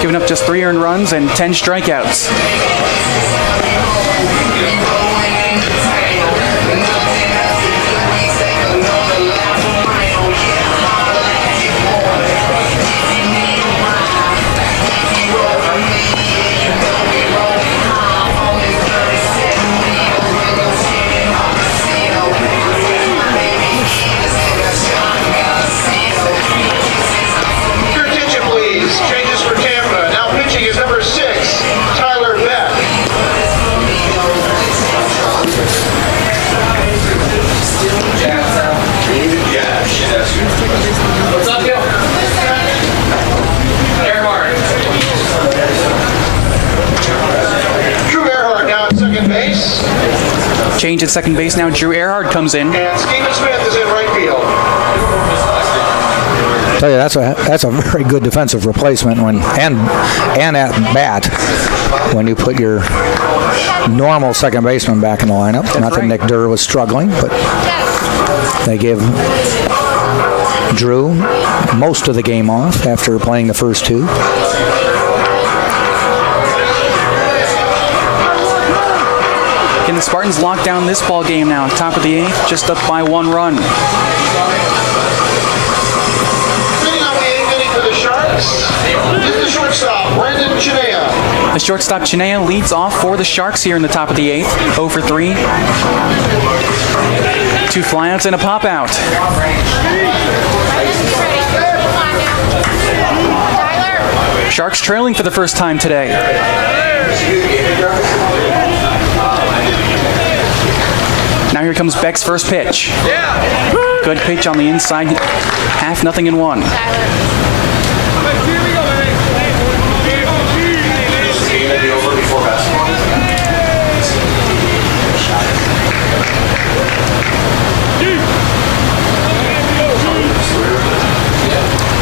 giving up just 3 earned runs and 10 strikeouts. Your attention, please. Changes for Tampa. Now pitching is number 6, Tyler Beck. What's up, Gil? Earhart. Drew Earhart now at second base. Change at second base now. Drew Earhart comes in. And Steven Smith is in right field. Tell you, that's a very good defensive replacement when and at bat when you put your normal second baseman back in the lineup. Not that right. Nick Durr was struggling, but they give Drew most of the game off after playing the first 2. Can the Spartans lock down this ball game now? Top of the 8th, just up by 1 run. Sitting on the 8th inning for the Sharks is the shortstop, Brandon Chinea. The shortstop Chinea leads off for the Sharks here in the top of the 8th, 0 for 3. 2 flyouts and a pop out. Sharks trailing for the first time today. Now here comes Beck's first pitch. Good pitch on the inside. 0-0-1.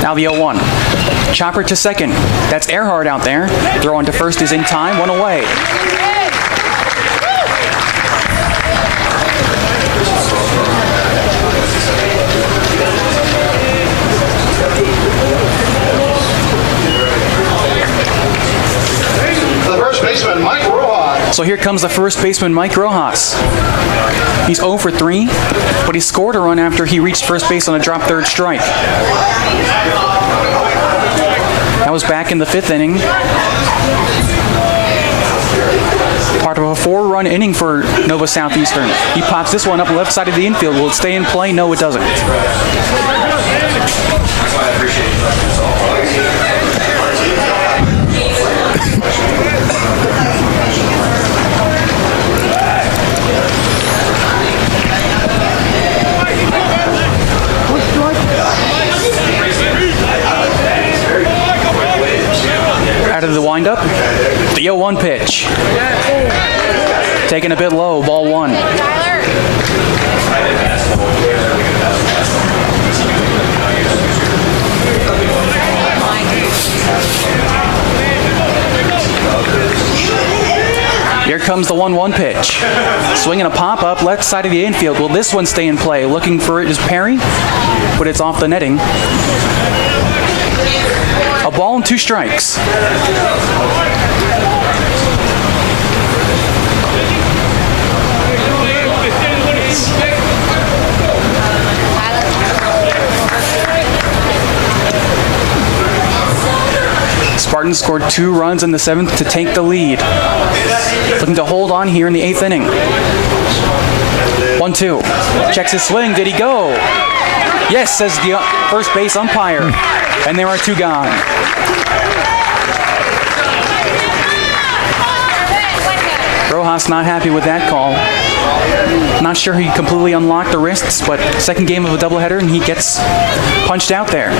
Now the 0-1. Chopper to second. That's Earhart out there. Throw on to first is in time. 1 away. The first baseman, Mike Rojas. So here comes the first baseman, Mike Rojas. He's 0 for 3, but he scored a run after he reached first base on a drop third strike. That was back in the 5th inning. Part of a 4-run inning for Nova Southeastern. He pops this one up left side of the infield. Will it stay in play? No, it doesn't. Out of the windup, the 0-1 pitch. Taken a bit low, ball 1. Here comes the 1-1 pitch. Swinging a pop-up left side of the infield. Will this one stay in play? Looking for it is Perry, but it's off the netting. A ball and 2 strikes. Spartans scored 2 runs in the 7th to take the lead. Looking to hold on here in the 8th inning. 1-2. Checks his swing. Did he go? Yes, says the first base umpire. And there are 2 gone. Rojas not happy with that call. Not sure he completely unlocked the wrists, but second game of a doubleheader and he gets punched out there.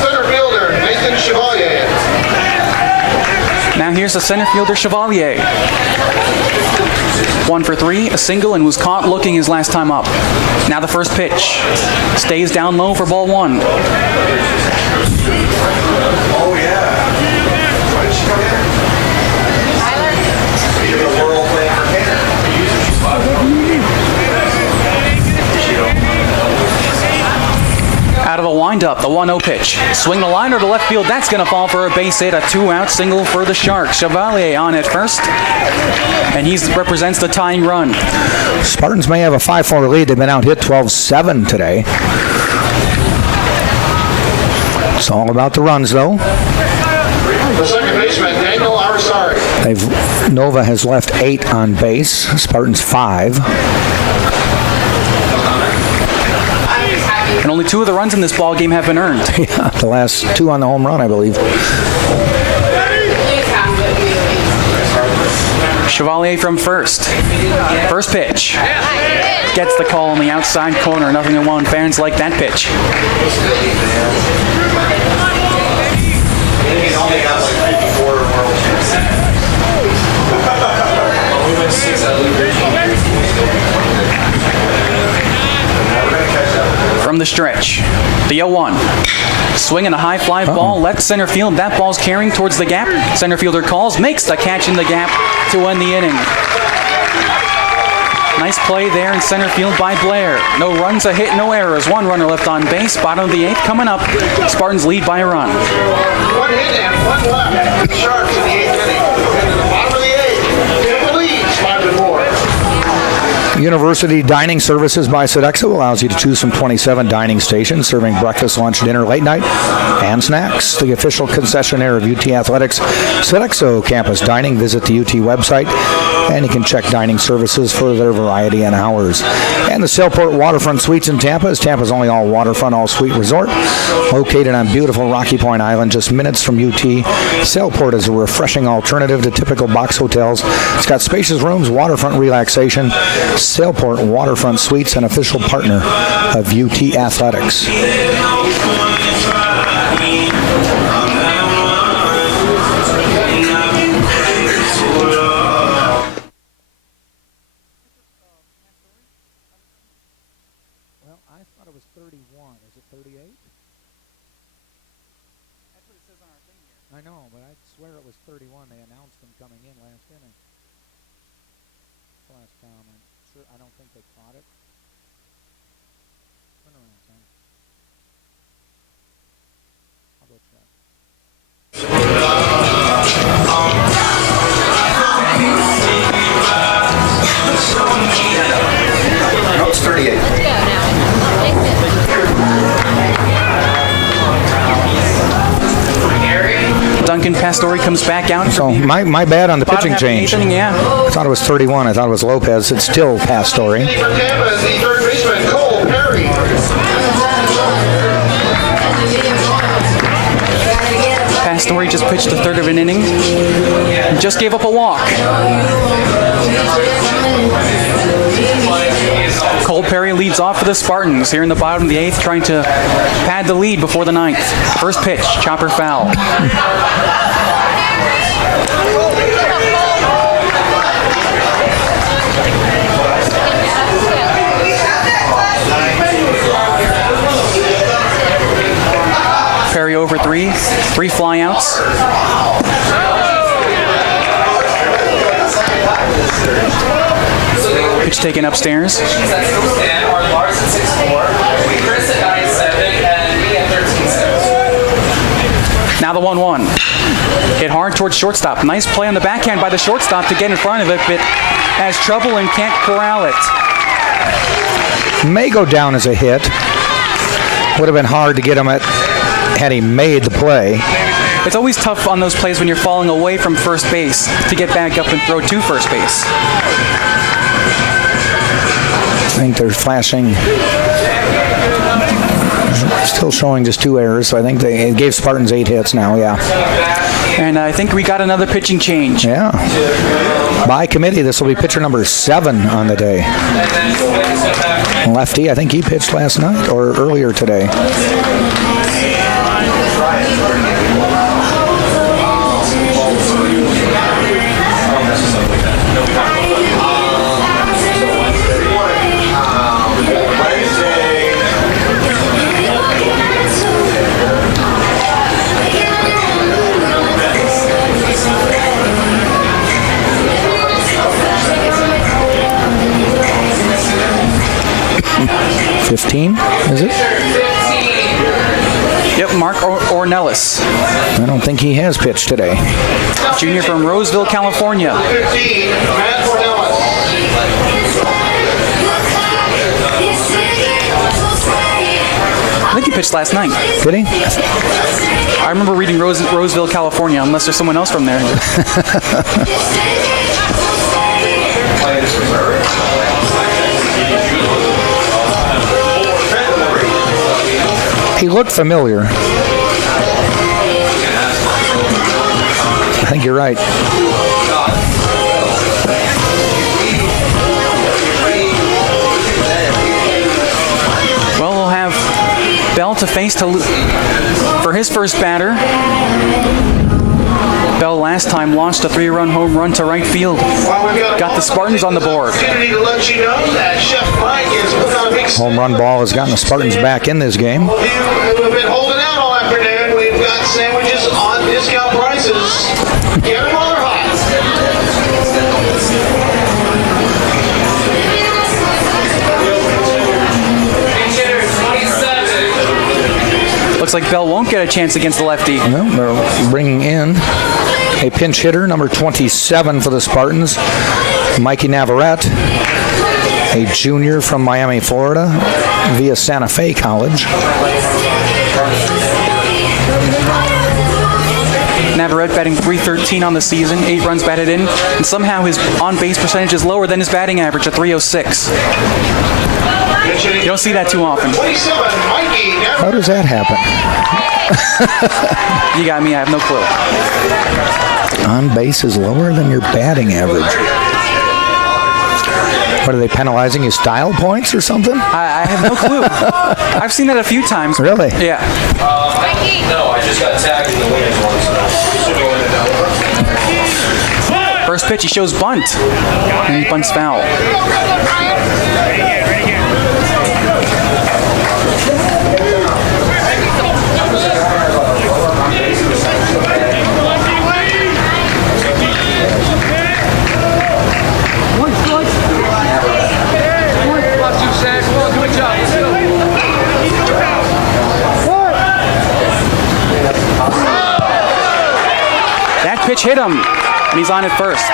Center fielder, Nathan Chevalier. Now here's the center fielder, Chevalier. 1 for 3, a single, and was caught looking his last time up. Now the first pitch. Stays down low for ball 1. Oh, yeah. Why did she come here? You're the world playing for Canada. Out of the windup, the 1-0 pitch. Swing the liner to left field. That's going to fall for a base hit. A 2-out single for the Sharks. Chevalier on at first, and he represents the tying run. Spartans may have a 5-4 lead. They've been out hit 12-7 today. It's all about the runs, though. The second baseman, Daniel Arisari. Nova has left 8 on base. Spartans 5. And only 2 of the runs in this ball game have been earned. Yeah, the last 2 on the home run, I believe. Chevalier from first. First pitch. Gets the call on the outside corner. 0-1. Fans like that pitch. He's only got like 54 world From the stretch, the 0-1. Swinging a high fly ball, left center field. That ball's carrying towards the gap. Center fielder calls, makes the catch in the gap to end the inning. Nice play there in center field by Blair. No runs, a hit, no errors. 1 runner left on base. Bottom of the 8th coming up. Spartans lead by a run. 1 hit and 1 left. The Sharks in the 8th inning. Bottom of the 8th. Tampa leads 5-4. University Dining Services by Sodexo allows you to choose from 27 dining stations serving breakfast, lunch, dinner, late night, and snacks. The official concessionaire of UT Athletics, Sodexo Campus Dining. Visit the UT website, and you can check dining services for their variety and hours. And the Sailport Waterfront Suites in Tampa is Tampa's only all-waterfront, all-suite resort. Located on beautiful Rocky Point Island, just minutes from UT, Sailport is a refreshing alternative to typical box hotels. It's got spacious rooms, waterfront relaxation. Sailport Waterfront Suites, an official partner of UT Athletics. Well, I thought it was 31. Is it 38? That's what it says on our thing here. I know, but I swear it was 31. They announced him coming in last inning. Last comment. Sure, I don't think they caught it. Turn around, Tom. I'll go check. No, it's 38. Duncan Pastore comes back out. So my bad on the pitching change. Inning, yeah. I thought it was 31. I thought it was Lopez. It's still Pastore. For Tampa is the third baseman, Cole Perry. Pastore just pitched a third of an inning. Just gave up a walk. Cole Perry leads off for the Spartans here in the bottom of the 8th, trying to pad the lead before the 9th. First pitch, chopper foul. Perry over 3 flyouts. Pitch taken upstairs. Now the 1-1. Hit hard towards shortstop. Nice play on the backhand by the shortstop to get in front of it, but has trouble and can't corral it. May go down as a hit. Would have been hard to get him at had he made the play. It's always tough on those plays when you're falling away from first base to get back up and throw to first base. I think they're flashing. Still showing just 2 errors. So I think it gave Spartans 8 hits now, yeah. And I think we got another pitching change. Yeah. By committee, this will be pitcher number 7 on the day. Lefty, I think he pitched last night or earlier today. Is it? Yep, Mark Ornelas. I don't think he has pitched today. Junior from Roseville, California. 15, Matt Ornelas. I think he pitched last night. Did he? I remember reading Roseville, California, unless there's someone else from there. He looked familiar. I think you're right. Well, we'll have Bell to face for his first batter. Bell last time launched a 3-run home run to right field. Got the Spartans on the board. Home run ball has gotten the Spartans back in this game. We've been holding out all afternoon. We've got sandwiches on discount prices. Get them while they're hot. Looks like Bell won't get a chance against the lefty. No, they're bringing in a pinch hitter, number 27 for the Spartans, Mikey Navarrete. a junior from Miami, Florida, via Santa Fe College. Navarrete batting .313 on the season, 8 runs batted in, and somehow his on-base percentage is lower than his batting average at .306. You don't see that too often. 27, Mikey. How does that happen? You got me, I have no clue. On base is lower than your batting average. What, are they penalizing you style points or something? I have no clue. I've seen that a few times. Really? Yeah. No, I just got tagged in the women's one. First pitch, he shows bunt. And he bunts foul. That pitch hit him, and he's on at first.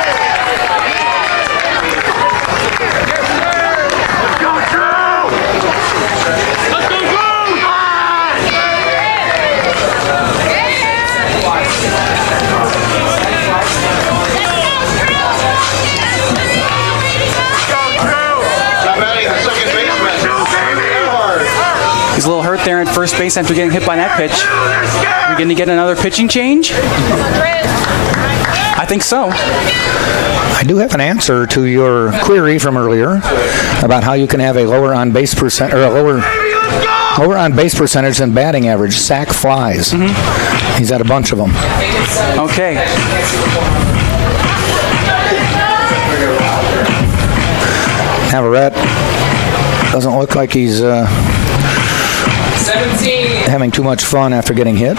He's a little hurt there at first base after getting hit by that pitch. We're going to get another pitching change? I think so. I do have an answer to your query from earlier about how you can have a lower on base percent or a lower on base percentage than batting average. Sack flies. Mm-hmm. He's had a bunch of them. Okay. Navarrete doesn't look like he's having too much fun after getting hit.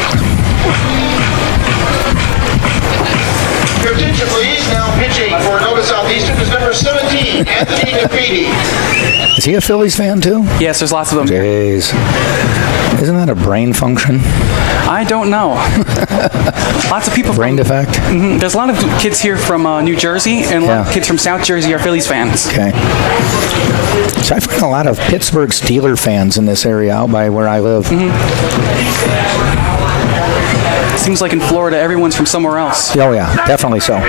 Your attention, please. Now pitching for Nova Southeastern is number 17, Anthony DeFeedy. Is he a Phillies fan too? Yes, there's lots of them. Jeez. Isn't that a brain function? I don't know. Lots of people. Brain defect? Mm-hmm. There's a lot of kids here from New Jersey, and a lot of kids from South Jersey are Phillies fans. Okay. So I find a lot of Pittsburgh Steeler fans in this area out by where I live. Mm-hmm. Seems like in Florida, everyone's from somewhere else. Oh yeah, definitely so.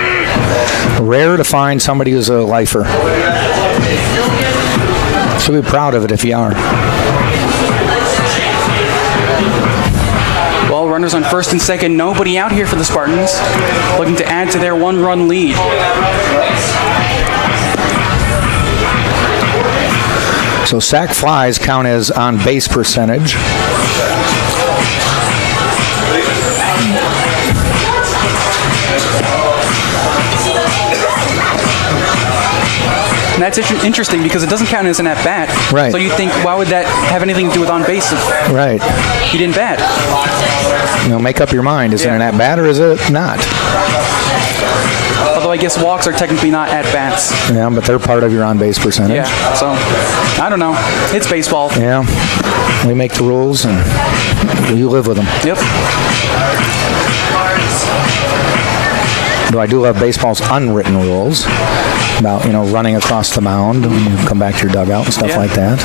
Rare to find somebody who's a lifer. So be proud of it if you are. Well, runners on first and second, nobody out here for the Spartans, looking to add to their one-run lead. So sack flies count as on base percentage. And that's interesting because it doesn't count as an at-bat. Right. So you think, why would that have anything to do with on base if right. he didn't bat? You know, make up your mind. Is it an at-bat or is it not? Although I guess walks are technically not at-bats. Yeah, but they're part of your on-base percentage. Yeah, so I don't know. It's baseball. Yeah. We make the rules and you live with them. Yep. Though I do love baseball's unwritten rules about, you know, running across the mound when you come back to your dugout and stuff like that.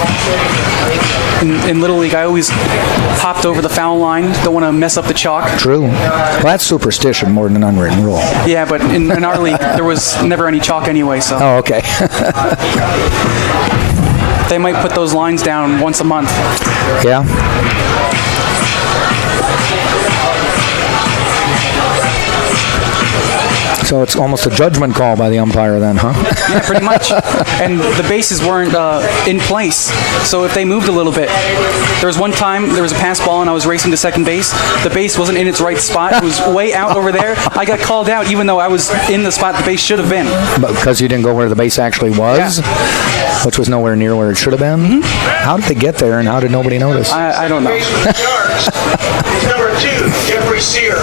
In Little League, I always hopped over the foul line. Don't want to mess up the chalk. True. Well, that's superstition more than an unwritten rule. Yeah, but in our league, there was never any chalk anyway, so. Oh, okay. They might put those lines down once a month. Yeah. So it's almost a judgment call by the umpire then, huh? Yeah, pretty much. And the bases weren't in place. So if they moved a little bit, there was one time there was a pass ball and I was racing to second base. The base wasn't in its right spot. It was way out over there. I got called out even though I was in the spot the base should have been. But because you didn't go where the base actually was, which was nowhere near where it should have been? Mm-hmm. How did they get there and how did nobody notice? I don't know. Number 2, Jeffrey Sear.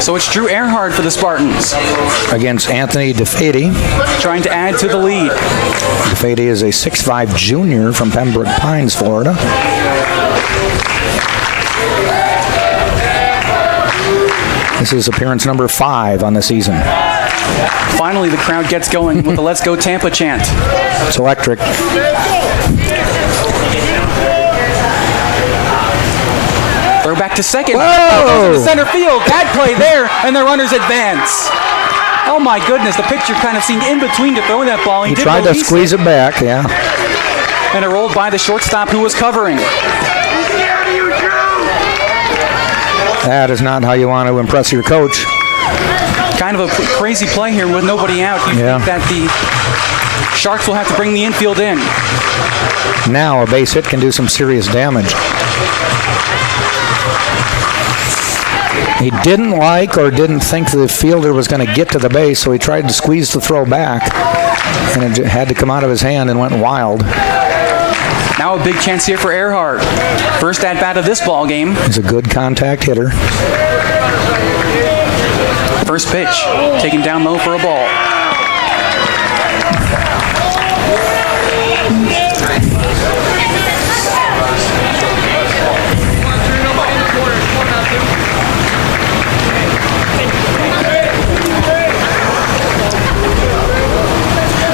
So it's Drew Earhart for the Spartans. Against Anthony DeFeedy. Trying to add to the lead. DeFeedy is a 6'5 junior from Pembroke Pines, Florida. This is appearance number 5 on the season. Finally, the crowd gets going with the Let's Go Tampa chant. It's electric. Throw back to second. Whoa! To center field. Bad play there, and the runners advance. Oh my goodness, the pitcher kind of seemed in between to throw that ball. He tried to squeeze it back, yeah. And it rolled by the shortstop who was covering. That is not how you want to impress your coach. Kind of a crazy play here with nobody out. You think that the Sharks will have to bring the infield in. Now a base hit can do some serious damage. He didn't like or didn't think the fielder was going to get to the base, so he tried to squeeze the throw back, and it had to come out of his hand and went wild. Now a big chance here for Earhart. First at-bat of this ball game. He's a good contact hitter. First pitch, taken down low for a ball.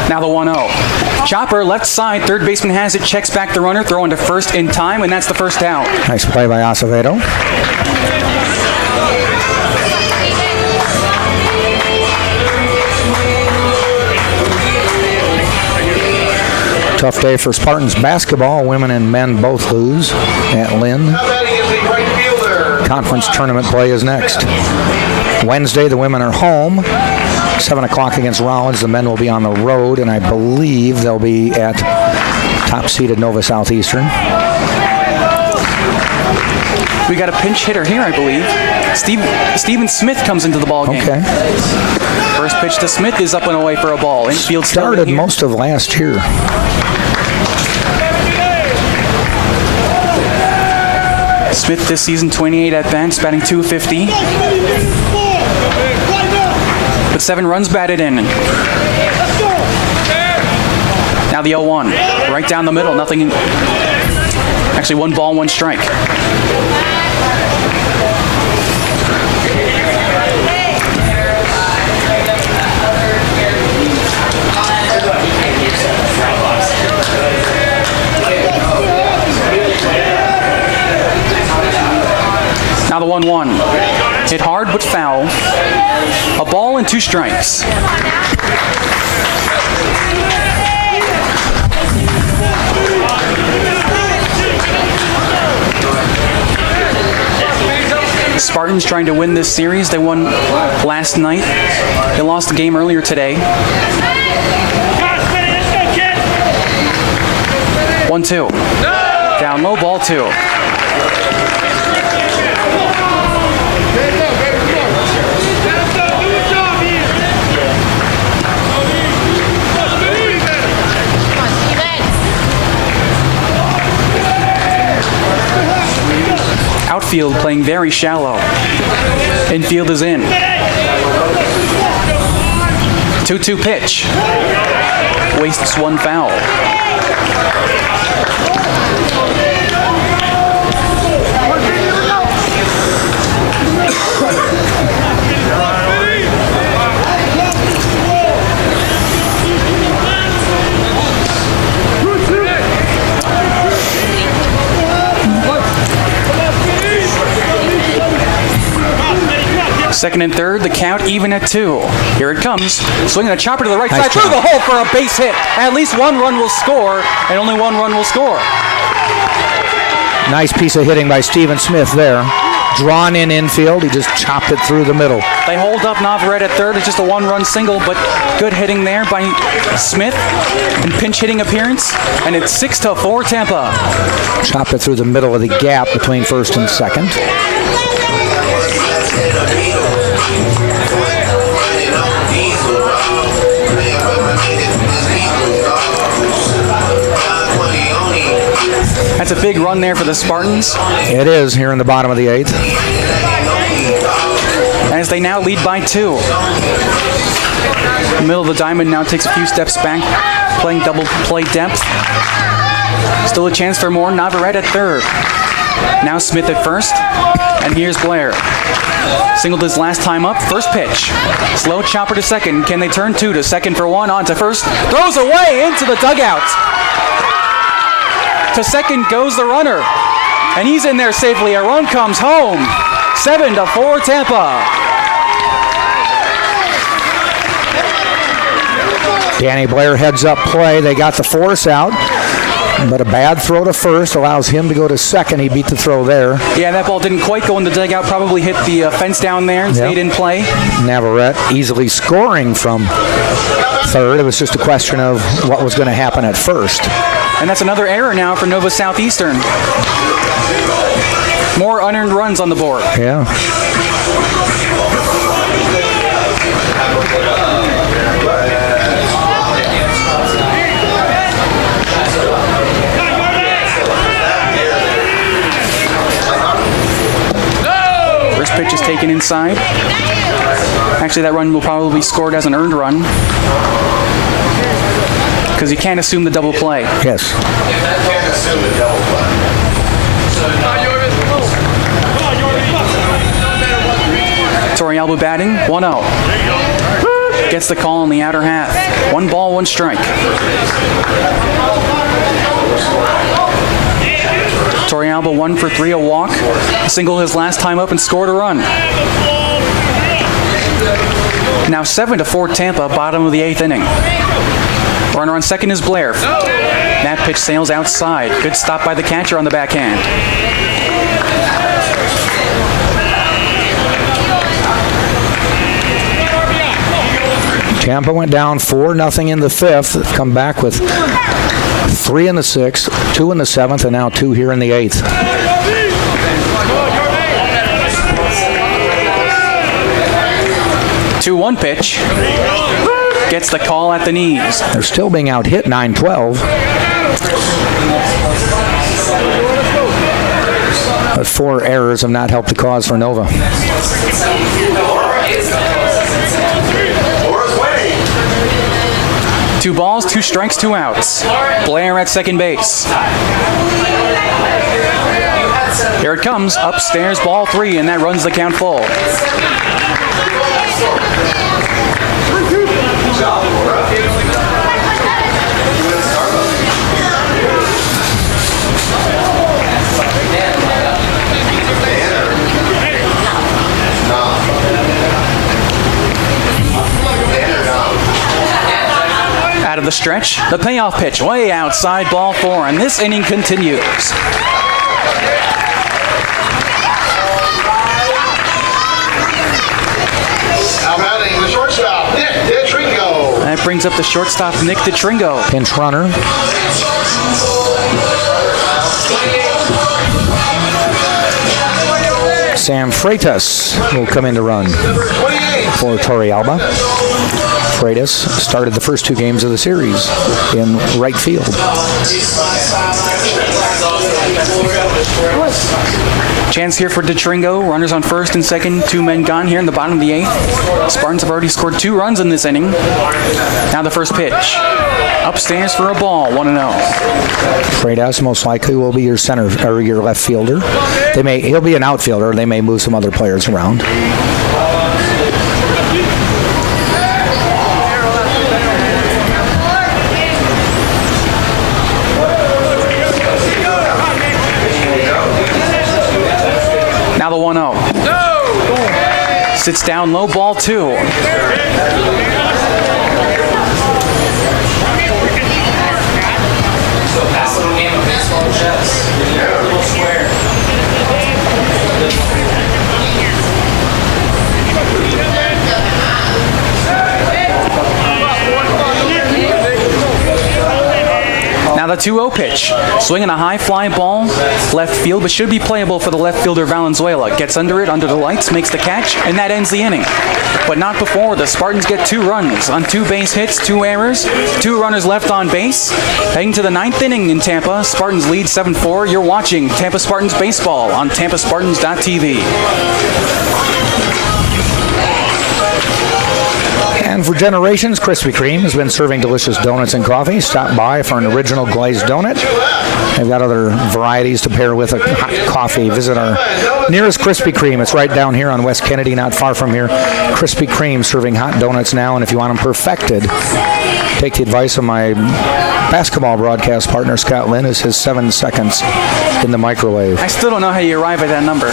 Now the 1-0. Chopper, left side, third baseman has it, checks back the runner, throwing to first in time, and that's the first out. Nice play by Acevedo. Tough day for Spartans basketball. Women and men both lose at Lynn. Conference tournament play is next. Wednesday, the women are home. 7 o'clock against Rollins. The men will be on the road, and I believe they'll be at top-seeded Nova Southeastern. We got a pinch hitter here, I believe. Steven Smith comes into the ball game. Okay. First pitch to Smith is up and away for a ball. Infield started most of last year. Smith this season, 28 at-bats, batting .250. But 7 runs batted in. Now the 0-1. Right down the middle. Nothing. Actually, 1 ball, 1 strike. Now the 1-1. Hit hard but foul. A ball and 2 strikes. Spartans trying to win this series. They won last night. They lost the game earlier today. 1-2. Down low, ball 2. Outfield playing very shallow. Infield is in. 2-2 pitch. Wastes 1 foul. Second and third, the count even at 2. Here it comes. Swinging a chopper to the right side, through the hole for a base hit. At least 1 run will score, and only 1 run will score. Nice piece of hitting by Steven Smith there. Drawn in infield, he just chopped it through the middle. They hold up Navarrete at third. It's just a 1-run single, but good hitting there by Smith and pinch hitting appearance, and it's 6-4 Tampa. Chopped it through the middle of the gap between first and second. That's a big run there for the Spartans. It is here in the bottom of the 8th. As they now lead by 2. The middle of the diamond now takes a few steps back, playing double play depth. Still a chance for more. Navarrete at third. Now Smith at first, and here's Blair. Singled his last time up, first pitch. Slow chopper to second. Can they turn two to second for one, on to first. Throws away into the dugout. To second goes the runner, and he's in there safely. A run comes home. 7-4 Tampa. Danny Blair heads up play. They got the force out, but a bad throw to first allows him to go to second. He beat the throw there. Yeah, that ball didn't quite go in the dugout. Probably hit the fence down there and stayed in play. Navarrete easily scoring from third. It was just a question of what was going to happen at first. And that's another error now for Nova Southeastern. More unearned runs on the board. Yeah. First pitch is taken inside. Actually, that run will probably be scored as an earned run, because you can't assume the double play. Yes. Can't assume the double play. Torrialba batting, 1-0. Gets the call in the outer half. 1 ball, 1 strike. Torrialba 1 for 3, a walk. Singled his last time up and scored a run. Now 7-4 Tampa, bottom of the 8th inning. Runner on second is Blair. That pitch sails outside. Good stop by the catcher on the backhand. Tampa went down 4-0 in the 5th. They've come back with 3 in the 6th, 2 in the 7th, and now 2 here in the 8th. Two 1 pitch. Gets the call at the knees. They're still being out hit 9-12. But 4 errors have not helped the cause for Nova. 2 balls, 2 strikes, 2 outs. Blair at second base. Here it comes, upstairs, ball 3, and that runs the count full. Out of the stretch, the payoff pitch way outside, ball 4, and this inning continues. Now batting the shortstop, Nick DeTringo. That brings up the shortstop, Nick DeTringo. Pinch runner. Sam Freitas will come in to run for Torrialba. Freitas started the first 2 games of the series in right field. Chance here for DeTringo. Runners on first and second. 2 men gone here in the bottom of the 8th. Spartans have already scored 2 runs in this inning. Now the first pitch. Upstairs for a ball, 1-0. Freitas most likely will be your center or your left fielder. He'll be an outfielder. They may move some other players around. Now the 1-0. Sits down low, ball 2. Now the 2-0 pitch. Swinging a high fly ball, left field, but should be playable for the left fielder Valenzuela. Gets under it, under the lights, makes the catch, and that ends the inning. But not before. The Spartans get 2 runs on 2 base hits, 2 errors, 2 runners left on base. Heading to the 9th inning in Tampa. Spartans lead 7-4. You're watching Tampa Spartans baseball on TampaSpartans.tv. And for generations, Krispy Kreme has been serving delicious donuts and coffee. Stop by for an original glazed donut. They've got other varieties to pair with a hot coffee. Visit our nearest Krispy Kreme. It's right down here on West Kennedy, not far from here. Krispy Kreme serving hot donuts now, and if you want them perfected, take the advice of my basketball broadcast partner, Scott Lynn, is his 7 seconds in the microwave. I still don't know how you arrive at that number.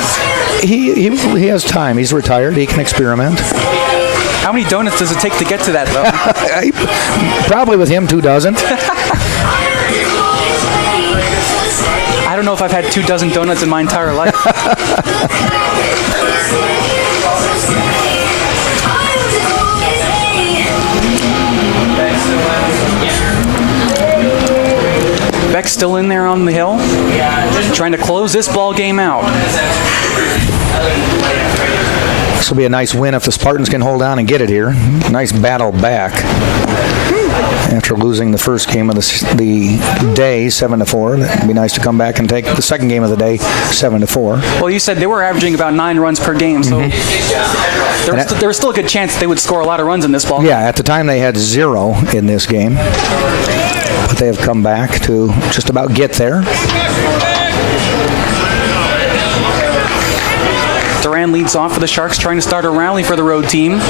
He has time. He's retired. He can experiment. How many donuts does it take to get to that, though? Probably with him 2 dozen. I don't know if I've had 2 dozen donuts in my entire life. Beck's still in there on the hill, trying to close this ball game out. This will be a nice win if the Spartans can hold on and get it here. Nice battle back after losing the first game of the day 7-4. It'd be nice to come back and take the second game of the day 7-4. Well, you said they were averaging about 9 runs per game, so there was still a good chance they would score a lot of runs in this ball. Yeah, at the time they had 0 in this game, but they have come back to just about get there. Duran leads off for the Sharks, trying to start a rally for the road team.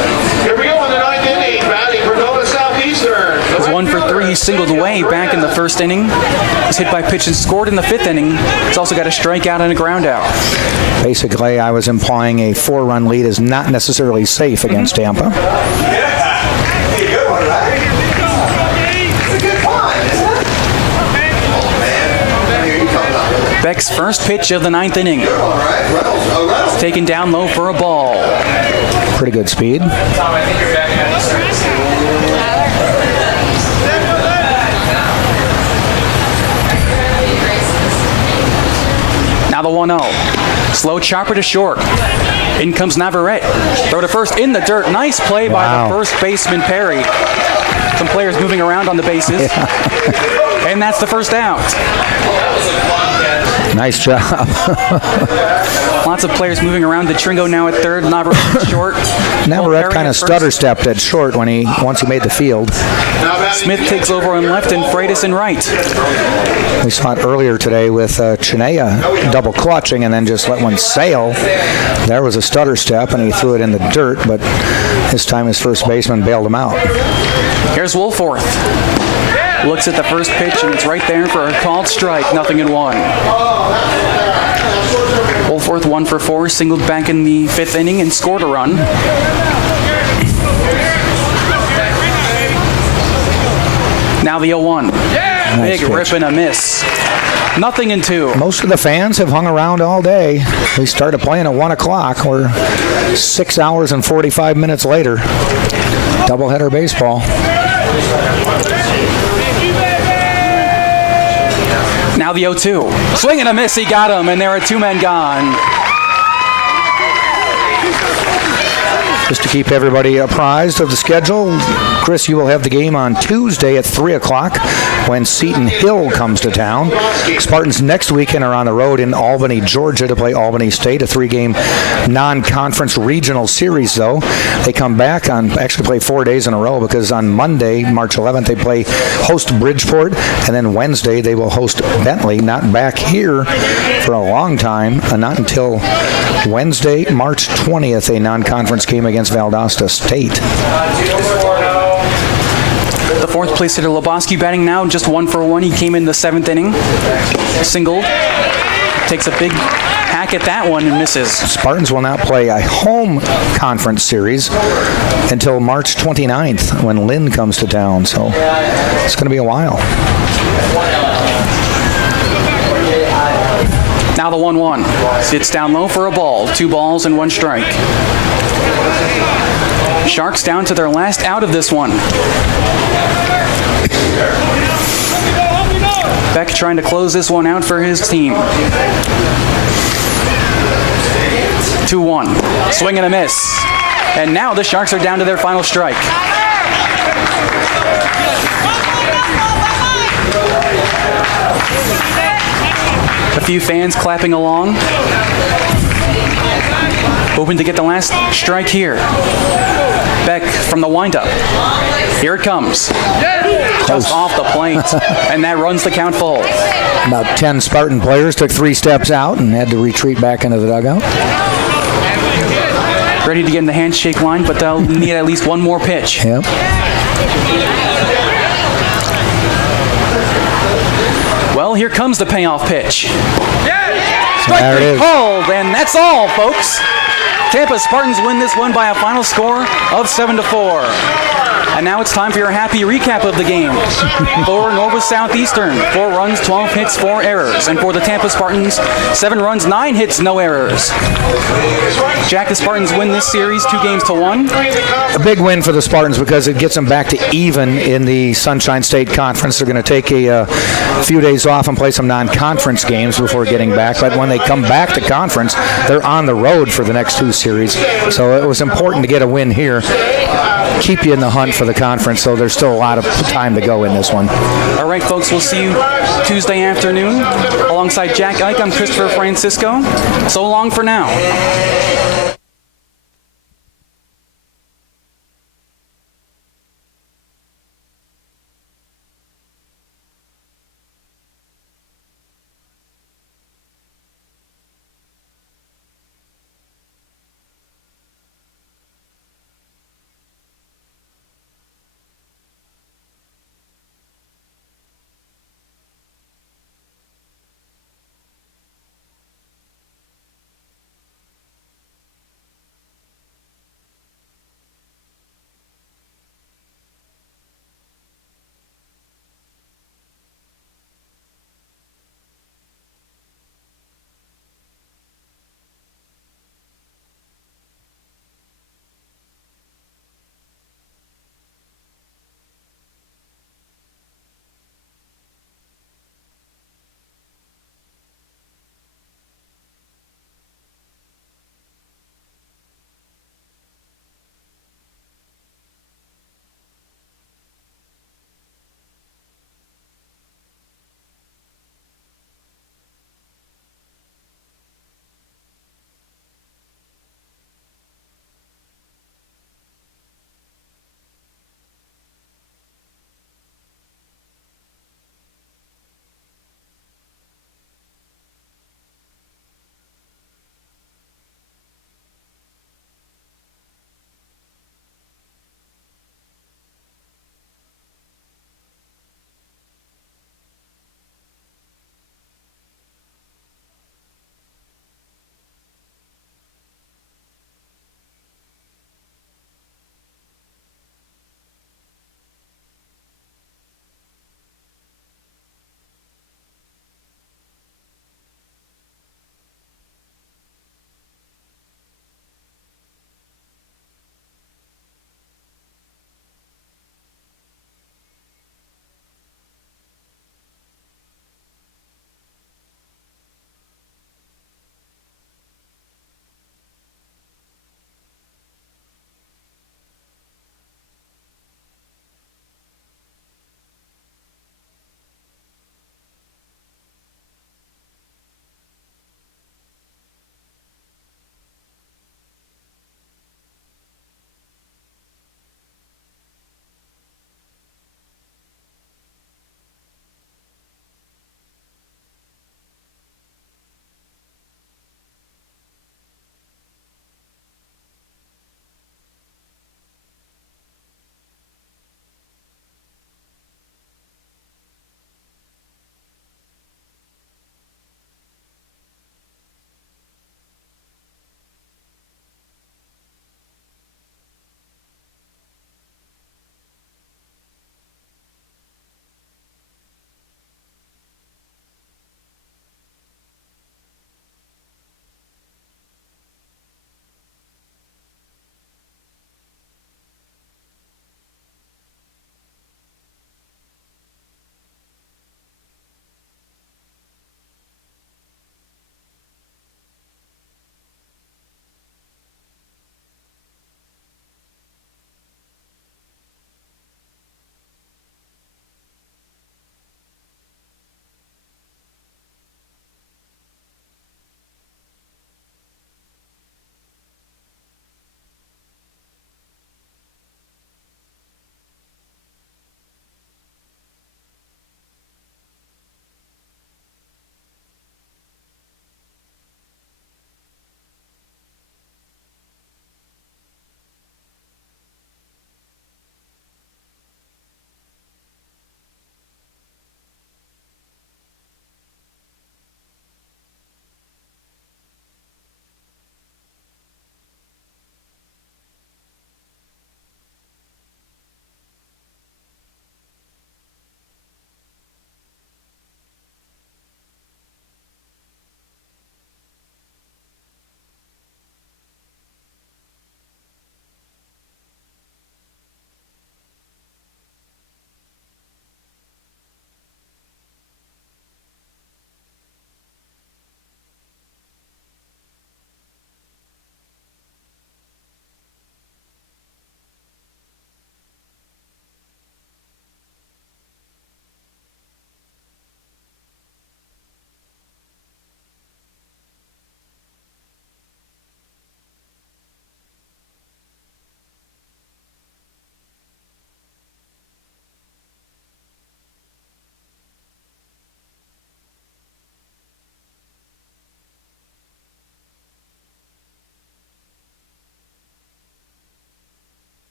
Here we go in the 9th inning, batting for Nova Southeastern. He's 1 for 3. He singled away back in the first inning. He's hit by pitch and scored in the 5th inning. He's also got a strikeout and a ground out. Basically, I was implying a 4-run lead is not necessarily safe against Tampa. Beck's first pitch of the 9th inning. Taken down low for a ball. Pretty good speed. Now the 1-0. Slow chopper to short. In comes Navarrete. Throw to first in the dirt. Nice play by the first baseman, Perry. Some players moving around on the bases. Yeah. And that's the first out. Nice job. Lots of players moving around. The Tringo now at third. Navarrete short. Navarrete kind of stutter-stepped at short once he made the field. Smith takes over on left and Freitas in right. We saw it earlier today with Chinea double clutching and then just let one sail. There was a stutter step and he threw it in the dirt, but this time his first baseman bailed him out. Here's Wolforth. Looks at the first pitch and it's right there for a called strike. 0-1. Wolforth 1 for 4, singled back in the 5th inning and scored a run. Now the 0-1. Nice Big pitch. rip and a miss. 0-2. Most of the fans have hung around all day. We started playing at 1 o'clock. We're 6 hours and 45 minutes later. Doubleheader baseball. Now the 0-2. Swing and a miss. He got him, and there are 2 men gone. Just to keep everybody apprised of the schedule, Chris, you will have the game on Tuesday at 3 o'clock when Seton Hill comes to town. Spartans next weekend are on the road in Albany, Georgia to play Albany State, a 3-game non-conference regional series, though. They come back actually play 4 days in a row because on Monday, March 11th, they host Bridgeport, and then Wednesday they will host Bentley, not back here for a long time, not until Wednesday, March 20th, a non-conference game against Valdosta State. The 4th place hitter Lebowski batting now, just 1 for 1. He came in the 7th inning, singled, takes a big hack at that one and misses. Spartans will not play a home conference series until March 29th when Lynn comes to town, so it's going to be a while. Now the 1-1. Sits down low for a ball. 2 balls and 1 strike. Sharks down to their last out of this one. Beck trying to close this one out for his team. 2-1. Swing and a miss. And now the Sharks are down to their final strike. A few fans clapping along. Hoping to get the last strike here. Beck from the windup. Here it comes. Just off the plate. And that runs the count full. About 10 Spartan players took 3 steps out and had to retreat back into the dugout. Ready to get in the handshake line, but they'll need at least one more pitch. Yep. Well, here comes the payoff pitch. Strike There it three is. called, and that's all, folks. Tampa Spartans win this one by a final score of 7-4. And now it's time for your happy recap of the game. For Nova Southeastern, 4 runs, 12 hits, 4 errors. And for the Tampa Spartans, 7 runs, 9 hits, no errors. Jack, the Spartans win this series 2-1. A big win for the Spartans because it gets them back to even in the Sunshine State Conference. They're going to take a few days off and play some non-conference games before getting back. But when they come back to conference, they're on the road for the next 2 series. So it was important to get a win here. Keep you in the hunt for the conference, so there's still a lot of time to go in this one. All right, folks, we'll see you Tuesday afternoon. Alongside Jack Ike, I'm Christopher Francisco. So long for now.